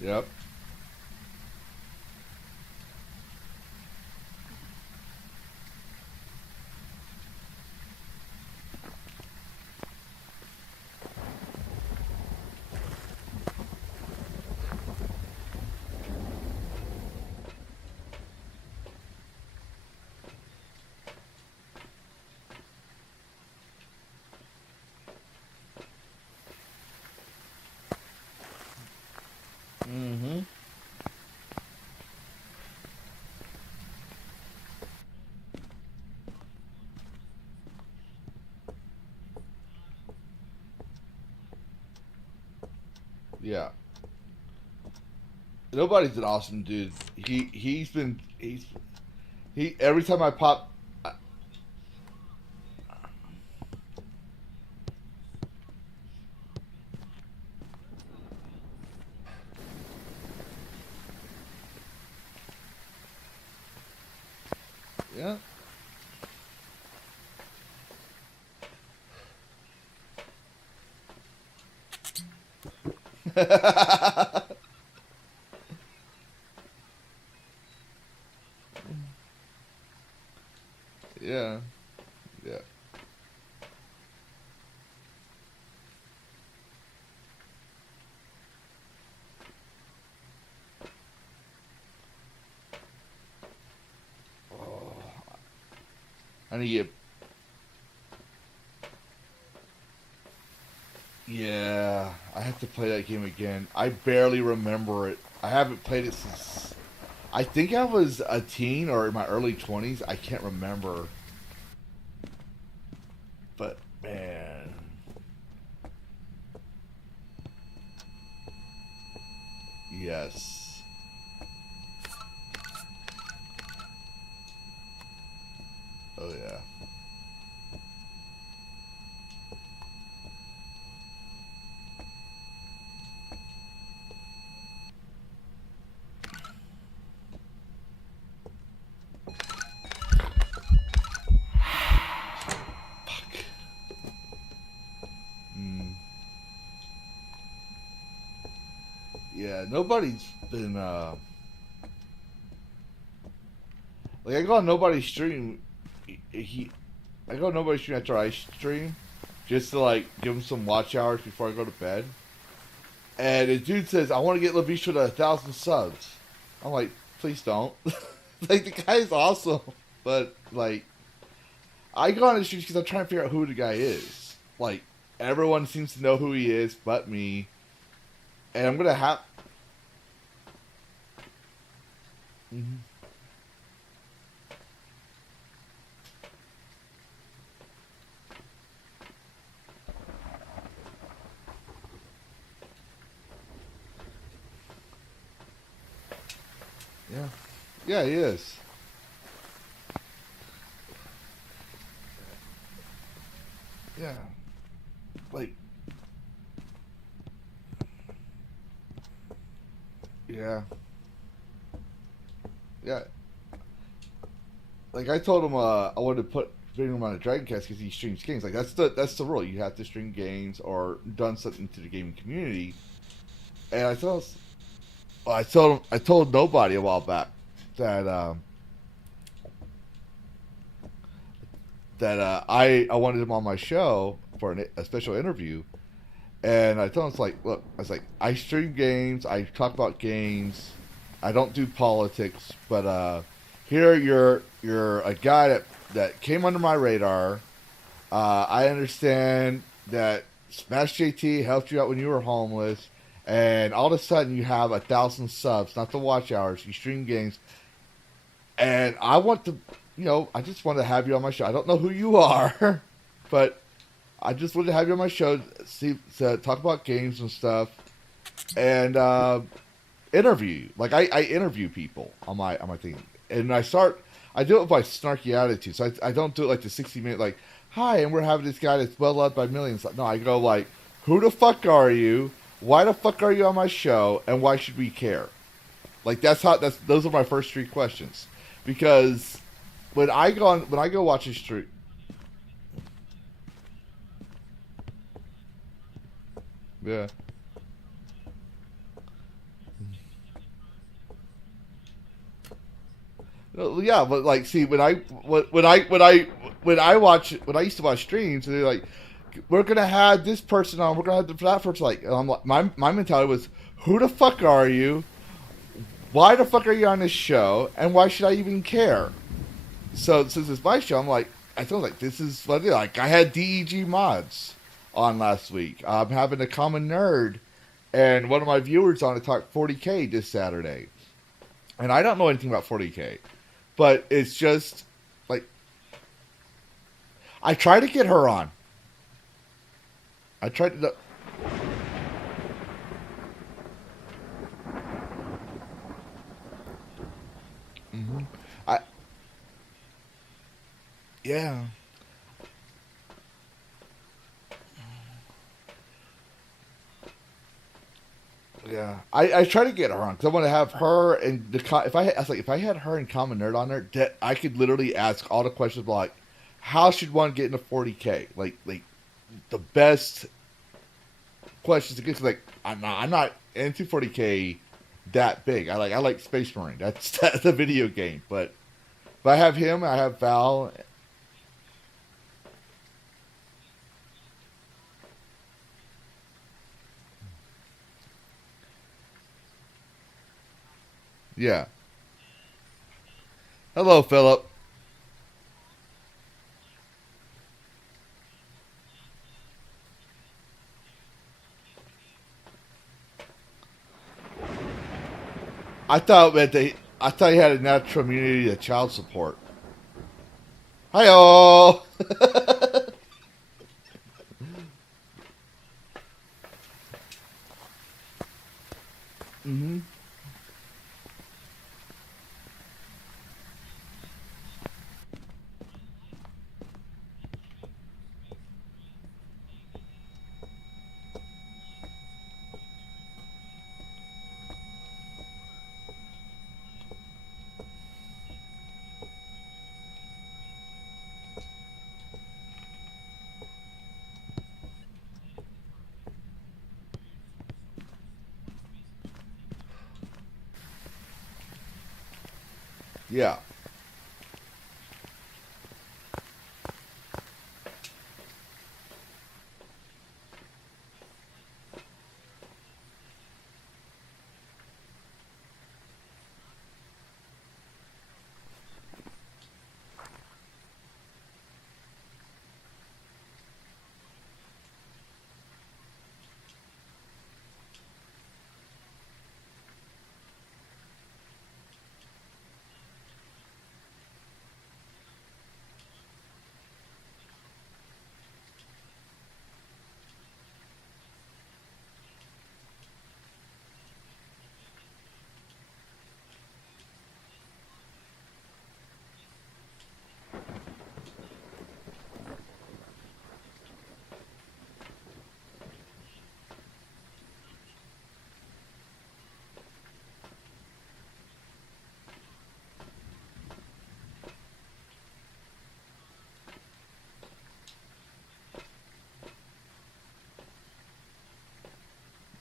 Yep. Mm-hmm. Yeah. Nobody's an awesome dude. He every time I pop. Yeah. Yeah. Yeah. I need to get. Yeah, I have to play that game again. I barely remember it. I haven't played it since. I think I was a teen or in my early 20s. I can't remember. But, man. Yes. Oh, yeah. Yeah, nobody's been like I go on nobody's stream. I go on nobody's stream after I stream, just to like give him some watch hours before I go to bed. And the dude says, "I want to get Lavistro to 1,000 subs." I'm like, "Please don't." Like the guy's awesome, but like I go on his streams because I'm trying to figure out who the guy is. Like everyone seems to know who he is, but me. And I'm gonna have. Mhm. Yeah. Yeah, he is. Yeah. Like, yeah. Yeah. Like, I told him I wanted to bring him on a Dragon Cast because he streams games. Like, that's the rule. You have to stream games or done something to the gaming community. And I told nobody a while back that, I wanted him on my show for a special interview. And I told him, it's like, look, I was like, I stream games, I talk about games, I don't do politics, but here you're a guy that came under my radar. I understand that Smash JT helped you out when you were homeless, and all of a sudden you have 1,000 subs, not the watch hours. You stream games, and I want to, I just want to have you on my show. I don't know who you are, but I just wanted to have you on my show, to talk about games and stuff, and interview you. Like I interview people on my thing, and I do it with my snarky attitude. So I don't do it like the 60-minute like, hi, and we're having this guy that's well loved by millions. No, I go like, who the fuck are you? Why the fuck are you on my show? And why should we care? Like those are my first three questions, because when I go watch a stream. Yeah. Yeah, but like, see, when I used to watch streams, and they're like, we're gonna have this person on, we're gonna have that person. Like, and I'm like, my mentality was, who the fuck are you? Why the fuck are you on this show? And why should I even care? So since it's my show, I feel like this is what I do. Like, I had DEG mods on last week. I'm having a common nerd and one of my viewers on to talk 40K this Saturday. And I don't know anything about 40K. But it's just, like, I try to get her on. I tried to... Mm-hmm. Yeah. Yeah, I try to get her on because I want to have her and if I had her and Common Nerd on there, that I could literally ask all the questions like, how should one get into 40K? Like the best questions to get. Like I'm not into 40K that big. I like Space Marine. That's a video game. But if I have him, I have Val. Yeah. Hello, Philip. I thought he had a natural immunity to child support. Hi-oh! Mm-hmm. Yeah.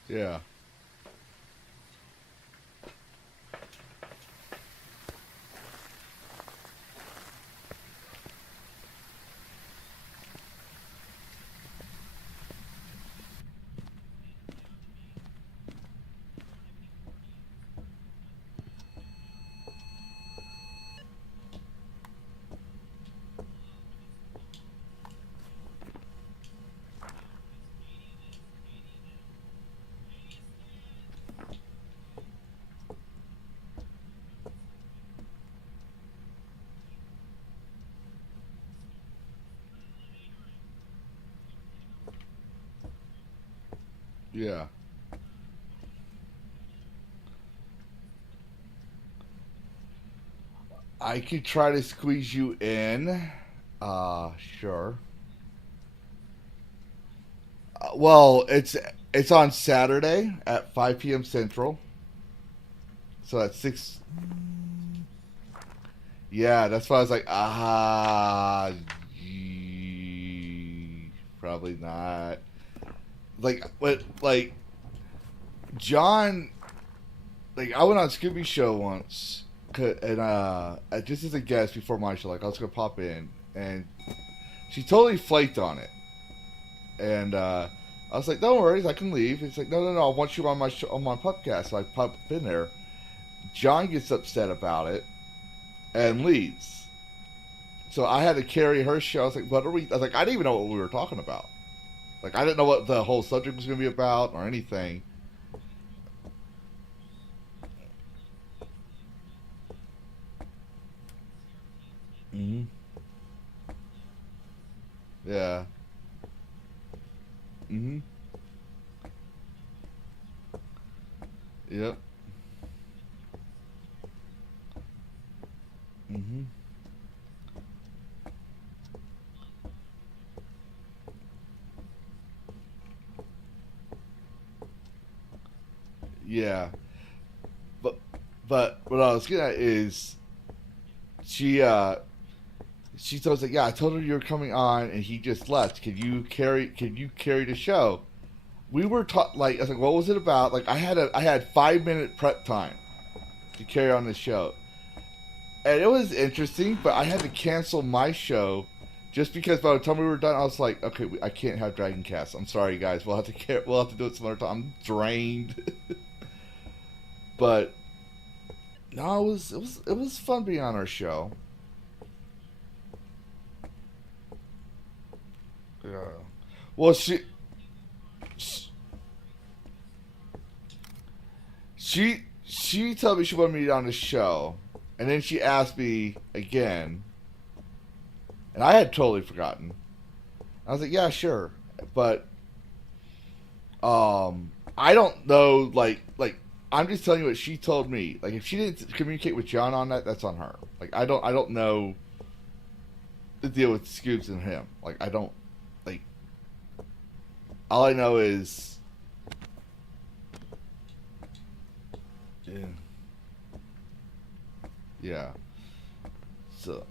Yeah. Yeah. I could try to squeeze you in. Sure. Well, it's on Saturday at 5 p.m. Central. So that's 6. Yeah, that's why I was like, probably not. Like, but like John, like I went on Scooby Show once, and just as a guest before my show, like I was gonna pop in, and she totally flaked on it, and I was like, "Don't worry, I can leave." It's like, "No, no, no, I want you on my show, on my podcast." So I pop in there. John gets upset about it and leaves. So I had to carry her show. I was like, "What are we?" I was like, "I didn't even know what we were talking about. Like, I didn't know what the whole subject was going to be about or anything." Hmm. Yeah. Hmm. Yep. Hmm. Yeah. But what I was getting at is she she told us like, yeah, I told her you were coming on and he just left. Can you carry the show? We were taught like I was like, what was it about? Like I had 5 minute prep time to carry on the show. And it was interesting, but I had to cancel my show just because by the time we were done, I was like, okay, I can't have Dragon Cast. I'm sorry, guys. We'll have to do it some other time. I'm drained, but no, it was fun being on our show. Yeah. Well, she told me she wanted me on the show, and then she asked me again, and I had totally forgotten. I was like, yeah, sure, but I don't know, I'm just telling you what she told me. Like, if she didn't communicate with John on that, that's on her. Like, I don't know the deal with Scoops and him. Like, I don't, like, all I know is, yeah, yeah. So,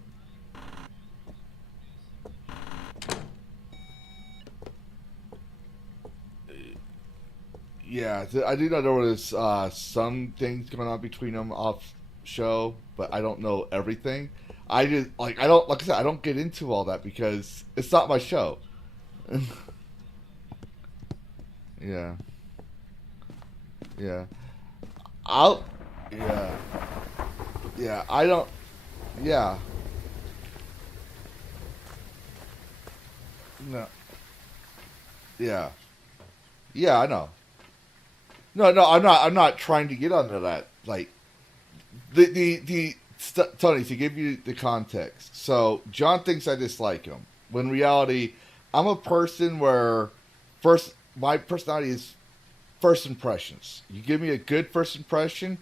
yeah, I do know there was some things going on between them off show, but I don't know everything. I just I don't, like I said, I don't get into all that because it's not my show. Yeah, yeah. I'll, yeah, yeah. I don't, yeah, no, yeah, yeah. I know. No, no. I'm not. I'm not trying to get onto that. Like Tony, to give you the context. So John thinks I dislike him. When in reality, I'm a person where first my personality is first impressions. You give me a good first impression,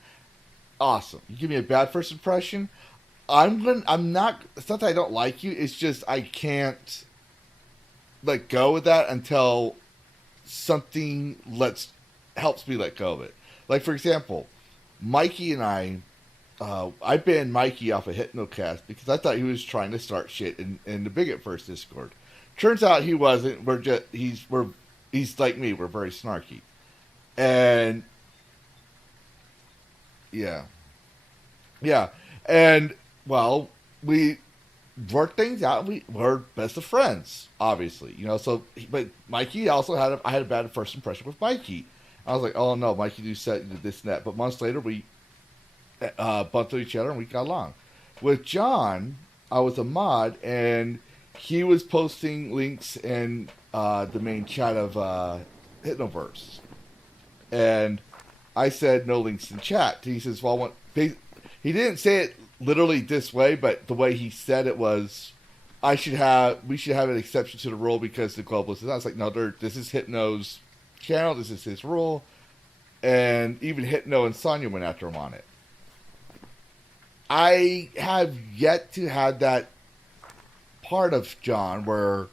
awesome. You give me a bad first impression, I'm not. It's not that I don't like you. It's just I can't let go of that until something lets helps me let go of it. Like for example, Mikey and I banned Mikey off of HypnoCast because I thought he was trying to start shit in the Bigot First Discord. Turns out he wasn't. He's like me. We're very snarky, and yeah, yeah, and well, we worked things out. We're best of friends, obviously, you know. So, but Mikey also I had a bad first impression with Mikey. I was like, oh no, Mikey do this and that. But months later, we bumped into each other and we got along. With John, I was a mod and he was posting links in the main chat of Hypnoverse, and I said no links in chat. He says, "Well, he didn't say it literally this way, but the way he said it was, we should have an exception to the rule because the globalists." I was like, "No, this is Hypno's channel. This is his rule," and even Hypno and Sonya went after him on it. I have yet to have that part of John where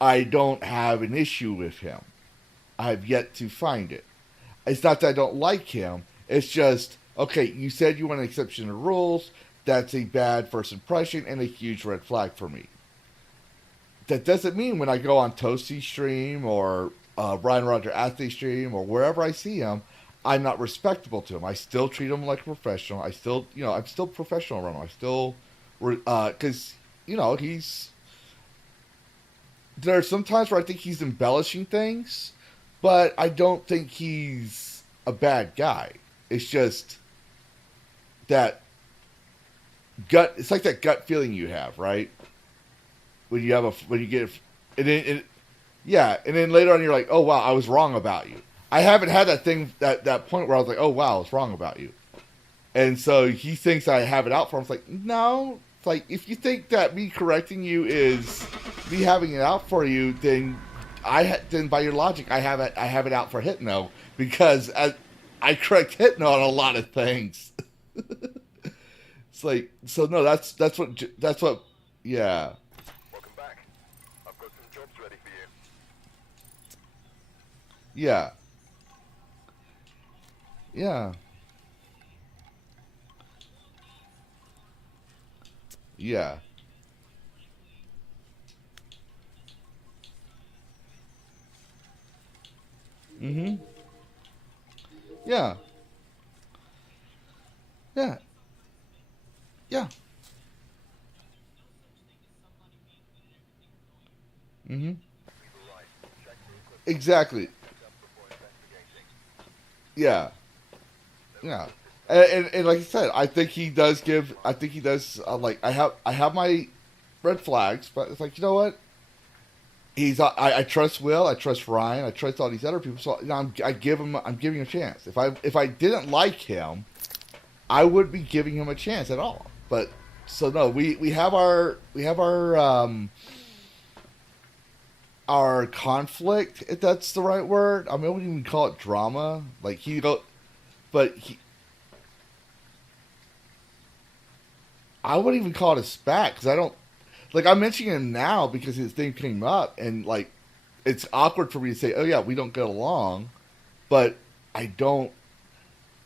I don't have an issue with him. I have yet to find it. It's not that I don't like him. It's just, okay, you said you want an exception to rules. That's a bad first impression and a huge red flag for me. That doesn't mean when I go on Toasty stream or Ryan Roger Athlete stream or wherever I see him, I'm not respectable to him. I still treat him like a professional. I still, I'm still professional around him. I still, because, there are some times where I think he's embellishing things, but I don't think he's a bad guy. It's just that it's like that gut feeling you have, right? When you get, and then later on you're like, oh wow, I was wrong about you. I haven't had that point where I was like, oh wow, I was wrong about you. And so he thinks I have it out for him. It's like, no. It's like, if you think that me correcting you is me having it out for you, then then by your logic, I have it out for Hypno because I correct Hypno on a lot of things. It's like, so no, that's what, yeah. Welcome back. I've got some jobs ready for you. Yeah. Yeah. Yeah. Mm-hmm. Yeah. Yeah. Yeah. Mm-hmm. Exactly. Yeah. Yeah. And like I said, I think he does I have my red flags, but it's like, you know what? I trust Will, I trust Ryan, I trust all these other people. So I'm giving him a chance. If I didn't like him, I wouldn't be giving him a chance at all. But so no, we have our conflict, if that's the right word. I mean, I wouldn't even call it drama. Like I wouldn't even call it a spat because I don't. Like, I'm mentioning him now because his thing came up, and, like, it's awkward for me to say, oh, yeah, we don't get along, but I don't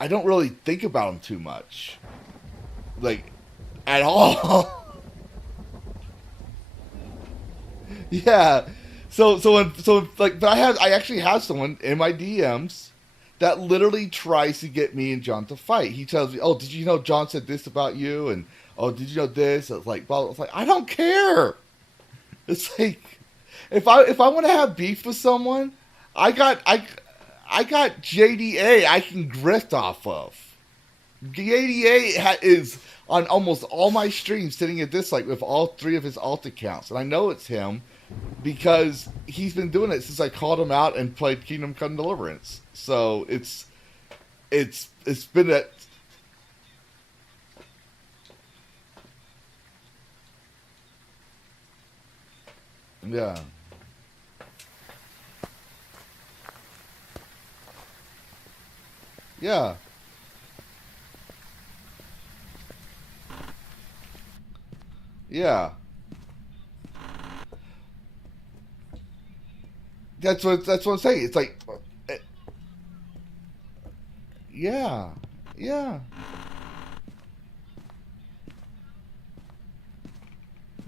really think about him too much. Like, at all. Yeah. But I actually have someone in my DMs that literally tries to get me and John to fight. He tells me, "Oh, did you know John said this about you?" And "Oh, did you know this?" It's like, well, it's like I don't care. It's like if I want to have beef with someone, I got JDA I can grift off of. JDA is on almost all my streams sitting at this like with all 3 of his alt accounts, and I know it's him because he's been doing it since I called him out and played Kingdom Come Deliverance. So it's been a yeah. Yeah. Yeah. That's what I'm saying. It's like eh, yeah. Yeah.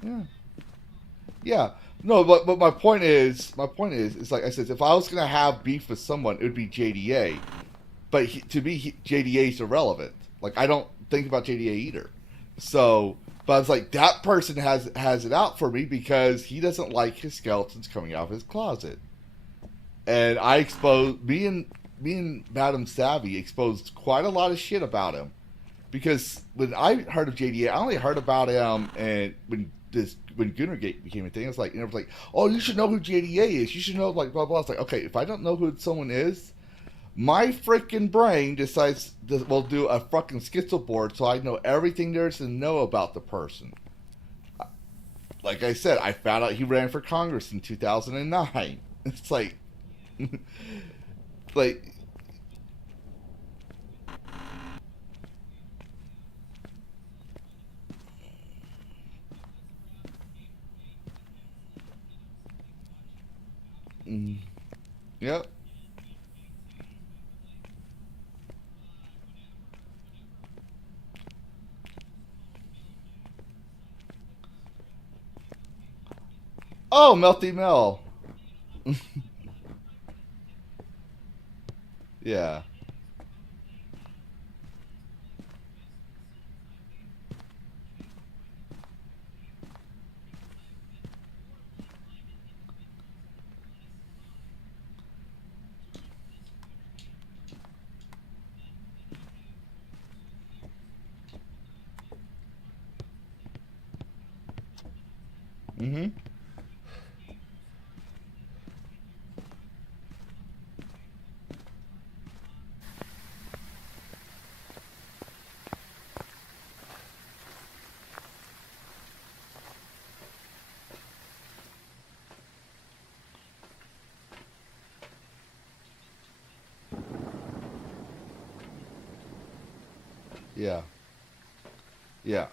Yeah. Yeah. No, but my point is like I said, if I was gonna have beef with someone, it would be JDA. But to me, JDA is irrelevant. Like I don't think about JDA either. So, but I was like, that person has it out for me because he doesn't like his skeletons coming out of his closet. And I exposed me and Madam Savvy exposed quite a lot of shit about him because when I heard of JDA, I only heard about him and when Goonergate became a thing, I was like, oh, you should know who JDA is. You should know like blah blah. It's like, okay, if I don't know who someone is, my freaking brain decides that we'll do a fucking schizo board so I know everything there is to know about the person. Like I said, I found out he ran for Congress in 2009. It's like, like, yep. Oh, Melty Mel. Yeah. Mm-hmm. Yeah. Yeah.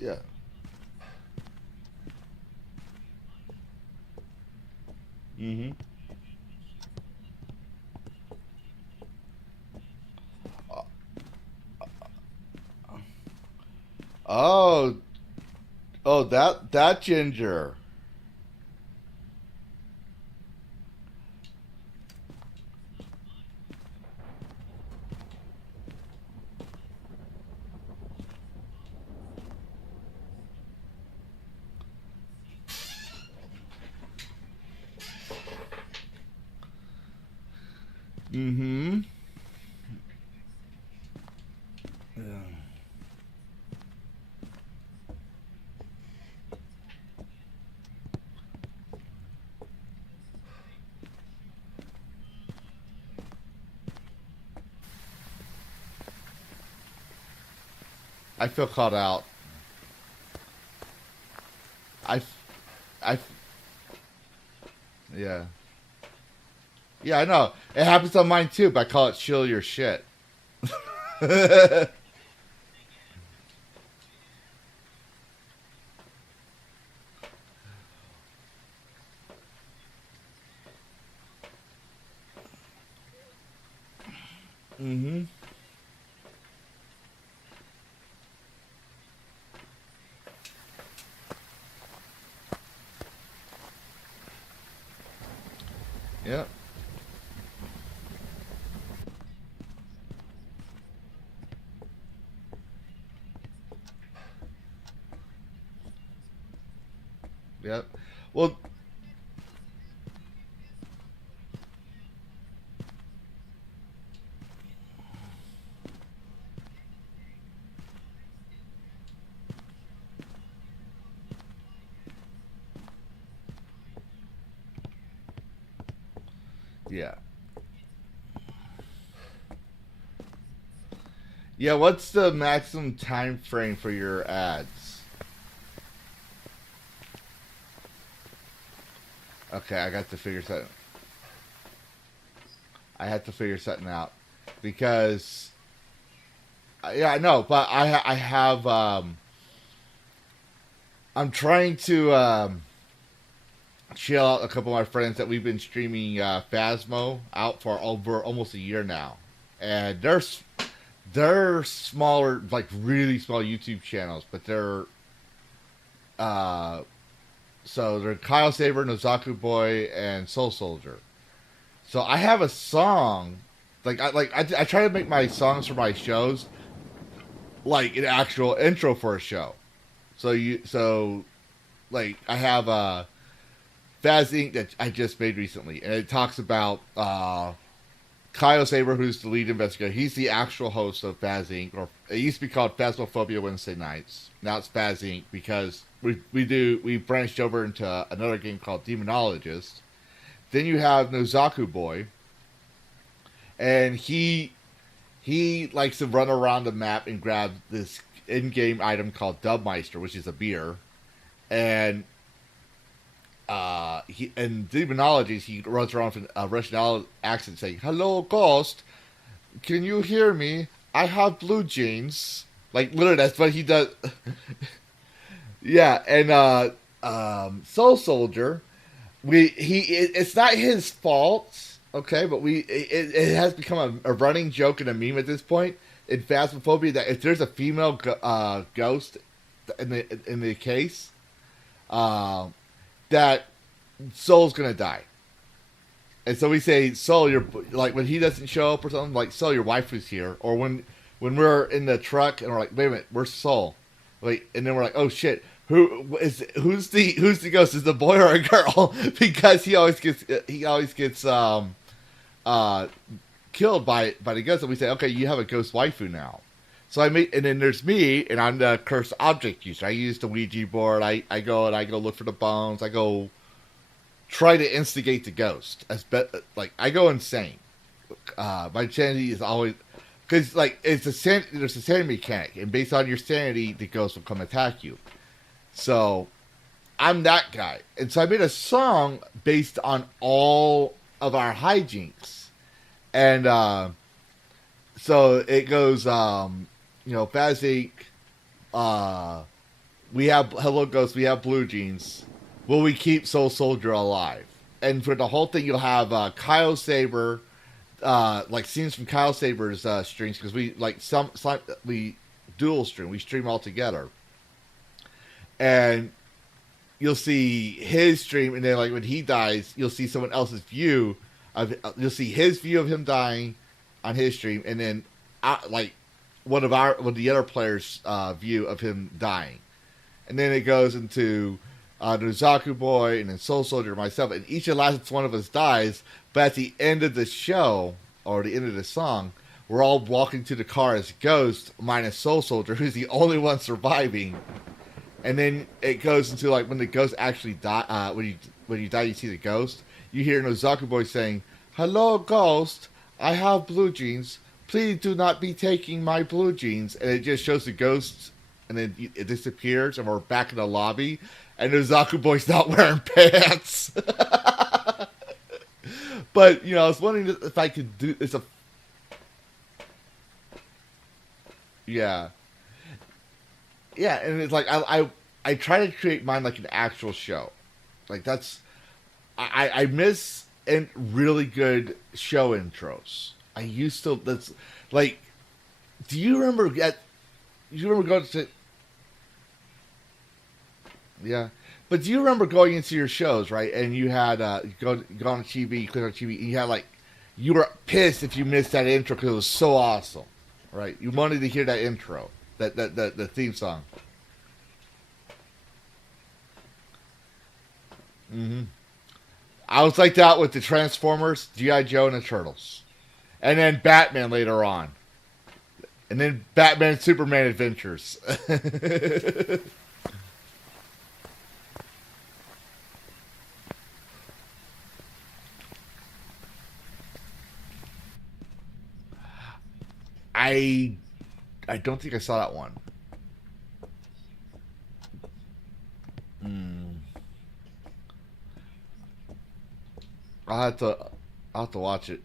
Yeah. Mm-hmm. Oh, oh, that ginger. Mm-hmm. I feel caught out. I, I, yeah. Yeah, I know. It happens on mine too, but I call it chill your shit. Mm-hmm. Yep. Yep. Well, yeah. Yeah, what's the maximum time frame for your ads? Okay, I got to figure something. I had to figure something out because yeah, I know, but I have I'm trying to chill out a couple of my friends that we've been streaming Phasmo out for over almost a year now, and they're smaller, like really small YouTube channels, but they're uh so they're Kyle Saber, Nozaku Boy, and Soul Soldier. So I have a song, I try to make my songs for my shows like an actual intro for a show. So like I have Faz Inc. that I just made recently, and it talks about Kyle Saber, who's the lead investigator. He's the actual host of Faz Inc. Or it used to be called Phasmophobia Wednesday nights. Now it's Faz Inc. because we branched over into another game called Demonologist. Then you have Nozaku Boy, and he likes to run around the map and grab this in-game item called Dubmeister, which is a beer, and he in Demonologies he runs around with a Russian accent saying, "Hello, ghost, can you hear me? I have blue jeans." Like literally, that's what he does. Yeah, and Soul Soldier, it's not his fault, okay, but it has become a running joke and a meme at this point in Phasmophobia that if there's a female ghost in the case, that Soul's gonna die. And so we say, Soul, you're like when he doesn't show up or something, like Soul, your wife is here, or when we're in the truck and we're like, wait a minute, where's Soul? Like, and then we're like, oh shit, who's the ghost? Is the boy or a girl? Because he always gets killed by the ghost, and we say, okay, you have a ghost waifu now. So and then there's me, and I'm the cursed object user. I use the Ouija board. I go look for the bones. I go try to instigate the ghost. I go insane. My insanity is always because like there's a sanity mechanic, and based on your sanity, the ghost will come attack you. So I'm that guy, and so I made a song based on all of our hijinks, and so it goes, Faz Inc. We have Hello Ghost, we have blue jeans. Will we keep Soul Soldier alive? And for the whole thing, you'll have Kyle Saber, like scenes from Kyle Saber's streams, because we we dual stream, we stream all together, and you'll see his stream, and then like when he dies, you'll see someone else's view of. You'll see his view of him dying on his stream, and then like one of the other players' view of him dying, and then it goes into Nozaku Boy, and then Soul Soldier, and myself, and each and last one of us dies. But at the end of the show or the end of the song, we're all walking to the car as Ghost, minus Soul Soldier, who's the only one surviving. And then it goes into like when the ghost actually die. When you die, you see the ghost. You hear Nozaku Boy saying, "Hello, ghost. I have blue jeans. Please do not be taking my blue jeans." And it just shows the ghost, and then it disappears, and we're back in the lobby. And Nozaku Boy's not wearing pants. But I was wondering if I could do. Yeah. Yeah, and it's like I try to create mine like an actual show, like that's I miss really good show intros. I used to that's like, do you remember going to? Yeah. But do you remember going into your shows, right? And you had go on TV, click on TV, and you had like you were pissed if you missed that intro because it was so awesome, right? You wanted to hear that intro, that the theme song. Hmm. I was like that with the Transformers, GI Joe, and the Turtles, and then Batman later on, and then Batman Superman Adventures. I I don't think I saw that one. Mm. I'll have to I'll have to watch it.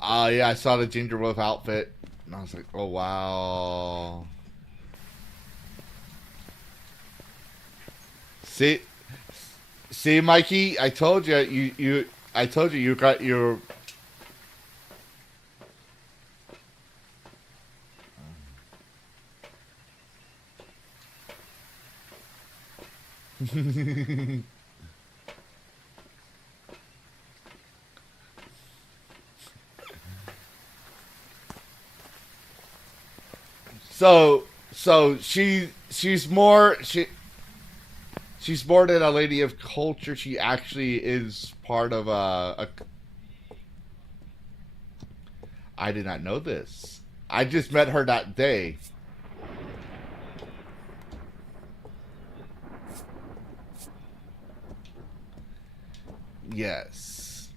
Yeah, I saw the Ginger Wolf outfit, and I was like, oh wow. See, see, Mikey, I told you, I told you, you got your. So she's more than a lady of culture. She actually is part of a. I did not know this. I just met her that day. Yes.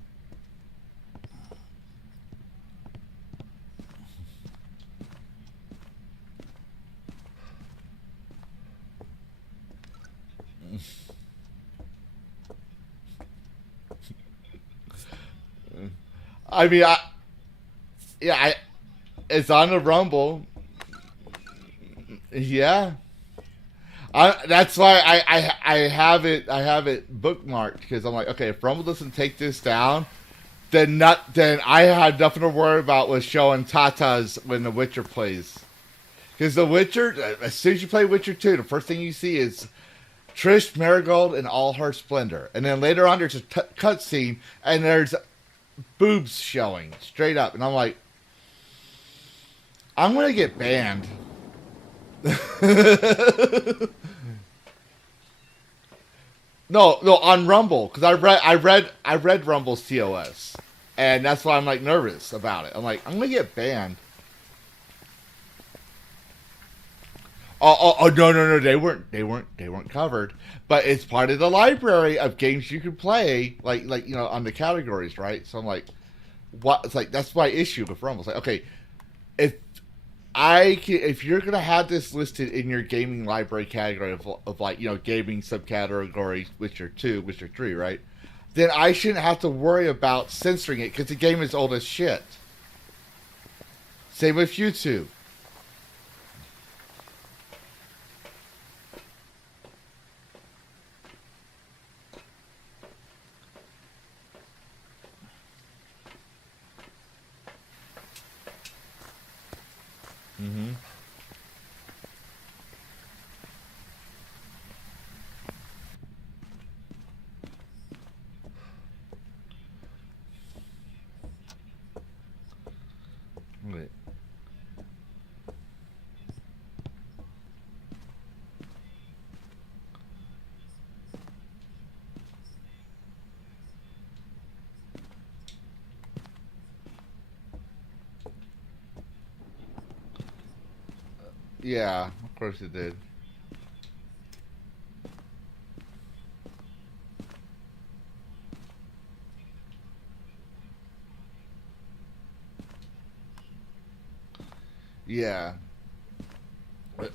I mean, yeah, it's on the Rumble. Yeah. That's why I have it bookmarked because I'm like, okay, if Rumble doesn't take this down, then I had nothing to worry about with showing tatas when The Witcher plays. Because The Witcher, as soon as you play Witcher 2, the first thing you see is Trish Marigold in all her splendor, and then later on there's a cutscene and there's boobs showing straight up, and I'm like, I'm gonna get banned. No, on Rumble because I read Rumble's TOS, and that's why I'm like nervous about it. I'm like, I'm gonna get banned. Oh no, they weren't covered, but it's part of the library of games you can play, like on the categories, right? So I'm like, what? It's like that's my issue with Rumble. It's like, okay, if if you're gonna have this listed in your gaming library category of like gaming subcategory Witcher 2, Witcher 3, right? Then I shouldn't have to worry about censoring it because the game is old as shit. Same with YouTube. Mm-hmm. Wait. Yeah, of course it did. Yeah. But-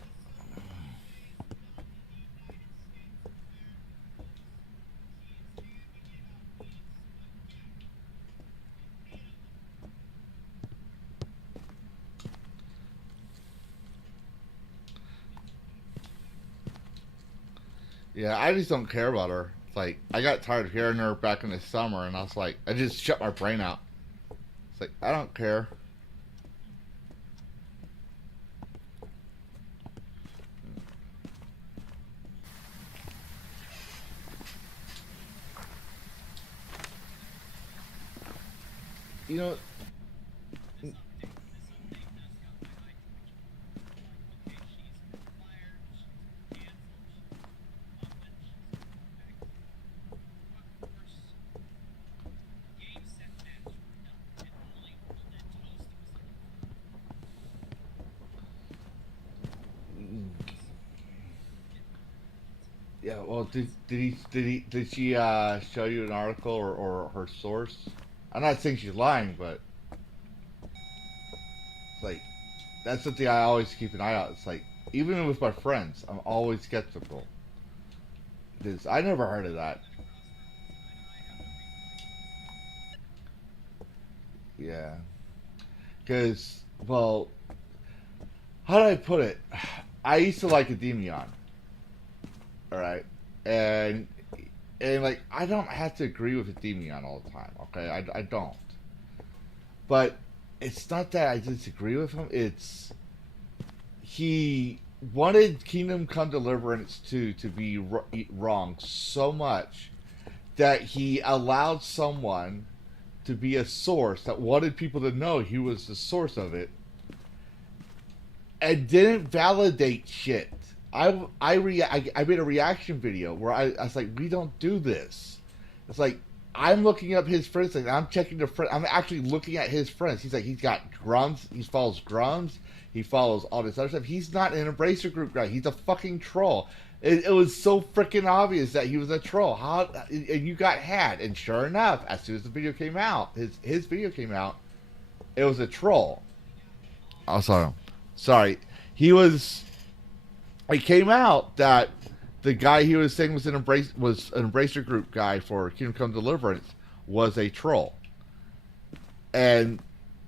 Yeah, I just don't care about her. It's like I got tired of hearing her back in the summer, and I was like, I just shut my brain out. It's like I don't care. you know, yeah. Well, did she show you an article or her source? I'm not saying she's lying, but it's like that's something I always keep an eye out. It's like even with my friends, I'm always skeptical because I never heard of that. Yeah, because well, how do I put it? I used to like Endymion, all right, and like I don't have to agree with Endymion all the time. Okay, I don't. But it's not that I disagree with him. It's he wanted Kingdom Come Deliverance to be wrong so much that he allowed someone to be a source that wanted people to know he was the source of it and didn't validate shit. I made a reaction video where I was like, we don't do this. It's like I'm looking up his friends, and I'm checking the friend. I'm actually looking at his friends. He's like, he's got drums. He follows drums. He follows all this other stuff. He's not an Embracer Group guy. He's a fucking troll. It was so freaking obvious that he was a troll. How and you got had, and sure enough, as soon as the video came out, his video came out, it was a troll. Oh, sorry. It came out that the guy he was saying was an Embracer Group guy for Kingdom Come Deliverance was a troll, and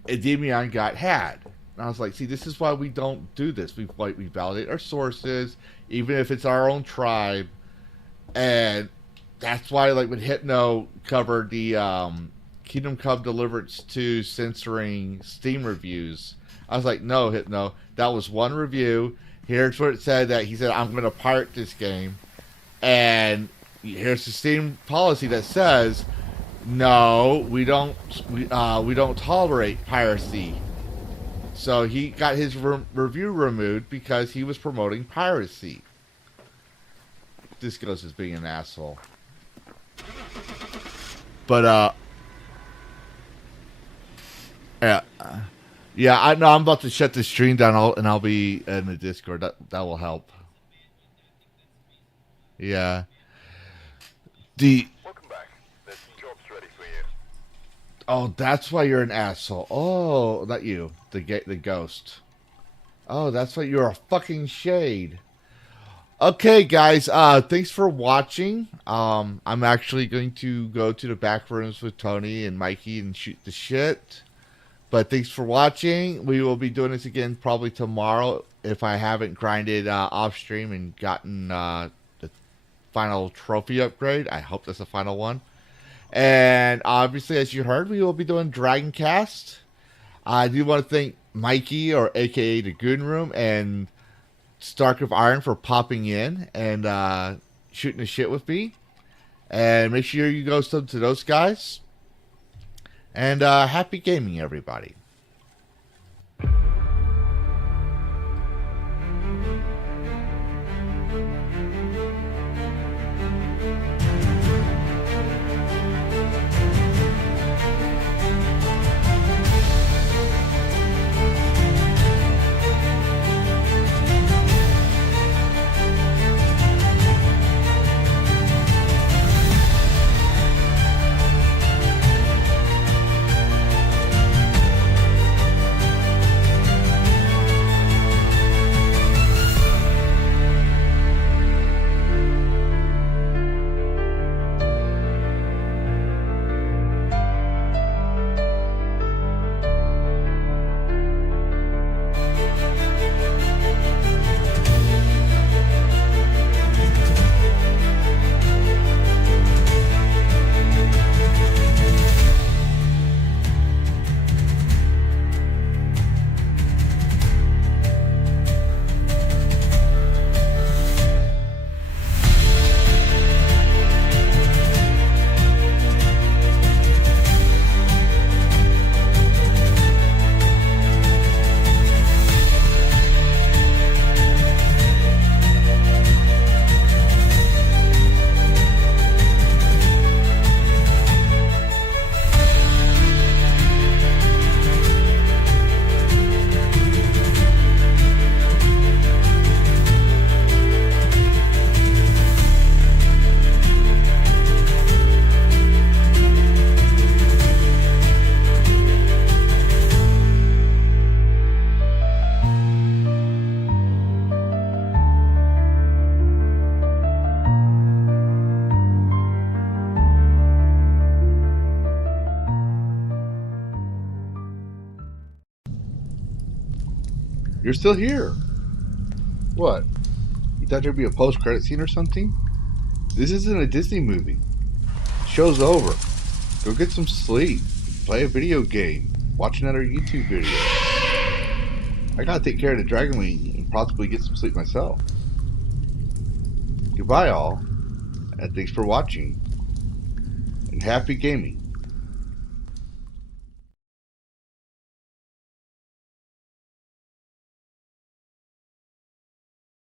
Endymion got had. And I was like, see, this is why we don't do this. We validate our sources, even if it's our own tribe, and that's why, like, when Hypno covered the Kingdom Come Deliverance 2 censoring Steam reviews, I was like, no, Hypno, that was one review. Here's what it said, that he said, I'm going to pirate this game. And here's the Steam policy that says, no, we don't tolerate piracy. So he got his review removed because he was promoting piracy. This goes as being an asshole. But, yeah, I know I'm about to shut the stream down, and I'll be in the Discord. That will help. Yeah. Welcome back. There's some jobs ready for you. Oh, that's why you're an asshole. Oh, not you, the ghost. Oh, that's why you're a fucking shade. Okay, guys. Thanks for watching. I'm actually going to go to the back rooms with Tony and Mikey and shoot the shit. But thanks for watching. We will be doing this again probably tomorrow if I haven't grinded off stream and gotten the final trophy upgrade. I hope that's the final one. And obviously, as you heard, we will be doing Dragon Cast. I do want to thank Mikey, or aka the Goon Room, and Stark of Iron for popping in and shooting the shit with me. And make sure you go sub to those guys. And happy gaming, everybody. You're still here. What? You thought there'd be a post-credit scene or something? This isn't a Disney movie. Show's over. Go get some sleep. Play a video game. Watch another YouTube video. I gotta take care of the Dragon Wing and possibly get some sleep myself. Goodbye all, and thanks for watching. And happy gaming.